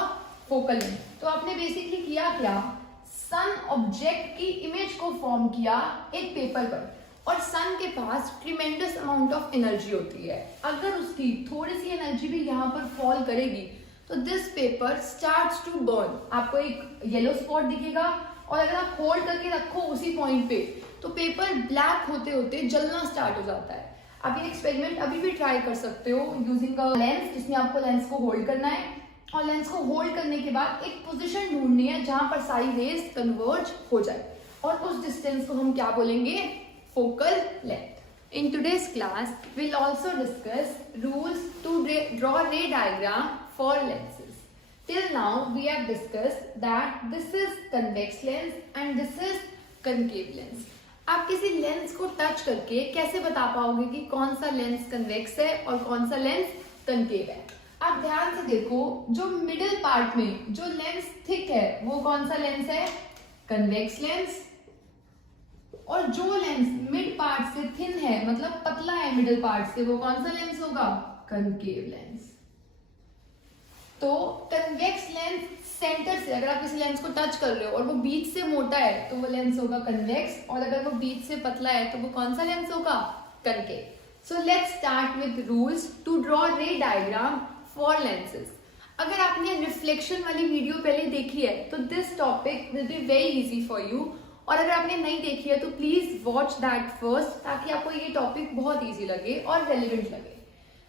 फोकल लेंथ। तो आपने बेसिकली किया क्या, सन ऑब्जेक्ट की इमेज को फॉर्म किया एक पेपर पर, और सन के पास ट्रिमेंडस अमाउंट ऑफ एनर्जी होती है। अगर उसकी थोड़ी सी एनर्जी भी यहाँ पर फॉल करेगी तो this paper starts to burn, आपको एक येलो स्पॉट दिखेगा, और अगर आप होल्ड करके रखो उसी पॉइंट पे तो पेपर ब्लैक होते होते जलना स्टार्ट हो जाता है। आप ये एक्सपेरिमेंट अभी भी ट्राई कर सकते हो यूजिंग अ लेंस, जिसमें आपको लेंस को होल्ड करना है, और लेंस को होल्ड करने के बाद एक पोजीशन ढूंढनी है जहां पर सारी रेज कन्वर्ज हो जाए, और उस डिस्टेंस को हम क्या बोलेंगे, focal length. In today's class we'll also discuss rules to draw ray diagram for lenses. Till now we have discussed that this is convex lens and this is concave lens. आप किसी lens को touch करके कैसे बता पाओगे कि कौन सा लेंस कन्वेक्स है और कौन सा लेंस कनकेव है। आप ध्यान से देखो, जो मिडिल पार्ट में जो लेंस थिक है वो कौन सा लेंस है, कन्वेक्स लेंस, और जो लेंस मिड पार्ट से थिन है, मतलब पतला है मिडिल पार्ट से, वो कौन सा लेंस होगा, कनकेव लेंस। तो कन्वेक्स लेंस सेंटर से, अगर आप किसी लेंस को टच कर रहे हो और वो बीच से मोटा है तो वो लेंस होगा कन्वेक्स, और अगर वो बीच से पतला है तो वो कौन सा लेंस होगा, concave. So let's start with rules to draw ray diagram for lenses. अगर आपने रिफ्लेक्शन वाली वीडियो पहले देखी है तो this topic will be very easy for you, और अगर आपने नहीं देखी है तो प्लीज वॉच दैट फर्स्ट, ताकि आपको ये टॉपिक बहुत इजी लगे और रेलिवेंट लगे।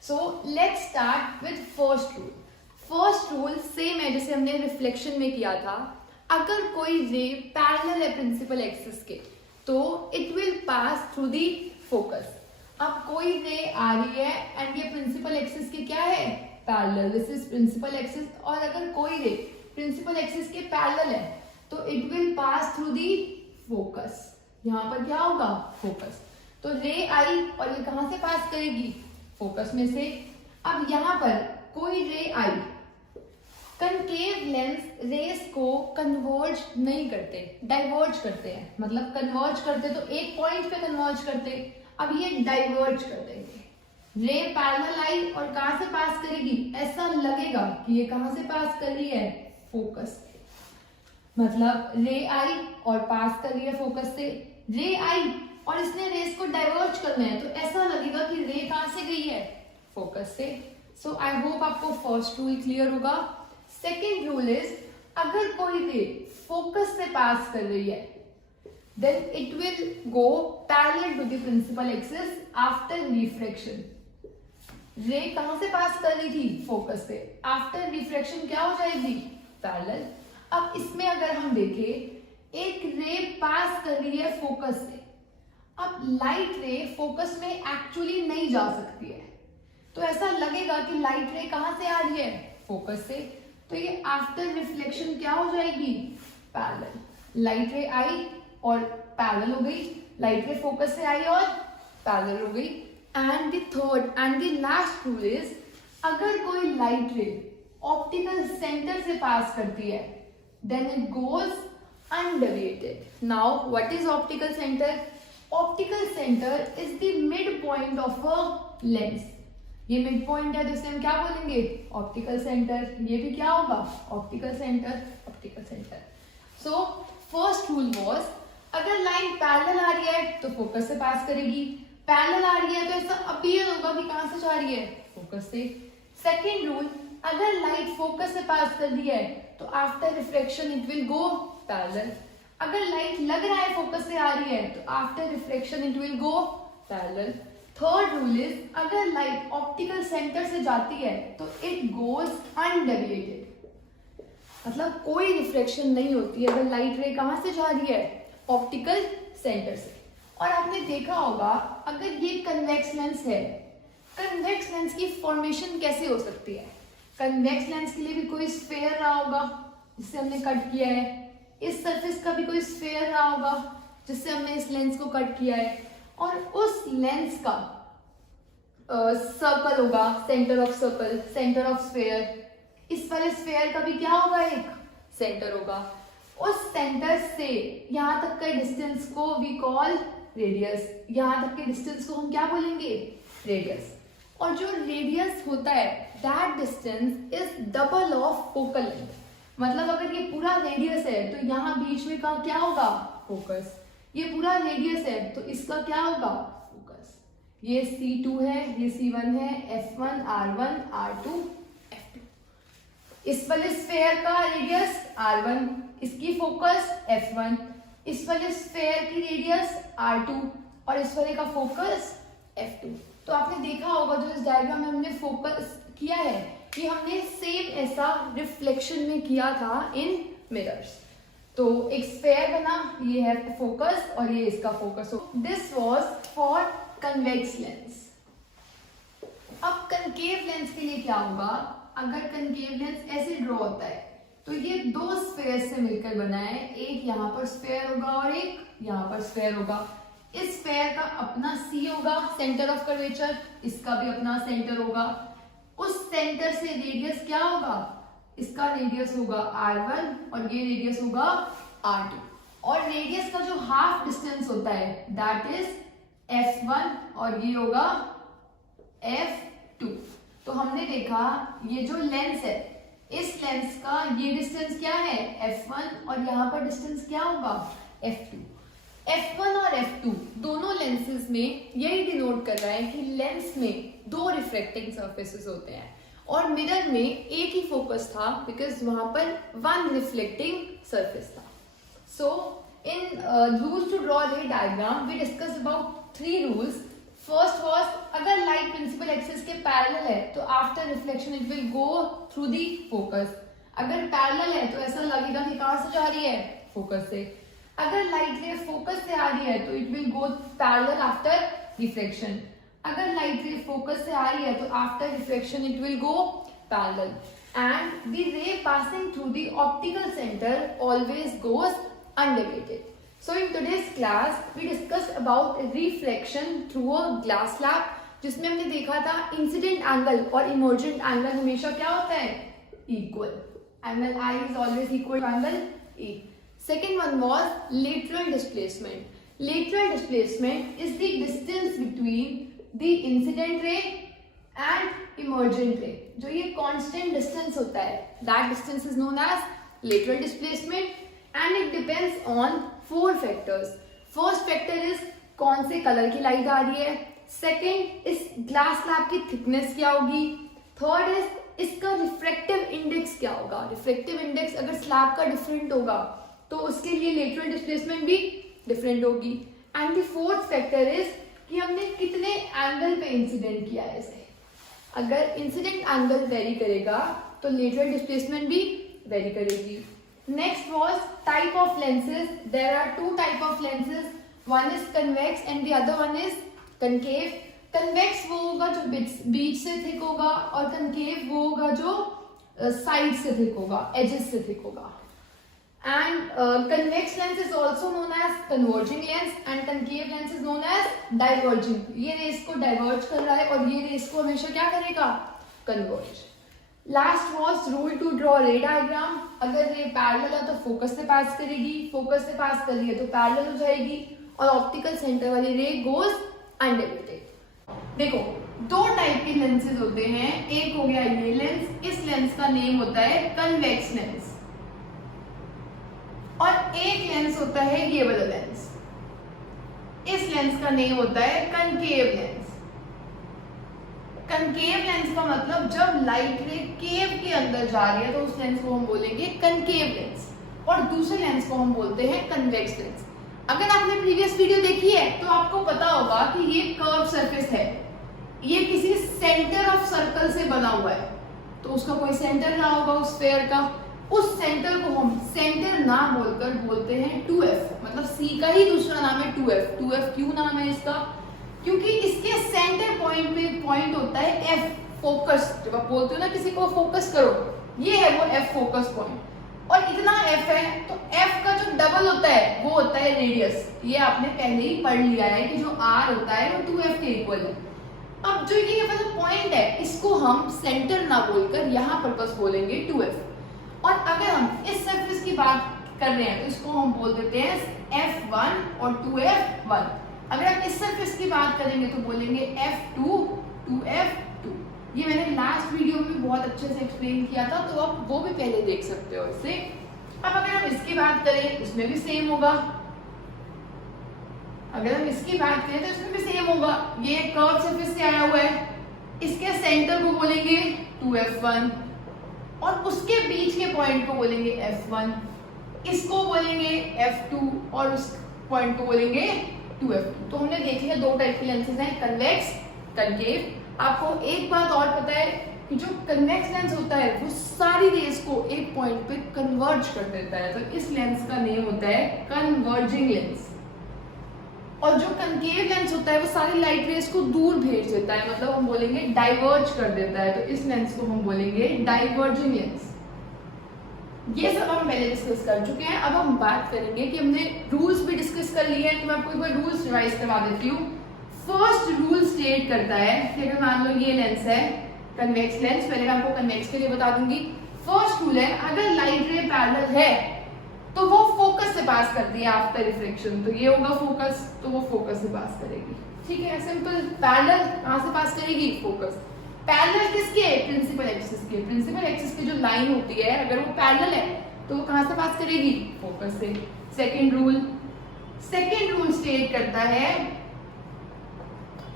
सो let's start with first rule. First rule same है जैसे हमने रिफ्लेक्शन में किया था। अगर कोई रे पैरेलल है प्रिंसिपल एक्सिस के तो it will pass through the focus. अब कोई रे आ रही है एंड ये प्रिंसिपल एक्सिस के क्या है, parallel, this is principal axis, और अगर कोई रे प्रिंसिपल एक्सिस के पैरेलल है तो it will pass through the focus. यहाँ पर क्या होगा, फोकस। तो रे आई और ये कहां से पास करेगी, फोकस में से। अब यहाँ पर कोई रे आई, कनकेव लेंस रेस को कन्वर्ज नहीं करते, डाइवर्ज करते हैं। मतलब कन्वर्ज करते तो एक पॉइंट पे कन्वर्ज करते, अब ये डाइवर्ज कर देंगे। रे पैरेलल आई और कहां से पास करेगी, ऐसा लगेगा कि ये कहां से पास कर रही है, फोकस से। मतलब रे आई और पास कर रही है फोकस से, रे आई और इसने रेस को डाइवर्ज करना है तो ऐसा लगेगा कि रे कहां से गई है, फोकस से। सो आई होप आपको फर्स्ट रूल क्लियर होगा। सेकेंड रूल इज, अगर कोई रे फोकस से पास कर रही है then it will go parallel to the principal axis after refraction. रे कहां से पास कर रही थी, फोकस से, आफ्टर रिफ्रैक्शन क्या हो जाएगी, पैरेलल। अब इसमें अगर हम देखें, एक रे पास कर रही है फोकस से। अब लाइट रे फोकस में एक्चुअली नहीं जा सकती है, तो ऐसा लगेगा कि लाइट रे कहां से आ रही है, फोकस से। तो ये आफ्टर रिफ्लेक्शन क्या हो जाएगी, पैरेलल। लाइट रे आई और पैरेलल हो गई, लाइट रे फोकस से आई और पैरेलल हो गई। And the third and the last rule is, अगर कोई लाइट रे ऑप्टिकल सेंटर से पास करती है then it goes undeviated. Now what is optical centre, optical centre is the mid point of a lens. ये mid point है तो इसे हम क्या बोलेंगे, ऑप्टिकल सेंटर। ये भी क्या होगा, optical centre, optical centre. So first rule was, अगर लाइन पैरेलल आ रही है तो फोकस से पास करेगी, पैरेलल आ रही है तो ऐसा अपीयर होगा कि कहां से जा रही है, फोकस से। सेकेंड रूल, अगर लाइट फोकस से पास कर रही है तो after reflection it will go parallel. अगर लाइट लग रहा है फोकस से आ रही है तो after reflection it will go parallel. Third rule is अगर लाइट ऑप्टिकल सेंटर से जाती है तो इट गोज अनडेविएटेड, मतलब कोई रिफ्लेक्शन नहीं होती है अगर लाइट रे कहां से जा रही है, ऑप्टिकल सेंटर से। और आपने देखा होगा अगर ये कन्वेक्स लेंस है, कन्वेक्स लेंस की फॉर्मेशन कैसे हो सकती है? कन्वेक्स लेंस के लिए भी कोई स्फेयर रहा होगा जिससे हमने कट किया है, इस सरफेस का भी कोई स्फेयर रहा होगा जिससे हमने इस लेंस को कट किया है, और उस लेंस का सर्कल होगा, centre of circle, centre of sphere. इस वाले स्फेयर का भी क्या होगा, एक सेंटर होगा। उस सेंटर से यहां तक का डिस्टेंस को वी कॉल रेडियस, यहां तक के डिस्टेंस को हम क्या बोलेंगे, रेडियस। और जो रेडियस होता है that distance is double of focal length, मतलब अगर ये पूरा रेडियस है तो यहाँ बीच में का क्या होगा, फोकस। ये पूरा रेडियस है तो इसका क्या होगा, फोकस। ये C2 है, ये C1 है, F1 R1 R2 F2। इस वाले स्फेयर का रेडियस R1, इसकी फोकस F1, इस वाले स्फेयर की रेडियस R2 और इस वाले का फोकस F2। तो आपने देखा होगा जो इस डायग्राम में हमने फोकस किया है कि हमने सेम ऐसा रिफ्लेक्शन में किया था इन मिरर्स। तो एक स्फेयर बना, ये है फोकस और ये इसका फोकस हो। This was for convex lens. अब कनकेव लेंस के लिए क्या होगा, अगर कनकेव लेंस ऐसे ड्रॉ होता है तो ये दो स्फेयर से मिलकर बना है, एक यहाँ पर स्फेयर होगा और एक यहाँ पर स्फेयर होगा। इस स्फेयर का अपना C होगा, सेंटर ऑफ कर्वेचर, इसका भी अपना सेंटर होगा। उस सेंटर से रेडियस क्या होगा, इसका रेडियस होगा R1 और ये रेडियस होगा R2, और रेडियस का जो हाफ डिस्टेंस होता है दैट इज F1 और ये होगा F2। तो हमने देखा ये जो लेंस है, इस लेंस का ये डिस्टेंस क्या है, F1, और यहाँ पर डिस्टेंस क्या होगा, F2। F1 और F2 दोनों लेंसेज में यही डिनोट कर रहा है कि लेंस में दो रिफ्रैक्टिंग सरफेसेस होते हैं और मिरर में एक ही फोकस था बिकॉज वहां पर वन रिफ्लेक्टिंग सरफेस था। So in rules to draw ray diagram we discuss about 3 rules. First was अगर लाइट प्रिंसिपल एक्सिस के पैरेलल है तो after reflection it will go through the focus. अगर पैरेलल है तो ऐसा लगेगा कि कहां से जा रही है, फोकस से। अगर लाइट रे फोकस से आ रही है तो it will go parallel after reflection. अगर लाइट रे फोकस से आ रही है तो after reflection it will go parallel, and the रे passing through the optical centre always goes undeviated. So in today's class we discussed about reflection through a glass slab, जिसमें हमने देखा था इंसिडेंट एंगल और इमर्जेंट एंगल हमेशा क्या होता है, equal. Angle I is always equal to angle E. Second one was lateral displacement. Lateral displacement is the distance between the incident ray and emergent ray. जो ये constant distance होता है, that distance is known as lateral displacement and it depends on 4 factors. First factor is कौन से colour की light आ रही है, सेकेंड इस ग्लास स्लैब की थिकनेस क्या होगी, थर्ड इज इसका रिफ्रैक्टिव इंडेक्स क्या होगा। रिफ्रैक्टिव इंडेक्स अगर स्लैब का डिफरेंट होगा तो उसके लिए लेटरल डिस्प्लेसमेंट भी डिफरेंट होगी। And the fourth factor is कि हमने कितने एंगल पे इंसिडेंट किया है इसे। अगर इंसिडेंट एंगल वेरी करेगा तो लेटरल डिस्प्लेसमेंट भी वेरी करेगी। Next was type of lenses. There are 2 type of lenses. One is convex and the other one is concave. Convex वो होगा जो बीच से थिक होगा और concave वो होगा जो साइड से थिक होगा, edges से थिक होगा। And convex lens is also known as converging lens and concave lens is known as diverging. ये रेस को डाइवर्ज कर रहा है और ये रेस को हमेशा क्या करेगा, converge. Last was rule to draw ray diagram. अगर रे पैरेलल है तो फोकस से पास करेगी, फोकस से पास कर रही है तो पैरेलल हो जाएगी और ऑप्टिकल सेंटर वाली रे गोज अनडेविएटेड। देखो 2 टाइप के लेंसेज होते हैं, एक हो गया ये लेंस, इस लेंस का नेम होता है कन्वेक्स लेंस, और एक लेंस होता है ये वाला लेंस, इस लेंस का नेम होता है कनकेव लेंस। कनकेव लेंस का मतलब जब लाइट रे केव के अंदर जा रही है तो उस लेंस को हम बोलेंगे कनकेव लेंस, और दूसरे लेंस को हम बोलते हैं कन्वेक्स लेंस। अगर आपने प्रीवियस वीडियो देखी है तो आपको पता होगा कि ये कर्व सरफेस है, ये किसी सेंटर ऑफ सर्कल से बना हुआ है, तो उसका कोई सेंटर रहा होगा उस स्फीयर का, उस सेंटर को हम सेंटर ना बोलकर बोलते हैं 2f, मतलब सी का ही दूसरा नाम है 2f। 2f क्यों नाम है इसका? क्योंकि इसके सेंटर पॉइंट पे पॉइंट होता है f, फोकस। जब आप बोलते हो ना किसी को फोकस करो, ये है वो f फोकस पॉइंट, और इतना f है तो f का जो डबल होता है वो होता है रेडियस। ये आपने पहले ही पढ़ लिया है कि जो r होता है वो 2f के इक्वल है। अब जो ये वाला पॉइंट है इसको हम सेंटर ना बोलकर यहाँ पर बस बोलेंगे 2f। और अगर हम इस सरफेस की बात कर रहे हैं तो इसको हम बोल देते हैं f1 और 2f1। अगर हम इस सरफेस की बात करेंगे तो बोलेंगे f2 2f2। ये मैंने लास्ट वीडियो में बहुत अच्छे से एक्सप्लेन किया था, तो आप वो भी पहले देख सकते हो इससे। अब अगर हम इसकी बात करें इसमें भी सेम होगा, अगर हम इसकी बात करें तो इसमें भी सेम होगा। ये कर्व सरफेस से आया हुआ है, इसके सेंटर को बोलेंगे 2f1 और उसके बीच के पॉइंट को बोलेंगे f1, इसको बोलेंगे f2 और उस पॉइंट को बोलेंगे 2f2। तो हमने देख लिया दो टाइप के लेंसेज हैं, कन्वेक्स, कनकेव। आपको एक बात और पता है कि जो कन्वेक्स लेंस होता है वो सारी रेज को एक पॉइंट पे कन्वर्ज कर देता है, तो इस लेंस का नेम होता है कन्वर्जिंग लेंस। और जो कनकेव लेंस होता है वो सारी लाइट रेज को दूर भेज देता है, मतलब हम बोलेंगे डाइवर्ज कर देता है, तो इस लेंस को हम बोलेंगे डाइवर्जिंग लेंस। ये सब हम पहले डिस्कस कर चुके हैं। अब हम बात करेंगे कि हमने रूल्स भी डिस्कस कर लिए हैं, तो मैं आपको एक बार रूल्स रिवाइज करवा देती हूँ। फर्स्ट रूल स्टेट करता है कि अगर मान लो ये लेंस है कन्वेक्स लेंस, पहले मैं आपको कन्वेक्स के लिए बता दूंगी। फर्स्ट रूल है अगर लाइट रे पैरेलल है तो वो फोकस से पास करती है आफ्टर रिफ्लेक्शन, तो ये होगा फोकस, तो वो फोकस से पास करेगी। ठीक है, सिंपल। पैरेलल कहां से पास करेगी? फोकस। पैरेलल किसके? प्रिंसिपल एक्सिस के। प्रिंसिपल एक्सिस की जो लाइन होती है अगर वो पैरेलल है तो वो कहां से पास करेगी? फोकस से। सेकंड रूल स्टेट करता है,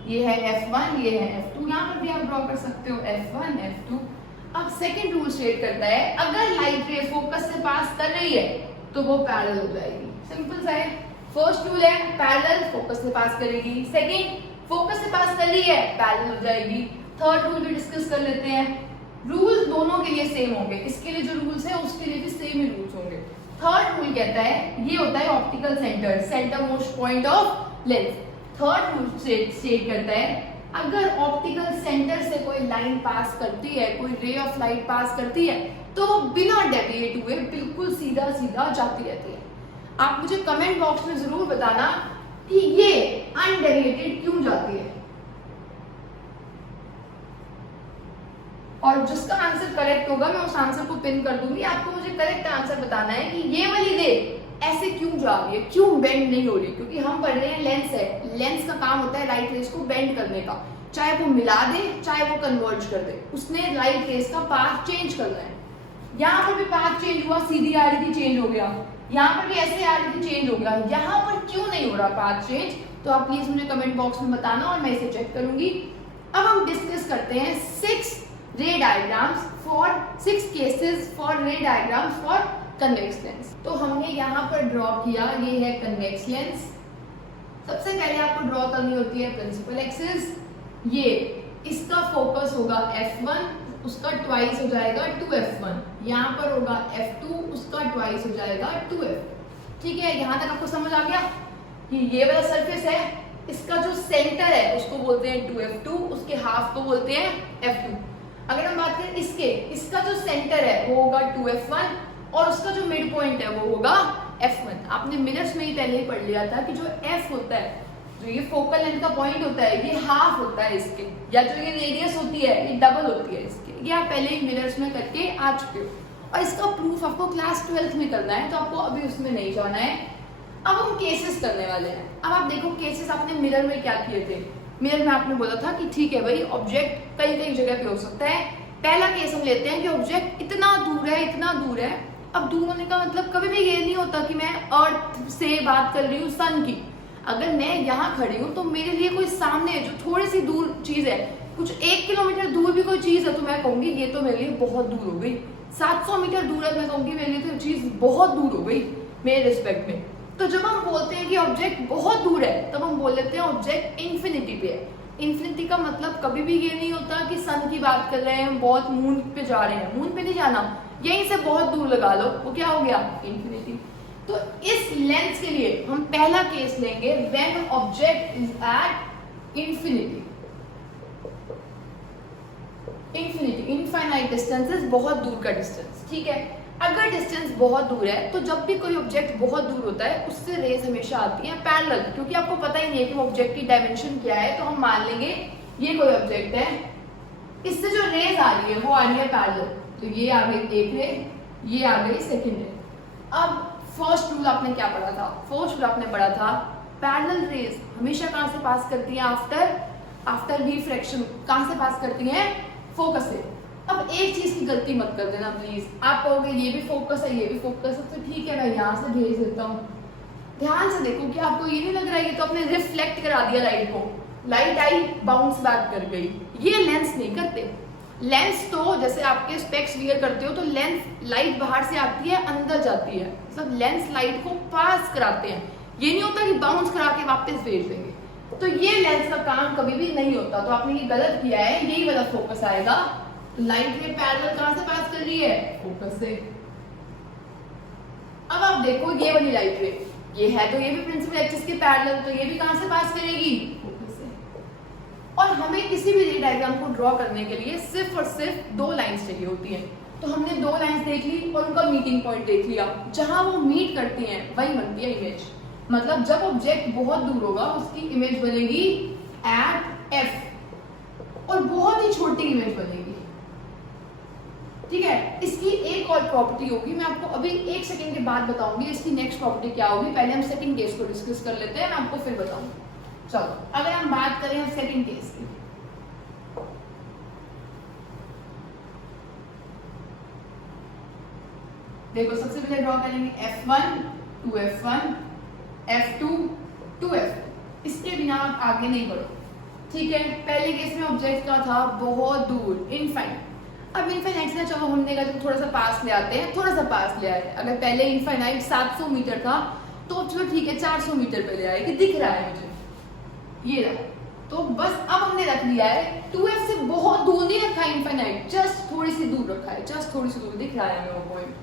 ये है f1 ये है f2, यहां पर भी आप ड्रॉ कर सकते हो f1 f2। अब सेकंड रूल स्टेट करता है अगर लाइट रे फोकस से पास कर रही है तो वो पैरेलल हो जाएगी। सिंपल सा है। फर्स्ट रूल है पैरेलल, फोकस से पास करेगी। सेकंड, फोकस से पास कर रही है, पैरेलल हो जाएगी। थर्ड रूल भी डिस्कस कर लेते हैं। रूल्स दोनों के लिए सेम होंगे, इसके लिए जो रूल्स है उसके लिए भी सेम ही रूल्स होंगे। थर्ड रूल कहता है, ये होता है optical centre, centre most point of lens. Third rule state करता है अगर ऑप्टिकल सेंटर से कोई लाइन पास करती है, कोई रे ऑफ लाइट पास करती है, तो वो बिना डेविएट हुए बिल्कुल सीधा सीधा जाती रहती है। आप मुझे कमेंट बॉक्स में जरूर बताना कि ये अनडेविएटेड क्यों जाती है, और जिसका आंसर करेक्ट होगा मैं उस आंसर को पिन कर दूंगी। आपको मुझे करेक्ट आंसर बताना है कि ये वाली रे ऐसे क्यों जा रही है, क्यों बेंड नहीं हो रही। क्योंकि हम पढ़ रहे हैं लेंस है, लेंस का काम होता है लाइट रेज को बेंड करने का, चाहे वो मिला दे चाहे वो कन्वर्ज कर दे, उसने लाइट रेज का पाथ चेंज करना है। यहाँ पर भी पाथ चेंज हुआ, सीधी आ रही थी चेंज हो गया, यहाँ पर भी ऐसे आ रही थी चेंज हो गया, यहाँ पर क्यों नहीं हो रहा पाथ चेंज, तो आप प्लीज मुझे कमेंट बॉक्स में बताना और मैं इसे चेक करूंगी। अब हम डिस्कस करते हैं 6 रे डायग्राम्स फॉर 6 केसेस फॉर रे डायग्राम्स फॉर कन्वेक्स लेंस। तो हमने यहाँ पर ड्रॉ किया, ये है कन्वेक्स लेंस। सबसे पहले आपको ड्रॉ करनी होती है प्रिंसिपल एक्सिस। ये इसका फोकस होगा f1, उसका ट्वाइस हो जाएगा 2f1। यहाँ पर होगा f2, उसका ट्वाइस हो जाएगा 2f। ठीक है, यहाँ तक आपको समझ आ गया कि ये वाला सरफेस है, इसका जो सेंटर है उसको बोलते हैं 2f2, उसके हाफ को बोलते हैं f2। अगर हम बात करें इसका जो सेंटर है वो होगा 2f1 और उसका जो मिड पॉइंट है वो होगा f1। आपने मिनट्स में ही पहले ही पढ़ लिया था कि जो f होता है, जो ये फोकल लेंथ का पॉइंट होता है, ये हाफ होता है इसके, या जो ये रेडियस होती है ये डबल होती है इसके। ये आप पहले ही मिनट्स में करके आ चुके हो, और इसका प्रूफ आपको क्लास 12th में करना है, तो आपको अभी उसमें नहीं जाना है। अब हम केसेस करने वाले हैं। अब आप देखो केसेस आपने मिरर में क्या किए थे। मिरर में आपने बोला था कि ठीक है भाई ऑब्जेक्ट कई कई जगह पे हो सकता है। पहला केस हम लेते हैं कि ऑब्जेक्ट इतना दूर है, इतना दूर है। अब दूर होने का मतलब कभी भी ये नहीं होता कि मैं अर्थ से बात कर रही हूँ सन की। अगर मैं यहाँ खड़ी हूँ तो मेरे लिए कोई सामने जो थोड़ी सी दूर चीज है कुछ 1 किलोमीटर दूर भी कोई चीज है तो मैं कहूंगी ये तो मेरे लिए बहुत दूर हो गई। 700 मीटर दूर है, मैं कहूंगी मेरे लिए तो चीज बहुत दूर हो गई मेरे रिस्पेक्ट में। तो जब हम बोलते हैं कि ऑब्जेक्ट बहुत दूर है तब हम बोल लेते हैं ऑब्जेक्ट इन्फिनिटी पे है। इन्फिनिटी का मतलब कभी भी ये नहीं होता कि सन की बात कर रहे हैं, हम बहुत मून पे जा रहे हैं, मून पे नहीं जाना, यहीं से बहुत दूर लगा लो, वो क्या हो गया, इन्फिनिटी। तो इस लेंस के लिए हम पहला केस लेंगे when object is at infinity. Infinity, infinite distance, बहुत दूर का डिस्टेंस, ठीक है। अगर डिस्टेंस बहुत दूर है तो जब भी कोई ऑब्जेक्ट बहुत दूर होता है उससे रेज हमेशा आती है पैरेलल, क्योंकि आपको पता ही नहीं है कि वो ऑब्जेक्ट की डायमेंशन क्या है। तो हम मान लेंगे ये कोई ऑब्जेक्ट है, इससे जो रेज आ रही है वो आ रही है पैरेलल। तो ये आ गई एक रे, ये आ गई सेकेंड रे। अब फर्स्ट रूल आपने क्या पढ़ा था? फर्स्ट रूल आपने पढ़ा था पैरेलल रेज हमेशा कहां से पास करती हैं? After refraction. कहां से पास करती हैं? फोकस से। अब एक चीज की गलती मत कर देना प्लीज। आप कहोगे ये भी फोकस है, ये भी फोकस है, तो ठीक है मैं यहाँ से भेज देता हूँ। ध्यान से देखो कि आपको ये नहीं लग रहा है ये तो आपने रिफ्लेक्ट करा दिया लाइट को, लाइट आई बाउंस बैक कर गई। ये लेंस नहीं करते। लेंस तो जैसे आपके स्पेक्स वियर करते हो तो लेंस, लाइट बाहर से आती है अंदर जाती है, मतलब लेंस लाइट को पास कराते हैं। ये नहीं होता कि बाउंस करा के वापस भेज देंगे। तो ये लेंस का काम कभी भी नहीं होता। तो आपने ये गलत किया है, यही वाला फोकस आएगा। लाइट रे पैरेलल कहां से पास कर रही है? फोकस से। अब आप देखो ये वाली लाइट रे, ये है तो ये भी प्रिंसिपल एक्सिस के पैरेलल, तो ये भी कहां से पास करेगी? फोकस से। और हमें किसी भी रे डायग्राम को ड्रॉ करने के लिए सिर्फ और सिर्फ दो लाइंस चाहिए होती हैं। तो हमने दो लाइंस देख ली और उनका मीटिंग पॉइंट देख लिया, जहां वो मीट करती हैं वही बनती है इमेज। मतलब जब ऑब्जेक्ट बहुत दूर होगा उसकी इमेज बनेगी एट एफ, और बहुत ही छोटी इमेज बनेगी, ठीक है। इसकी एक और प्रॉपर्टी होगी, मैं आपको अभी 1 सेकंड के बाद बताऊंगी इसकी नेक्स्ट प्रॉपर्टी क्या होगी। पहले हम सेकंड केस को डिस्कस कर लेते हैं, मैं आपको फिर बताऊंगी। चलो अगर हम बात करें सेकंड केस की, देखो सबसे पहले ड्रॉ करेंगे F1 2F1 F2 2F। इसके बिना आप आगे नहीं बढ़ो, ठीक है। पहले केस में ऑब्जेक्ट का था बहुत दूर, इनफाइनाइट। अब इनफाइनाइट से चलो हमने कहा थोड़ा सा पास ले आते हैं, थोड़ा सा पास ले आए। अगर पहले इनफाइनाइट 700 मीटर था तो चलो ठीक है 400 मीटर पे ले आए कि दिख रहा है मुझे, ये रहा। तो बस अब हमने रख लिया है 2F से बहुत दूर नहीं रखा है इनफाइनाइट, जस्ट थोड़ी सी दूर रखा है, जस्ट थोड़ी सी दूर दिख रहा है हमें वो पॉइंट,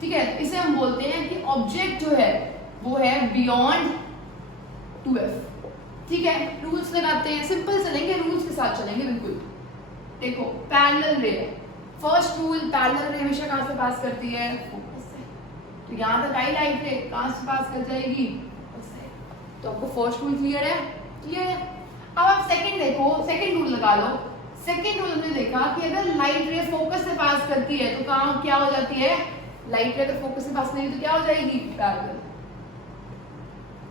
ठीक है। इसे हम बोलते हैं कि ऑब्जेक्ट जो है वो है बियॉन्ड 2F, ठीक है। रूल्स लगाते हैं, सिंपल चलेंगे, रूल्स के साथ चलेंगे बिल्कुल। देखो पैरेलल रे, फर्स्ट रूल पैरेलल रे हमेशा कहां से पास करती है? फोकस से। तो यहां तक आई लाइट रे कहां से पास कर जाएगी? फोकस से। तो आपको फर्स्ट रूल क्लियर है? क्लियर है। अब आप सेकंड देखो, सेकंड रूल लगा लो। सेकंड रूल में देखा कि अगर लाइट रे फोकस से पास करती है तो कहां क्या हो जाती है? लाइट रे अगर फोकस से पास नहीं तो क्या हो जाएगी? पैरेलल।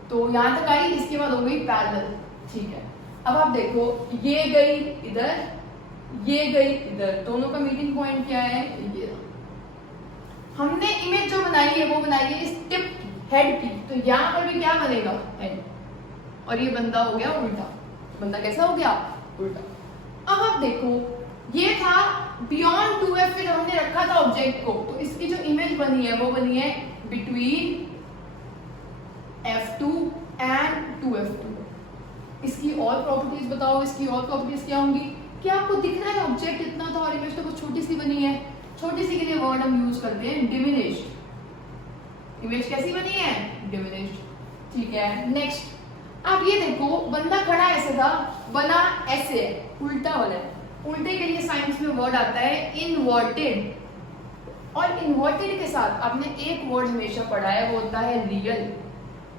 तो यहां तक आई, इसके बाद हो गई पैरेलल, ठीक है। अब आप देखो ये गई इधर, ये गई इधर, दोनों का मीटिंग पॉइंट क्या है? ये। हमने इमेज जो बनाई है वो बनाई है इस टिप हेड की, तो यहां पर भी क्या बनेगा? हेड। और ये बंदा हो गया उल्टा। बंदा कैसा हो गया? उल्टा। अब आप देखो ये था बियॉन्ड 2F पे जब हमने रखा था ऑब्जेक्ट को, तो इसकी जो इमेज बनी है वो बनी है बिटवीन F2 एंड 2F2। इसकी और प्रॉपर्टीज बताओ, इसकी और प्रॉपर्टीज क्या होंगी? कि आपको दिख रहा है ऑब्जेक्ट इतना था और इमेज तो कुछ छोटी सी बनी है। छोटी सी के लिए वर्ड हम यूज करते हैं डिमिनिश्ड। इमेज कैसी बनी है? डिमिनिश्ड, ठीक है। नेक्स्ट अब ये देखो बंदा खड़ा ऐसे था, बना ऐसे है, उल्टा बना है। उल्टे के लिए साइंस में वर्ड आता है इनवर्टेड, और इनवर्टेड के साथ आपने एक वर्ड हमेशा पढ़ा है वो होता है रियल।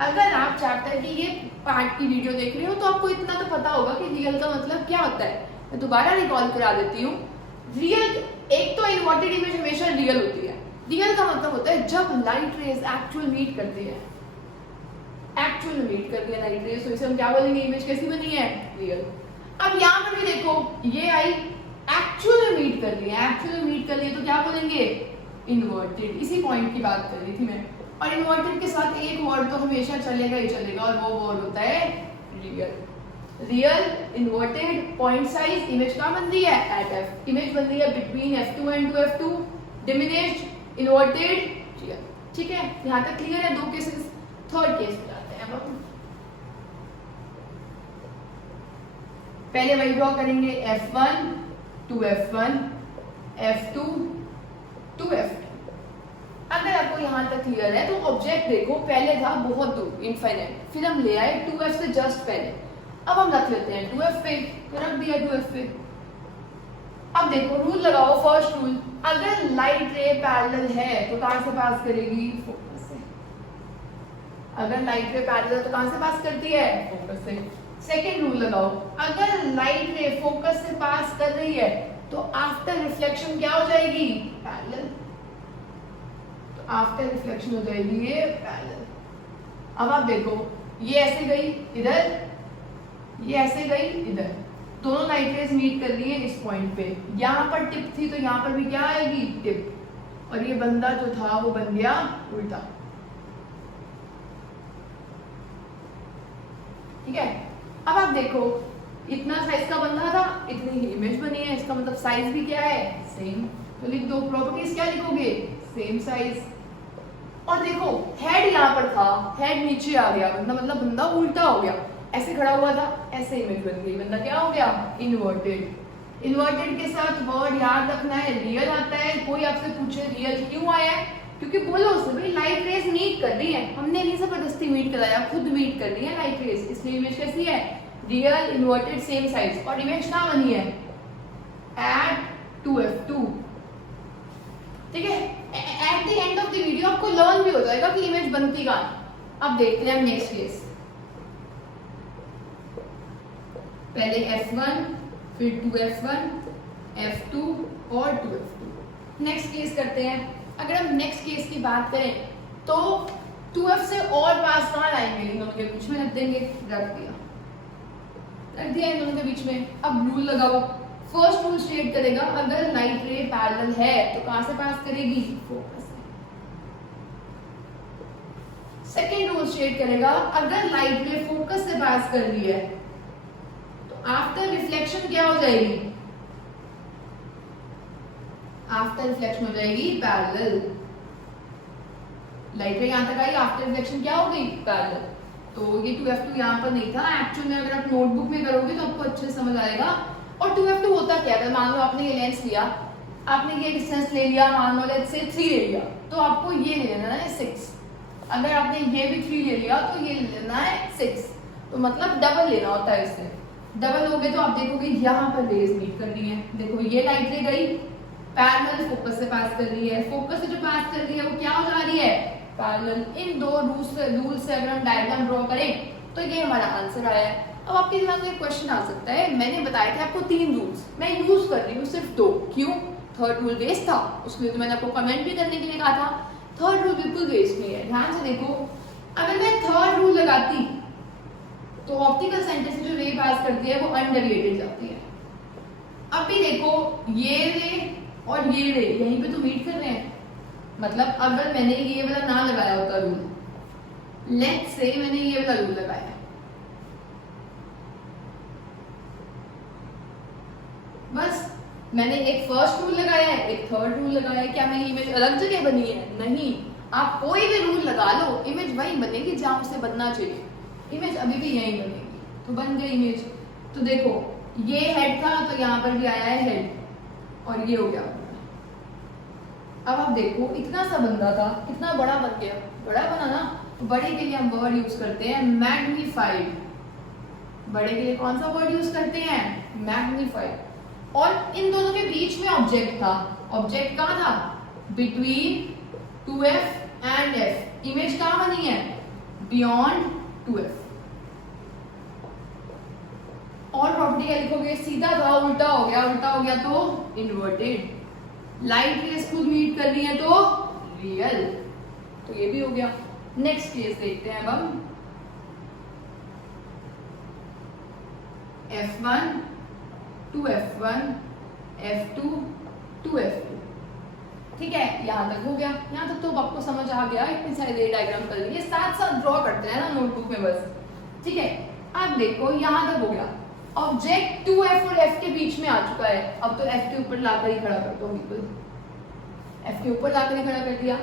अगर आप चैप्टर की ये पार्ट की वीडियो देख रहे हो तो आपको इतना तो पता होगा कि रियल का मतलब क्या होता है। मैं दोबारा रिकॉल करा देती हूँ। रियल, एक तो इन्वर्टेड इमेज हमेशा रियल होती है। रियल का मतलब होता है जब लाइट रेज एक्चुअल मीट करती है, एक्चुअल मीट करती है लाइट रेज, तो इसे हम क्या बोलेंगे? इमेज कैसी बनी है? रियल। अब यहाँ पर भी देखो ये आई एक्चुअल मीट कर रही है, एक्चुअल मीट कर रही है तो क्या बोलेंगे? इन्वर्टेड। इसी पॉइंट की बात कर रही थी मैं। और इन्वर्टेड के साथ एक वर्ड तो हमेशा चलेगा ही चलेगा, और वो वर्ड होता है real. Real inverted point size image कहाँ बन रही है एट एफ, इमेज बन रही है between F2 and 2F2, diminished inverted real. ठीक है, यहाँ तक क्लियर है दो केसेस। थर्ड केस में जाते हैं अब। पहले वही ड्रॉ करेंगे F1 2F1 F2 2F2। अगर आपको यहाँ तक क्लियर है तो ऑब्जेक्ट देखो पहले था बहुत दूर इनफाइनाइट, फिर हम ले आए 2F से जस्ट पहले, अब हम रख लेते हैं 2F पे, तो रख दिया 2F पे। अब देखो रूल लगाओ, फर्स्ट रूल, अगर लाइट रे पैरेलल है तो कहां से पास करेगी, फोकस से। अगर लाइट रे पैरेलल तो कहां से पास करती है, फोकस से। सेकेंड रूल लगाओ, अगर लाइट रे फोकस से पास कर रही है तो आफ्टर रिफ्लेक्शन क्या हो जाएगी, पैरेलल। तो आफ्टर रिफ्लेक्शन हो जाएगी ये पैरेलल। अब आप देखो ये ऐसे गई इधर, ये ऐसे गई इधर, दोनों लाइट रेज मीट कर रही है इस पॉइंट पे। यहां पर टिप थी तो यहां पर भी क्या आएगी, टिप, और ये बंदा जो था वो बन गया उल्टा। ठीक है, अब आप देखो इतना साइज का बंदा था, इतनी ही इमेज बनी है, इसका मतलब साइज भी क्या है, सेम। तो लिख दो, प्रॉपर्टीज क्या लिखोगे, सेम साइज। और देखो हेड यहाँ पर था, हेड नीचे आ गया, मतलब बंदा उल्टा हो गया, ऐसे खड़ा हुआ था, ऐसे इमेज बन गई, बंदा क्या हो गया, इन्वर्टेड। इन्वर्टेड के साथ वर्ड याद रखना है, रियल आता है। कोई आपसे पूछे रियल क्यों आया है, क्योंकि बोलो उसे भाई लाइट रेज मीट कर रही है, हमने नहीं जबरदस्ती मीट कराया, खुद मीट कर रही है लाइट रेज, इसलिए इमेज कैसी है, रियल इन्वर्टेड सेम साइज। और इमेज कहाँ बनी है, एट 2F2। ठीक है, at the end of the video आपको लर्न भी हो जाएगा कि इमेज बनती कहाँ। अब देखते हैं नेक्स्ट केस, पहले F1 फिर 2F1 F2 और 2F2। नेक्स्ट केस करते हैं। अगर हम नेक्स्ट केस की बात करें तो 2F से और पास कहाँ लाएंगे, इन दोनों के बीच में रख देंगे, रख दिया इन दोनों के बीच में। अब रूल लगाओ, फर्स्ट रूल स्टेट करेगा अगर लाइट रे पैरेलल है तो कहां से पास करेगी, फोकस से। सेकेंड रूल स्टेट करेगा अगर लाइट रे फोकस से पास कर रही है तो आफ्टर रिफ्लेक्शन क्या हो जाएगी, आफ्टर रिफ्लेक्शन हो जाएगी पैरेलल। लाइट रे यहां तक आई, आफ्टर रिफ्लेक्शन क्या हो गई, पैरेलल। तो ये 2F2 यहाँ पर नहीं था, एक्चुअल में अगर आप नोटबुक में करोगे तो आपको अच्छे से समझ आएगा। और 2F2 होता क्या, अगर मान लो आपने ये लेंस लिया, आपने ये डिस्टेंस ले लिया, मान लो लेट्स से 3 ले लिया, तो आपको ये ले लेना है 6। अगर आपने ये भी 3 ले लिया तो ये ले लेना है 6, तो मतलब डबल लेना होता है इससे। डबल हो गए तो आप देखोगे यहाँ पर रेज मीट कर रही है। देखो ये लाइट रे गई, पैरेलल फोकस से पास कर रही है, फोकस से जो पास कर रही है वो क्या हो जा रही है, पैरेलल। इन दो रूल से अगर हम डायग्राम ड्रॉ करें तो ये हमारा आंसर आया है। अब आपके दिमाग में एक क्वेश्चन आ सकता है, मैंने बताया था आपको 3 रूल्स, मैं यूज कर रही हूँ सिर्फ 2, क्यों, थर्ड रूल वेस्ट था, उसके लिए तो मैंने आपको कमेंट भी करने के लिए कहा था। थर्ड रूल बिल्कुल वेस्ट नहीं है, ध्यान से देखो। अगर मैं थर्ड रूल लगाती तो ऑप्टिकल सेंटर से जो रे पास करती है वो अनडेविएटेड जाती है। अब भी देखो ये रे और ये रे यहीं पे तो मीट कर रहे हैं, मतलब अगर मैंने ये वाला ना लगाया होता रूल, लेट्स से मैंने ये वाला रूल लगाया, बस मैंने एक फर्स्ट रूल लगाया है, एक थर्ड रूल लगाया है, क्या मेरी इमेज अलग जगह बनी है, नहीं। आप कोई भी रूल लगा लो, इमेज वही बनेगी जहां उसे बनना चाहिए, इमेज अभी भी यही बनेगी, तो बन गई इमेज। तो देखो ये हेड था तो यहाँ पर भी आया है हेड, और ये हो गया। अब आप देखो इतना सा बंदा था, कितना बड़ा बन गया, बड़ा बना ना। तो बड़े के लिए हम वर्ड यूज करते हैं मैग्नीफाइड, बड़े के लिए कौन सा वर्ड यूज करते हैं, मैग्नीफाइड। और इन दोनों के बीच में ऑब्जेक्ट था, ऑब्जेक्ट कहाँ था, between 2F and F, image कहाँ बनी है, बियॉन्ड 2F। और प्रॉपर्टी क्या लिखोगे, सीधा था उल्टा हो गया, उल्टा हो गया तो इन्वर्टेड। लाइट रेज खुद मीट कर रही है तो रियल, तो ये भी हो गया। नेक्स्ट केस देखते हैं अब हम, F1 2F1 F2 2F2। ठीक है, यहां तक हो गया, यहां तक तो आपको समझ आ गया, इतनी सारी डायग्राम कर ली, साथ साथ ड्रॉ करते हैं ना नोटबुक में बस। ठीक है, अब देखो यहाँ तक हो गया, ऑब्जेक्ट 2f और f के बीच में आ चुका है। अब तो f के ऊपर लाकर ही खड़ा कर दो, बिल्कुल f के ऊपर लाकर ही खड़ा कर दिया।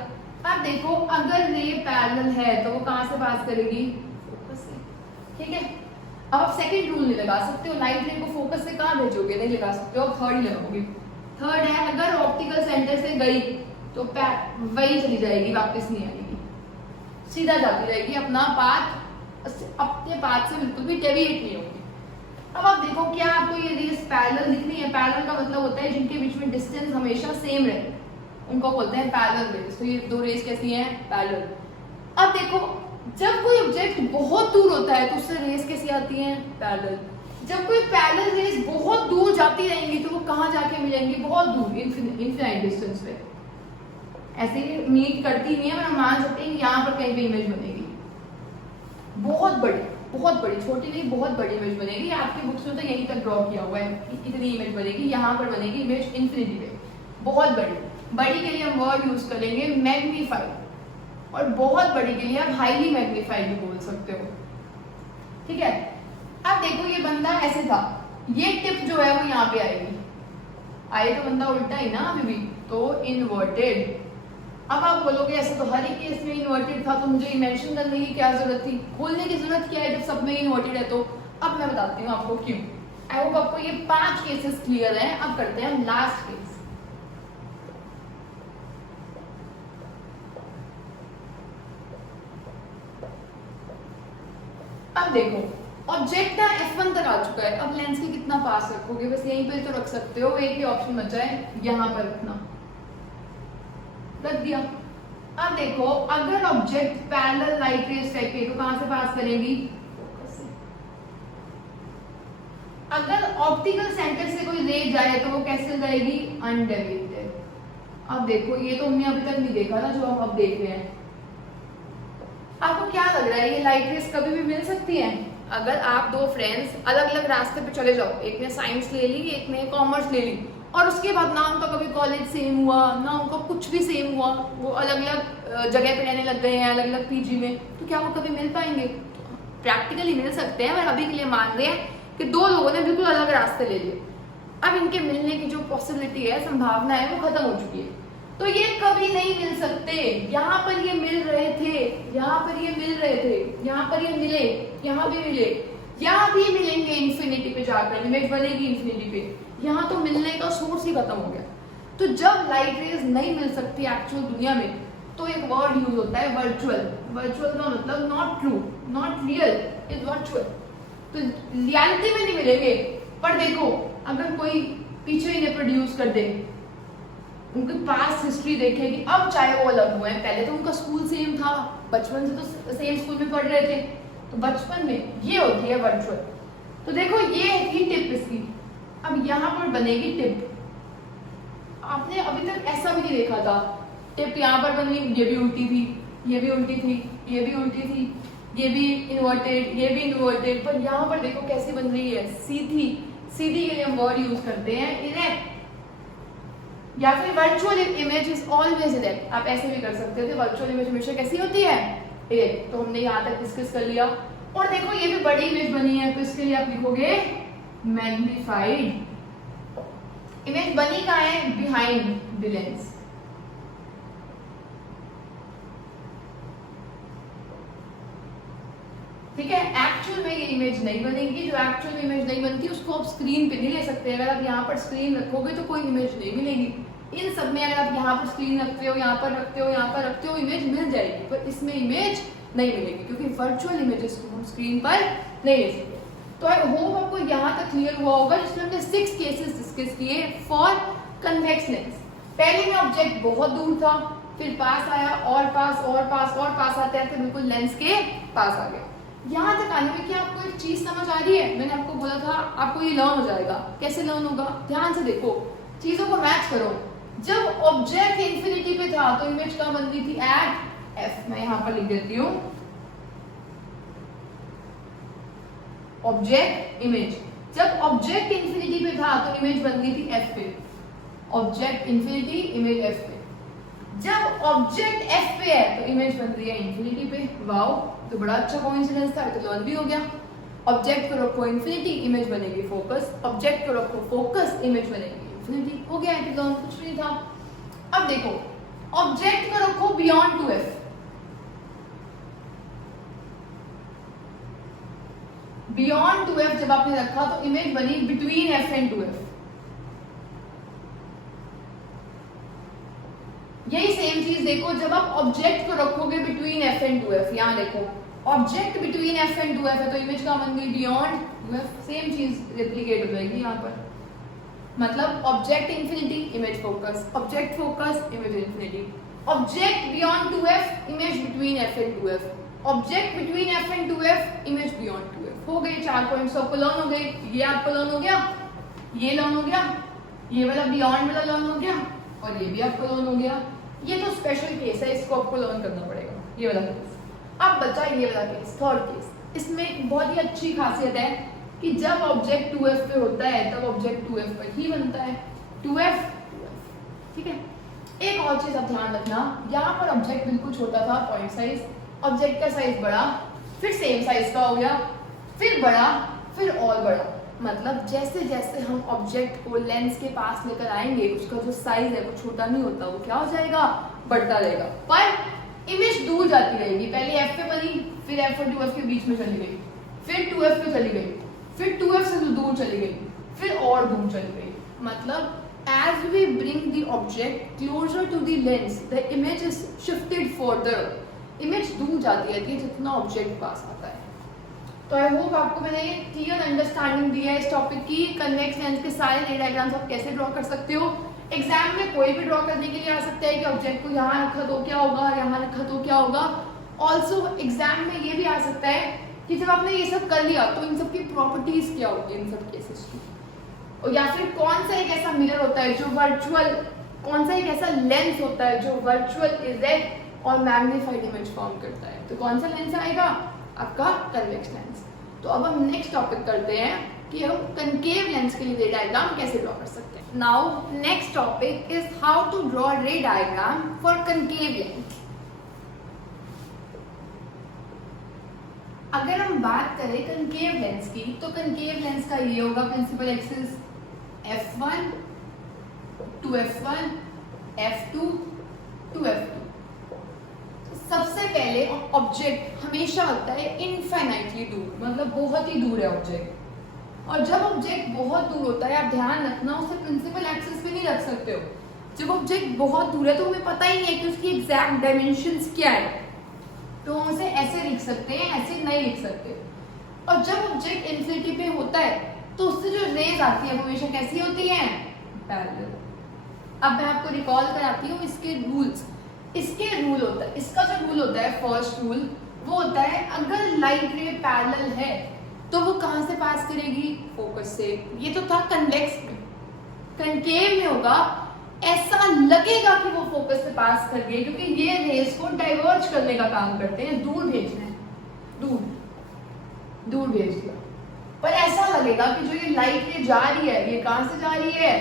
अब देखो अगर रे पैरेलल है तो वो कहाँ से पास करेगी, फोकस से, ठीक है। अब आप सेकंड रूल नहीं लगा सकते हो, लाइट रे को फोकस से कहाँ भेजोगे, नहीं लगा सकते हो, थर्ड ही लगाओगे। थर्ड है अगर ऑप्टिकल सेंटर से गई तो वही चली जाएगी, वापस नहीं आएगी, सीधा जाती रहेगी अपना पाथ, अपने पाथ से बिल्कुल भी डेविएट नहीं होगी। अब आप देखो क्या आपको ये रेस पैरेलल दिख रही है। पैरेलल का मतलब होता है जिनके बीच में डिस्टेंस हमेशा सेम रहे, उनको बोलते हैं पैरेलल रेस। तो ये दो रेस कैसी हैं, पैरेलल। अब देखो जब कोई ऑब्जेक्ट बहुत दूर होता है तो उससे रेस कैसी आती है, पैरेलल। जब कोई पैरेलल रेस बहुत दूर जाती रहेंगी तो वो कहाँ जाके मिलेंगी, बहुत दूर, इनफिनाइट डिस्टेंस पे। ऐसे मीट करती नहीं है, पर हम मान सकते हैं यहाँ पर कहीं पे इमेज बनेगी, बहुत बड़ी, बहुत बड़ी, छोटी नहीं बहुत बड़ी इमेज बनेगी। आपकी बुक्स में तो यहीं तक ड्रॉ किया हुआ है, इतनी इमेज बनेगी, यहाँ पर बनेगी इमेज इन्फिनिटी पे, बहुत बड़ी। बड़ी के लिए हम वर्ड यूज करेंगे मैग्नीफाइड, और बहुत बड़ी के लिए आप हाईली मैग्नीफाइड भी बोल सकते हो, ठीक है। अब देखो ये बंदा ऐसे था, ये टिप जो है वो यहाँ पे आएगी, आए तो बंदा उल्टा ही ना अभी भी, तो इन्वर्टेड। अब आप बोलोगे ऐसे तो हर एक केस में इन्वर्टेड था, तो मुझे मेंशन करने की क्या जरूरत थी, खोलने की जरूरत क्या है जब सब में इन्वर्टेड है। तो अब मैं बताती हूँ आपको क्यों। आई होप आपको ये 5 केसेस क्लियर हैं। अब करते हैं हम लास्ट केस। अब देखो ऑब्जेक्ट ना F1 तक आ चुका है, अब लेंस के कितना पास रखोगे, बस यहीं पे तो रख सकते हो, एक ही ऑप्शन बचा है यहाँ पर रखना, रख दिया। अब देखो अगर ऑब्जेक्ट पैरेलल लाइट रेज फेंके तो कहां से पास करेगी, फोकस से। अगर ऑप्टिकल सेंटर से कोई रे जाए तो वो कैसे जाएगी, अनडेविएटेड। अब देखो ये तो हमने अभी तक नहीं देखा ना, जो हम अब देख रहे हैं। आपको क्या लग रहा है ये लाइट रेज कभी भी मिल सकती है? अगर आप दो फ्रेंड्स अलग अलग रास्ते पे चले जाओ, एक ने साइंस ले ली, एक ने कॉमर्स ले ली, और उसके बाद ना उनका कभी कॉलेज सेम हुआ, ना उनका कुछ भी सेम हुआ, वो अलग अलग जगह पे रहने लग गए हैं, अलग अलग पीजी में, तो क्या वो कभी मिल पाएंगे? प्रैक्टिकली मिल सकते हैं, पर अभी के लिए मान रहे हैं कि दो लोगों ने बिल्कुल अलग रास्ते ले लिए, अब इनके मिलने की जो पॉसिबिलिटी है, संभावना है, वो खत्म हो चुकी है। तो ये कभी नहीं मिल सकते। यहाँ पर ये मिल रहे थे, यहाँ पर ये मिल रहे थे, यहाँ पर ये मिले, यहाँ भी मिले, यहाँ भी मिलेंगे इन्फिनिटी पे जाकर, इमेज बनेगी इन्फिनिटी पे। यहाँ तो मिलने का सोर्स ही खत्म हो गया। तो जब लाइट रेज नहीं मिल सकती एक्चुअल दुनिया में, तो एक वर्ड यूज होता है वर्चुअल। वर्चुअल का मतलब not true, not real, is virtual. तो रियलिटी में नहीं मिलेंगे, पर देखो अगर कोई पीछे ही रिप्रोड्यूस कर दे, उनकी पास्ट हिस्ट्री देखेगी, अब चाहे वो अलग हुए हैं, पहले तो उनका स्कूल सेम था, बचपन से तो सेम स्कूल में पढ़ रहे थे, तो बचपन में ये होती है वर्चुअल। तो देखो ये थी टिप इसकी, अब यहाँ पर बनेगी टिप। आपने अभी तक ऐसा भी नहीं देखा था, टिप यहाँ पर बनी, ये भी उल्टी थी, ये भी उल्टी थी, ये भी उल्टी थी, ये भी इन्वर्टेड, ये भी इन्वर्टेड, पर यहाँ पर देखो कैसी बन रही है, सीधी। सीधी के लिए हम वर्ड यूज करते हैं इरेक्ट, या फिर virtual image is always erect. आप ऐसे भी कर सकते थे, वर्चुअल इमेज हमेशा कैसी होती है, इरेक्ट। तो हमने यहाँ तक डिस्कस कर लिया। और देखो ये भी बड़ी इमेज बनी है, तो इसके लिए आप लिखोगे मैग्नीफाइड। इमेज बनी कहाँ है, बिहाइंड द लेंस। ठीक है, एक्चुअल में ये इमेज नहीं बनेगी। जो एक्चुअल में इमेज नहीं बनती उसको आप स्क्रीन पे नहीं ले सकते। अगर आप यहाँ पर स्क्रीन रखोगे तो कोई इमेज नहीं मिलेगी। इन सब में अगर आप यहाँ पर स्क्रीन रखते हो, यहाँ पर रखते हो, यहाँ पर रखते हो, इमेज मिल जाएगी, पर इसमें इमेज नहीं मिलेगी, क्योंकि वर्चुअल इमेजेस को हम स्क्रीन पर नहीं ले सकते। तो आई होप आपको यहाँ तक क्लियर हुआ होगा, जिसमें हमने 6 केसेस डिस्कस किए फॉर कन्वेक्स लेंस। पहले में ऑब्जेक्ट बहुत दूर था, फिर पास आया, और पास और पास और पास आते आते बिल्कुल लेंस के पास आ गया। यहाँ तक आने में क्या आपको एक चीज समझ आ रही है? मैंने आपको बोला था आपको ये लर्न हो जाएगा। कैसे लर्न होगा? ध्यान से देखो, चीजों को मैच करो। जब ऑब्जेक्ट इंफिनिटी पे था तो इमेज कहाँ बन रही थी, एट एफ। मैं यहाँ पर लिख देती हूँ ऑब्जेक्ट इमेज। जब ऑब्जेक्ट इंफिनिटी पे था तो इमेज बन रही थी एफ पे। ऑब्जेक्ट इंफिनिटी, इमेज एफ पे। जब ऑब्जेक्ट एफ पे है तो इमेज बन रही है इंफिनिटी पे। वाओ, तो बड़ा अच्छा कोइंसिडेंस था, तो लर्न भी हो गया। ऑब्जेक्ट को रखो इन्फिनिटी, इमेज बनेगी फोकस, ऑब्जेक्ट को रखो फोकस, इमेज बनेगी इन्फिनिटी। हो गया एपिसोड, कुछ नहीं था। अब देखो ऑब्जेक्ट को रखो बियॉन्ड 2f, बियॉन्ड 2f जब आपने रखा तो इमेज बनी बिटवीन f एंड 2f। यही सेम चीज देखो जब आप ऑब्जेक्ट को रखोगे बिटवीन f एंड 2f, यहां देखो object between f and 2f है तो इमेज का बन गई बियॉन्ड 2f। सेम चीज रेप्लिकेट हो जाएगी यहाँ पर, मतलब object infinity, image focus, object focus, image infinity, object beyond 2f, image between f and 2f, object between f and 2f, image beyond 2f। हो गए 4 पॉइंट्स आपको लर्न हो गए। ये आपको लर्न हो गया, ये लर्न हो गया, ये वाला बियॉन्ड वाला लर्न हो गया, और ये भी आपको लर्न हो गया। ये तो स्पेशल केस है, इसको आपको लर्न करना पड़ेगा, ये वाला केस। अब बचा ये वाला केस, थर्ड केस। इसमें एक बहुत ही अच्छी खासियत है कि जब ऑब्जेक्ट 2f पे होता है तब ऑब्जेक्ट 2f पर ही बनता है, 2f 2f। ठीक है, एक और चीज आप ध्यान रखना, यहाँ पर ऑब्जेक्ट बिल्कुल छोटा था पॉइंट साइज, ऑब्जेक्ट का साइज बड़ा, फिर सेम साइज का हो गया, फिर बड़ा, फिर और बड़ा। मतलब जैसे जैसे हम ऑब्जेक्ट को लेंस के पास लेकर आएंगे उसका जो साइज है वो छोटा नहीं होता, वो क्या हो जाएगा, बढ़ता रहेगा। पर इमेज दूर जाती रहेगी, पहले f पे बनी, फिर f और 2f के बीच में चली गई, फिर 2f पे चली गई, फिर 2f से दूर चली गई, फिर और दूर चली गई। मतलब as we bring the object closer to the lens, the image is shifted further। Image दूर जाती रहती है जितना ऑब्जेक्ट पास आता है। तो आई होप आपको मैंने ये क्लियर अंडरस्टैंडिंग दी है इस टॉपिक की। कन्वेक्स लेंस के सारे रे डायग्राम्स आप कैसे ड्रॉ कर सकते हो। एग्जाम में कोई भी ड्रॉ करने के लिए आ सकता है कि ऑब्जेक्ट को यहाँ रखा तो क्या होगा, यहाँ रखा तो क्या होगा। ऑल्सो एग्जाम में ये भी आ सकता है कि जब आपने ये सब कर लिया तो इन सब की प्रॉपर्टीज क्या होगी इन सब केसेस की, और या फिर कौन सा एक ऐसा मिरर होता है जो वर्चुअल, कौन सा एक ऐसा लेंस होता है जो वर्चुअल इरेक्ट और मैग्नीफाइड इमेज फॉर्म करता है। तो कौन सा लेंस आएगा, आपका कन्वेक्स लेंस। तो अब हम नेक्स्ट टॉपिक करते हैं कि हम कनकेव लेंस के लिए रे डायग्राम कैसे ड्रॉ कर सकते हैं। Now next topic is how to draw ray diagram for concave lens. अगर हम बात करें कनकेव लेंस की तो कनकेव लेंस का ये होगा principal axis f1 2f1 f2 2f2। सबसे पहले ऑब्जेक्ट हमेशा होता है इनफाइनाइटली दूर, मतलब बहुत ही दूर है ऑब्जेक्ट। और जब ऑब्जेक्ट बहुत दूर होता है आप ध्यान रखना उसे प्रिंसिपल एक्सिस पे नहीं रख सकते हो। जब ऑब्जेक्ट बहुत दूर है तो हमें पता ही नहीं है कि उसकी एग्जैक्ट डायमेंशंस क्या है, तो हम उसे ऐसे लिख सकते हैं, ऐसे नहीं लिख सकते। और जब ऑब्जेक्ट इन्फिनिटी पे होता है तो उससे जो रेज आती है वो हमेशा कैसी होती है, पैरेलल। अब मैं आपको रिकॉल कराती हूँ इसके रूल्स। इसके रूल होता है, इसका जो रूल होता है फर्स्ट रूल वो होता है अगर लाइट रे पैरेलल है तो वो कहां से पास करेगी, फोकस से। ये तो था कन्वेक्स में। कनकेव में होगा ऐसा लगेगा कि वो फोकस से पास कर गए क्योंकि ये रेज को डाइवर्ज करने का काम करते हैं, दूर भेजना है, दूर भेज दिया। पर ऐसा लगेगा कि जो ये लाइट रे जा रही है ये कहां से जा रही है,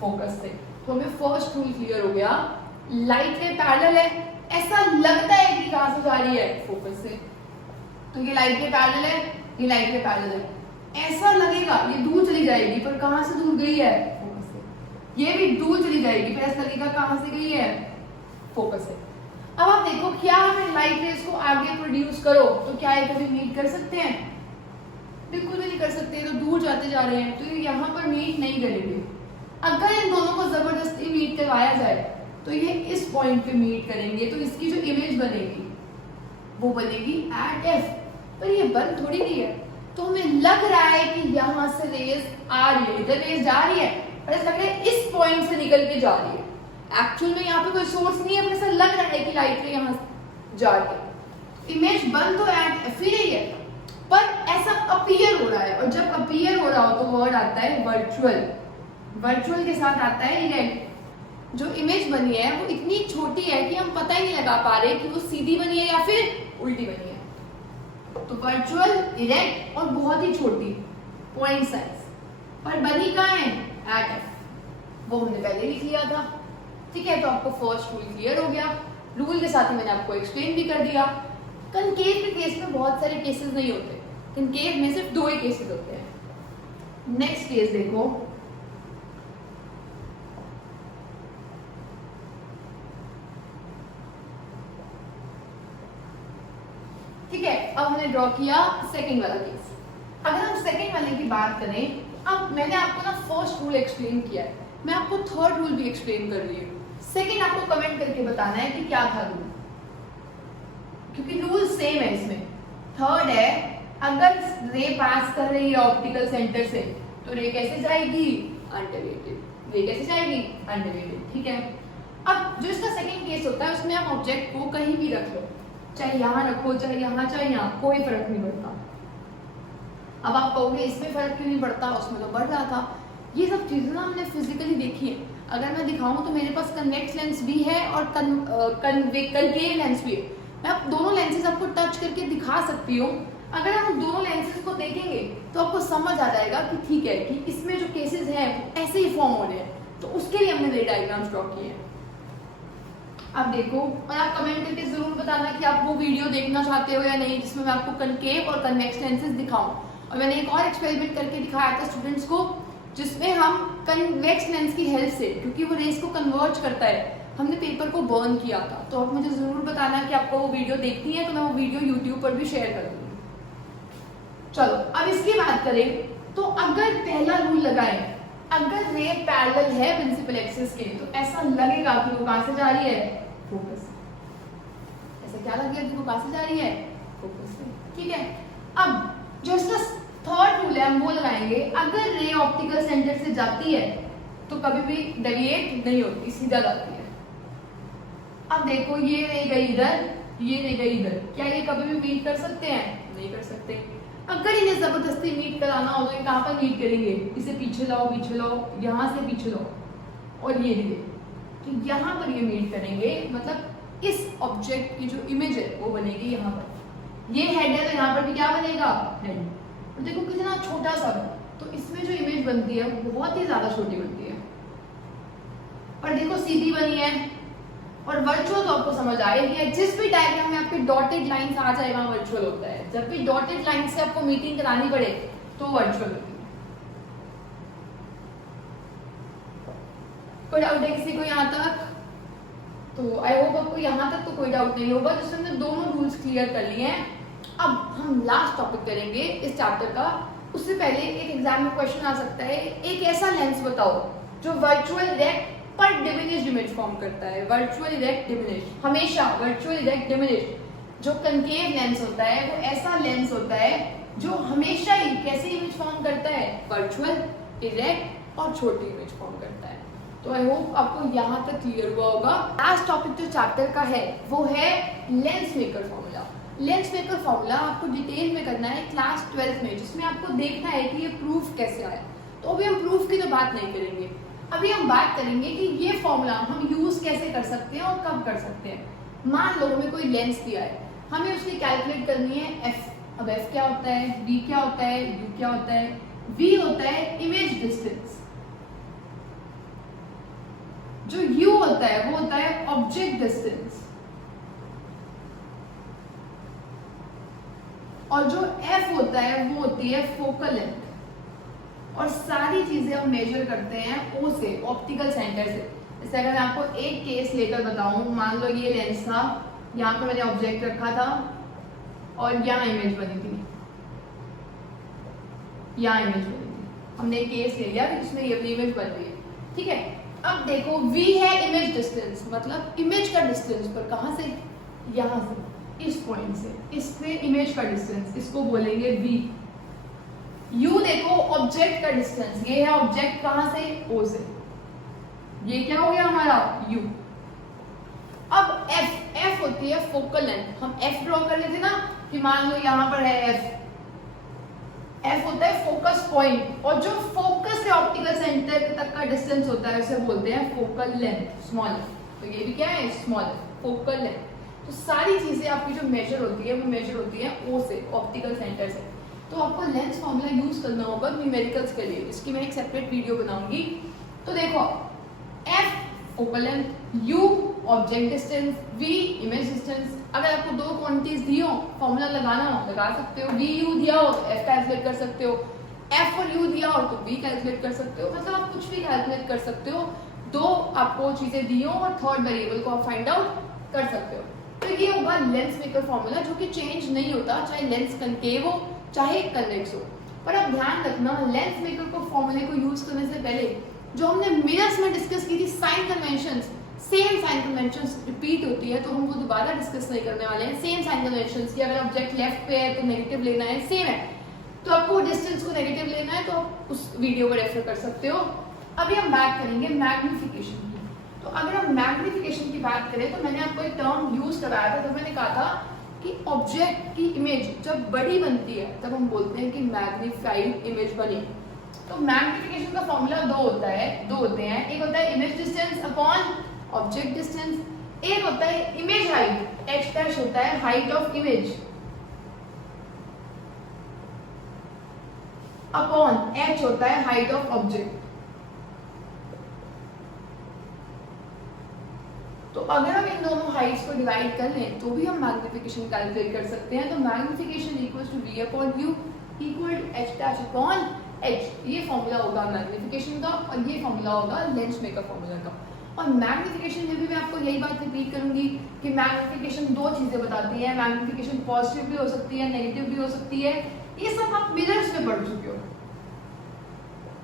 फोकस से। तो हमें फर्स्ट रूल क्लियर हो गया, लाइट रे पैरेलल है, ऐसा लगता है कि कहां से जा रही है, फोकस से। तो ये लाइट रे पैरेलल है, ये लाइट रे पैरेलल है, ऐसा लगेगा ये दूर चली जाएगी पर कहां से दूर गई है, फोकस से। ये भी दूर चली जाएगी पर ऐसा लगेगा कहां से गई है, फोकस से। अब आप देखो क्या हमें लाइट रेज को आगे प्रोड्यूस करो तो क्या ये कभी मीट कर सकते हैं, बिल्कुल भी नहीं कर सकते, तो दूर जाते जा रहे हैं तो ये यहाँ पर मीट नहीं करेंगे। अगर इन दोनों को जबरदस्ती मीट करवाया जाए तो ये इस पॉइंट पे मीट करेंगे, तो इसकी जो इमेज बनेगी वो बनेगी एट एफ, पर ये बन थोड़ी रही है। तो हमें लग रहा है कि यहाँ से रेज आ रही है, इधर रेज जा रही है, पर ऐसा लग रहा है इस पॉइंट से निकल के जा रही है। एक्चुअल में यहाँ पे कोई सोर्स नहीं है, पर ऐसा लग रहा है कि लाइट रे यहाँ जा रही है। इमेज बन तो एट एफ ही रही है पर ऐसा अपीयर हो रहा है, और जब अपीयर हो रहा हो तो वर्ड आता है वर्चुअल। वर्चुअल के साथ आता है इरेक्ट। जो इमेज बनी है वो इतनी छोटी है कि हम पता ही नहीं लगा पा रहे कि वो सीधी बनी है या फिर उल्टी बनी है। तो वर्चुअल, इरेक्ट और बहुत ही छोटी, पॉइंट साइज, पर बनी कहाँ है, एट एफ। वो हमने पहले लिख लिया था। ठीक है, तो आपको फर्स्ट रूल क्लियर हो गया। रूल के साथ ही मैंने आपको एक्सप्लेन भी कर दिया। कनकेव के केस में बहुत सारे केसेस नहीं होते। इनकेव में सिर्फ 2 ही केसेस होते हैं। नेक्स्ट केस देखो, ठीक है। अब हमने ड्रॉ किया सेकंड वाला केस। अगर हम सेकंड वाले की बात करें, अब मैंने आपको ना फर्स्ट रूल एक्सप्लेन किया है, मैं आपको थर्ड रूल भी एक्सप्लेन कर रही हूँ। सेकंड आपको कमेंट करके बताना है कि क्या था रूल, क्योंकि रूल सेम है इसमें। थर्ड है, अगर रे पास कर रही है ऑप्टिकल सेंटर से तो रे कैसे जाएगी, अनडेविएटेड। रे कैसे जाएगी, अनडेविएटेड, ठीक है। अब जो इसका सेकंड केस होता है उसमें आप ऑब्जेक्ट को कहीं भी रख लो, चाहे यहाँ रखो, चाहे यहाँ, चाहे यहाँ, कोई फर्क नहीं पड़ता। अब आप कहोगे इसमें फर्क क्यों नहीं पड़ता, उसमें तो बढ़ रहा था। ये सब चीजें ना हमने फिजिकली देखी है। अगर मैं दिखाऊं तो मेरे पास कन्वेक्स लेंस भी है और कनकेव लेंस भी है। मैं आप दोनों लेंसेज आपको टच करके दिखा सकती हूँ। अगर हम दोनों लेंसेज को देखेंगे तो आपको समझ आ जाएगा कि ठीक है कि इसमें जो केसेस हैं ऐसे ही फॉर्म हो रहे हैं, तो उसके लिए हमने रे डायग्राम्स ड्रॉ किए हैं। अब देखो, और आप कमेंट करके जरूर बताना कि आप वो वीडियो देखना चाहते हो या नहीं जिसमें मैं आपको कनकेव और कन्वेक्स लेंसेज दिखाऊं। और मैंने एक और एक्सपेरिमेंट करके दिखाया था स्टूडेंट्स को, जिसमें हम कन्वेक्स लेंस की हेल्प से, क्योंकि वो रेस को कन्वर्ज करता है, हमने पेपर को बर्न किया था। तो आप मुझे जरूर बताना कि आपको वो वीडियो देखनी है, तो मैं वो वीडियो यूट्यूब पर भी शेयर कर दूंगी। चलो अब इसकी बात करें तो अगर पहला रूल लगाएं, अगर रे पैरेलल है प्रिंसिपल एक्सिस के, तो ऐसा लगेगा कि वो कहां से जा रही है, फोकस से। ऐसा क्या लगेगा कि वो कहां से जा रही है, फोकस से, ठीक है। अब जो इसका थर्ड रूल है हम वो लगाएंगे, अगर रे ऑप्टिकल सेंटर से जाती है तो कभी भी डेविएट नहीं होती, सीधा जाती है। अब देखो ये रे गई इधर, ये रे गई इधर, क्या ये कभी भी मीट कर सकते हैं, नहीं कर सकते। अगर इन्हें जबरदस्ती मीट कराना हो तो ये कहां पर मीट करेंगे, इसे पीछे लाओ, यहां से पीछे लाओ और ये लिए, तो यहां पर ये मीट करेंगे। मतलब इस ऑब्जेक्ट की जो इमेज है वो बनेगी यहाँ पर। ये हेड है तो यहाँ पर भी क्या बनेगा, हेड। और देखो कितना छोटा सा, तो इसमें जो इमेज बनती है वो बहुत ही ज्यादा छोटी बनती है। और देखो सीधी बनी है, और वर्चुअल तो आपको समझ आ रही है, जिस भी डायग्राम में आपके डॉटेड लाइंस आ जाए वहां वर्चुअल होता है। जब भी डॉटेड लाइन से आपको मीटिंग करानी पड़े तो वर्चुअल होती है। कोई डाउट है किसी को यहाँ तक? तो आई होप आपको यहाँ तक तो कोई डाउट नहीं होगा, जिससे हमने दोनों रूल्स क्लियर कर लिए हैं। अब हम लास्ट टॉपिक करेंगे इस चैप्टर का। उससे पहले एक एग्जाम में क्वेश्चन आ सकता है, एक ऐसा लेंस बताओ जो वर्चुअल इरेक्ट पर डिमिनिश्ड इमेज फॉर्म करता है। वर्चुअल इरेक्ट डिमिनिश्ड, हमेशा वर्चुअल इरेक्ट डिमिनिश्ड। जो कनकेव लेंस होता है वो ऐसा लेंस होता है जो हमेशा ही कैसी इमेज फॉर्म करता है, वर्चुअल इरेक्ट और छोटी इमेज फॉर्म करता है। तो आई होप आपको यहाँ तक क्लियर हुआ होगा। लास्ट टॉपिक जो चैप्टर का है वो है lens maker formula. Lens maker formula आपको डिटेल में करना है क्लास 12th में, जिसमें आपको देखना है कि ये प्रूफ कैसे आया। तो अभी हम प्रूफ की तो बात नहीं करेंगे, अभी हम बात करेंगे कि ये फॉर्मूला हम यूज कैसे कर सकते हैं और कब कर सकते हैं। मान लो हमें कोई लेंस दिया है, हमें उसकी कैलकुलेट करनी है एफ। अब एफ क्या होता है, डी क्या होता है, यू क्या होता है, वी होता है इमेज डिस्टेंस, जो यू होता है वो होता है ऑब्जेक्ट डिस्टेंस, और जो एफ होता है वो होती है फोकल लेंथ। और सारी चीजें हम मेजर करते हैं ओ से, ऑप्टिकल सेंटर से। जैसे अगर मैं आपको एक केस लेकर बताऊं, मान लो ये लेंस था, यहाँ पे मैंने ऑब्जेक्ट रखा था और यहाँ इमेज बनी थी, यहाँ इमेज बनी थी। हमने एक केस ले लिया जिसमें ये अपनी इमेज बन रही है, ठीक है। अब देखो v है इमेज डिस्टेंस, मतलब इमेज का डिस्टेंस पर कहां से, यहां से, इस पॉइंट से, इसमें इमेज का डिस्टेंस, इसको बोलेंगे v। u देखो ऑब्जेक्ट का डिस्टेंस, ये है ऑब्जेक्ट कहां से, o से, ये क्या हो गया हमारा u। अब f होती है फोकल लेंथ। हम f ड्रॉ कर लेते ना कि मान लो यहां पर है f होता है फोकस पॉइंट, और जो फोकस से ऑप्टिकल सेंटर तक का डिस्टेंस होता है उसे बोलते हैं फोकल लेंथ, स्मॉल। तो ये भी क्या है, स्मॉल, फोकल लेंथ। तो सारी चीजें आपकी जो मेजर होती है वो मेजर होती है o से, ऑप्टिकल सेंटर से। तो आपको लेंस फॉर्मूला यूज करना होगा न्यूमेरिकल्स के लिए, इसकी मैं एक सेपरेट वीडियो बनाऊंगी। तो देखो f focal length, u object distance, v image distance. अगर आपको दो क्वांटिटीज दी हो, फॉर्मूला लगाना हो लगा सकते हो, v u दिया हो f कैलकुलेट कर सकते हो, f और u दिया हो तो v कैलकुलेट कर सकते हो, मतलब आप कुछ भी कैलकुलेट कर सकते हो। दो आपको चीजें दी हो और थर्ड वेरिएबल को आप फाइंड आउट कर सकते हो। तो ये होगा लेंस मेकर फॉर्मूला, जो कि चेंज नहीं होता, चाहे लेंस कनकेव हो चाहे कन्वेक्स हो। पर अब ध्यान रखना, लेंस मेकर को फॉर्मूले को यूज करने से पहले जो हमने मिरर्स में डिस्कस की थी sign conventions, same sign conventions repeat होती है, तो हम वो दोबारा डिस्कस नहीं करने वाले हैं। सेम साइन कन्वेंशंस कि अगर ऑब्जेक्ट लेफ्ट पे है तो नेगेटिव लेना है, सेम है। तो आपको डिस्टेंस को नेगेटिव लेना है तो आप उस वीडियो को रेफर कर सकते हो। अभी हम बात करेंगे मैग्निफिकेशन की। तो अगर हम मैग्निफिकेशन की बात करें तो मैंने आपको एक टर्म यूज कराया था, तो मैंने कहा था कि ऑब्जेक्ट की इमेज जब बड़ी बनती है तब हम बोलते हैं कि मैग्नीफाइड इमेज बनी। तो मैग्निफिकेशन का फॉर्मूला दो होते हैं, एक होता है image distance upon object distance, एक होता है इमेज हाइट, h डैश होता है height of image upon h होता है हाइट ऑफ ऑब्जेक्ट। तो अगर हम इन दोनों हाइट्स को डिवाइड कर लें तो भी हम मैग्निफिकेशन कैलकुलेट कर सकते हैं। तो magnification equals to v upon u equal to h dash upon h। ये फॉर्मूला होगा मैग्निफिकेशन का और ये फॉर्मूला होगा लेंस मेकर फॉर्मूला का। और मैग्निफिकेशन में भी मैं आपको यही बात रिपीट करूंगी कि मैग्निफिकेशन दो चीजें बताती है। मैग्निफिकेशन पॉजिटिव भी हो सकती है, नेगेटिव भी हो सकती है। ये सब आप मिरर्स में पढ़ चुके हो।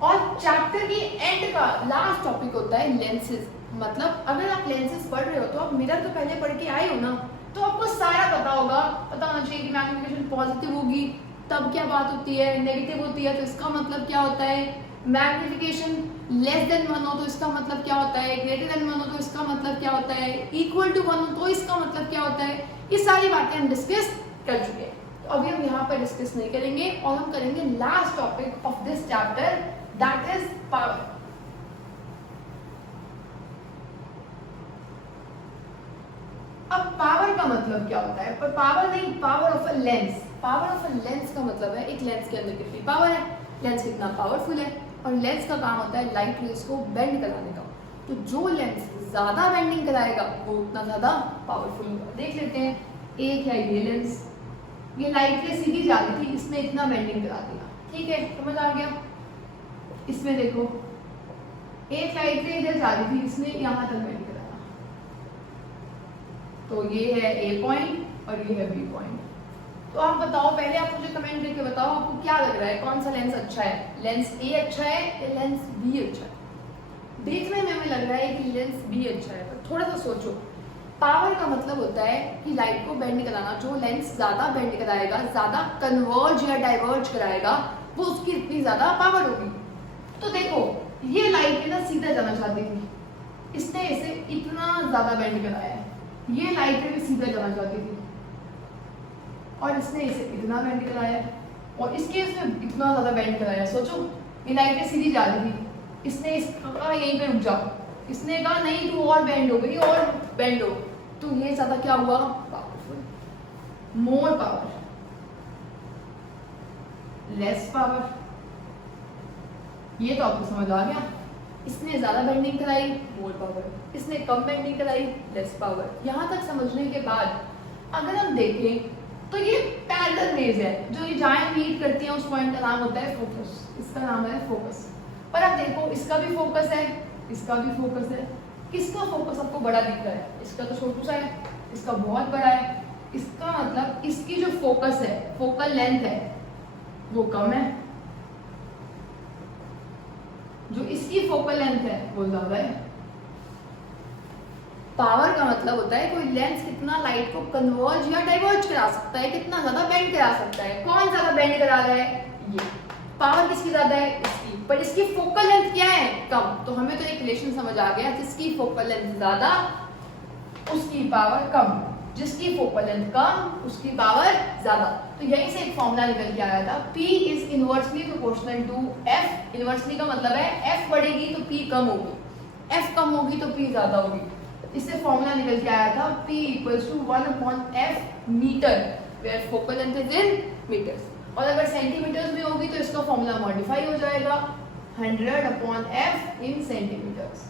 और चैप्टर की एंड का लास्ट टॉपिक होता है लेंसेज। मतलब अगर आप लेंसेज पढ़ रहे हो तो आप मिरर तो पहले पढ़ के आए हो ना, तो आपको सारा पता होगा। पता होना चाहिए कि मैग्निफिकेशन पॉजिटिव होगी तब क्या बात होती है, नेगेटिव होती है तो इसका मतलब क्या होता है, मैग्निफिकेशन लेस देन 1 हो तो इसका मतलब क्या होता है, ग्रेटर देन 1 हो तो इसका मतलब क्या होता है, इक्वल टू 1 हो तो इसका मतलब क्या होता है। ये सारी बातें हम डिस्कस कर चुके हैं, तो अभी हम यहाँ पर डिस्कस नहीं करेंगे और हम करेंगे last topic of this chapter, that is power. अब पावर का मतलब क्या होता है, पर पावर नहीं, power of a lens. Power of a lens का मतलब है एक लेंस के अंदर कितनी पावर है, लेंस कितना पावरफुल है। और लेंस का काम होता है लाइट रेज को बेंड कराने का। तो जो लेंस ज्यादा बेंडिंग कराएगा वो उतना ज्यादा पावरफुल होगा। देख लेते हैं, एक है ये लेंस, ये लाइट रे सीधी जा रही थी, इसने इतना बेंडिंग करा दिया, ठीक है, समझ आ गया। इसमें देखो एक लाइट रे इधर जा रही थी, इसने यहाँ तक बेंड कराया। तो ये है ए पॉइंट और ये है बी पॉइंट। तो आप बताओ, पहले आप मुझे कमेंट करके बताओ आपको क्या लग रहा है, कौन सा लेंस अच्छा है, लेंस ए अच्छा है या लेंस बी अच्छा है। देखने में हमें लग रहा है कि लेंस बी अच्छा है, पर थोड़ा सा सोचो। पावर का मतलब होता है कि लाइट को बेंड कराना। जो लेंस ज्यादा बेंड कराएगा, ज्यादा कन्वर्ज या डाइवर्ज कराएगा, वो उसकी इतनी ज्यादा पावर होगी। तो देखो ये लाइट ना सीधा जाना चाहती थी, इसने इसे इतना ज्यादा बेंड कराया है। ये लाइट भी सीधा जाना चाहती थी और इसने इसे इतना बेंड कराया और इसके इसने इतना ज्यादा बेंड कराया। सोचो ये लाइट सीधी जा रही थी, इसने इसका यहीं पे रुक जाओ, इसने कहा नहीं तू और बेंड हो गई और बेंड हो, तो ये ज्यादा क्या हुआ, powerful, more power, less power. ये तो आपको समझ आ गया। इसने ज्यादा बेंडिंग कराई, मोर पावर, इसने कम बेंडिंग कराई, लेस पावर। यहां तक समझने के बाद अगर हम देखें तो ये पैरेलल रेज है, जो ये जहां मीट करती हैं उस पॉइंट का नाम होता है फोकस, इसका नाम है फोकस। पर अब देखो इसका भी फोकस है, इसका भी फोकस है। किसका फोकस आपको बड़ा दिख रहा है, इसका तो छोटू सा है, इसका बहुत बड़ा है। इसका मतलब इसकी जो फोकस है, फोकल लेंथ है, वो कम है, जो इसकी फोकल लेंथ है वो ज्यादा है। पावर का मतलब होता है कोई लेंस कितना लाइट को कन्वर्ज या डाइवर्ज करा सकता है, कितना ज्यादा बेंड करा सकता है। कौन ज्यादा बेंड करा रहा है, ये। पावर किसकी ज्यादा है, इसकी, पर इसकी फोकल लेंथ क्या है, कम। तो हमें तो एक रिलेशन समझ आ गया, जिसकी फोकल लेंथ ज्यादा उसकी पावर कम, जिसकी फोकल लेंथ कम उसकी पावर ज्यादा। तो यहीं से एक फॉर्मूला निकल के आया था, P is inversely proportional to F। Inversely का मतलब है F बढ़ेगी तो P कम होगी, F कम होगी तो P ज्यादा होगी। इससे फॉर्मूला निकल के आया था P equals to 1/F metre, where focal length is in metres. और अगर सेंटीमीटर्स में होगी तो इसका फॉर्मूला मॉडिफाई हो जाएगा 100/F इन सेंटीमीटर्स।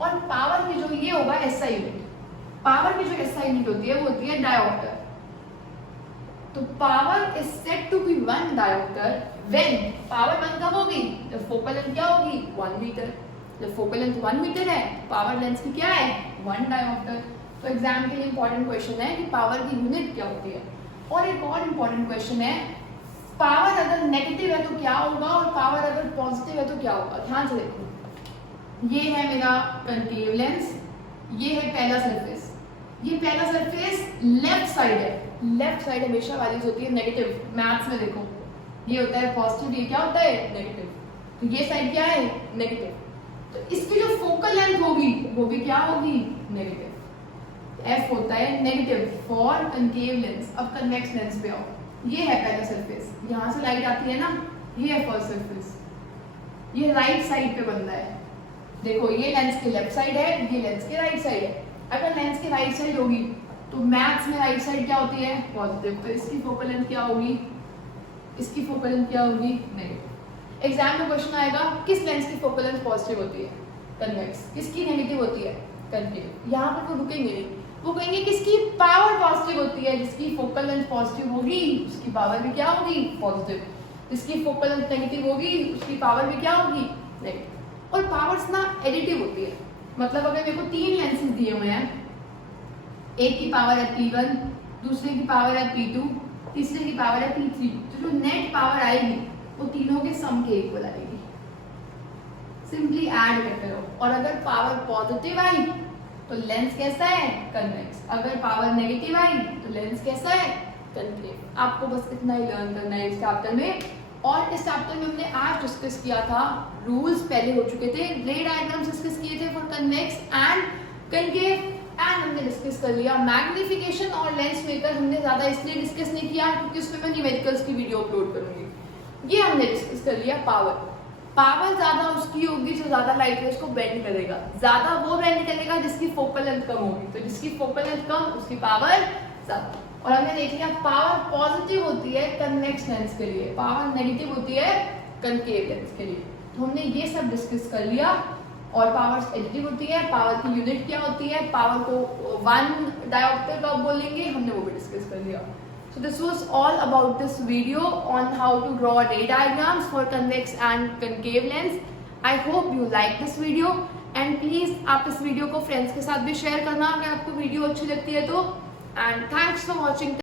और पावर की जो ये होगा एसआई यूनिट, पावर की जो एसआई यूनिट होती है वो होती है डायोप्टर। तो power is said to be 1 dioptre when power 1 कब होगी, जब फोकल लेंथ क्या होगी 1 मीटर। जब फोकल लेंथ 1 मीटर है, पावर लेंथ की क्या है 1 डायोप्टर। तो एग्जाम के लिए इंपॉर्टेंट क्वेश्चन है कि पावर की यूनिट क्या होती है। और एक और इंपॉर्टेंट क्वेश्चन है, पावर अगर नेगेटिव है तो क्या होगा और पावर अगर पॉजिटिव है तो क्या होगा। ध्यान से देखो, ये है मेरा कंकेव लेंस, ये है पहला सरफेस, ये पहला सरफेस लेफ्ट साइड है, लेफ्ट साइड हमेशा वैल्यूज होती है नेगेटिव। मैथ्स में देखो ये होता है पॉजिटिव, ये क्या होता है नेगेटिव, तो ये साइड क्या है नेगेटिव। तो इसकी जो फोकल लेंथ होगी वो भी क्या होगी नेगेटिव। एफ होता है नेगेटिव फॉर कंकेव लेंस। अब कन्वेक्स लेंस पे आओ, ये है पहला सरफेस, यहाँ से लाइट आती है ना, ये है फर्स्ट सरफेस, ये राइट साइड पे बन रहा है। देखो ये लेंस के लेफ्ट साइड है, ये लेंस के राइट साइड है। अगर लेंस की राइट साइड होगी तो मैथ्स में राइट साइड क्या होती है पॉजिटिव, तो इसकी फोकल लेंथ क्या होगी, इसकी फोकल लेंथ क्या होगी नेगेटिव। एग्जाम में क्वेश्चन आएगा किस लेंस की फोकल लेंथ पॉजिटिव होती है कन्वेक्स, किसकी नेगेटिव होती है कंकेव। यहाँ पर वो रुकेंगे नहीं, वो कहेंगे किसकी पावर पॉजिटिव होती है, जिसकी फोकल लेंथ पॉजिटिव होगी उसकी पावर भी क्या होगी पॉजिटिव, जिसकी फोकल लेंथ नेगेटिव होगी उसकी पावर भी क्या होगी नेगेटिव। और पावर्स ना एडिटिव होती है, मतलब अगर मेरे को 3 लेंसेज दिए हुए हैं, एक की पावर है P1, दूसरे की पावर है P2, तीसरे की पावर है P3, तो जो नेट पावर आएगी वो तीनों के सम के इक्वल आएगी। सिंपली ऐड करते रहो। और अगर पावर पॉजिटिव आई तो लेंस कैसा है कन्वेक्स, अगर पावर नेगेटिव आई तो लेंस कैसा है कनकेव। आपको बस इतना ही लर्न करना है इस चैप्टर में। और इस चैप्टर में हमने आज डिस्कस किया था, रूल्स पहले हो चुके थे, रे डायग्राम्स डिस्कस किए थे for convex and concave, and हमने डिस्कस कर लिया मैग्निफिकेशन और लेंस मेकर। हमने ज्यादा इसलिए डिस्कस नहीं किया क्योंकि उसमें मैं न्यूमेरिकल्स की वीडियो अपलोड करूंगी। ये हमने डिस्कस कर लिया पावर। पावर ज्यादा उसकी होगी जो ज्यादा लाइट रेज को बेंड करेगा, ज्यादा वो बेंड करेगा जिसकी फोकल लेंथ कम होगी, तो जिसकी फोकल लेंथ कम उसकी पावर ज्यादा। और हमने देख लिया पावर पॉजिटिव होती है कन्वेक्स लेंस के लिए, पावर नेगेटिव होती है कनकेव लेंस के लिए। तो हमने ये सब डिस्कस कर लिया। और पावर एडिटिव होती है, पावर की यूनिट क्या होती है, पावर को 1 डायोप्टर कब बोलेंगे, हमने वो भी डिस्कस कर लिया। So this was all about this video on how to draw ray diagrams for convex and concave lens. I hope you like this video and please आप इस वीडियो को फ्रेंड्स के साथ भी शेयर करना अगर आपको वीडियो अच्छी लगती है तो। And thanks for watching.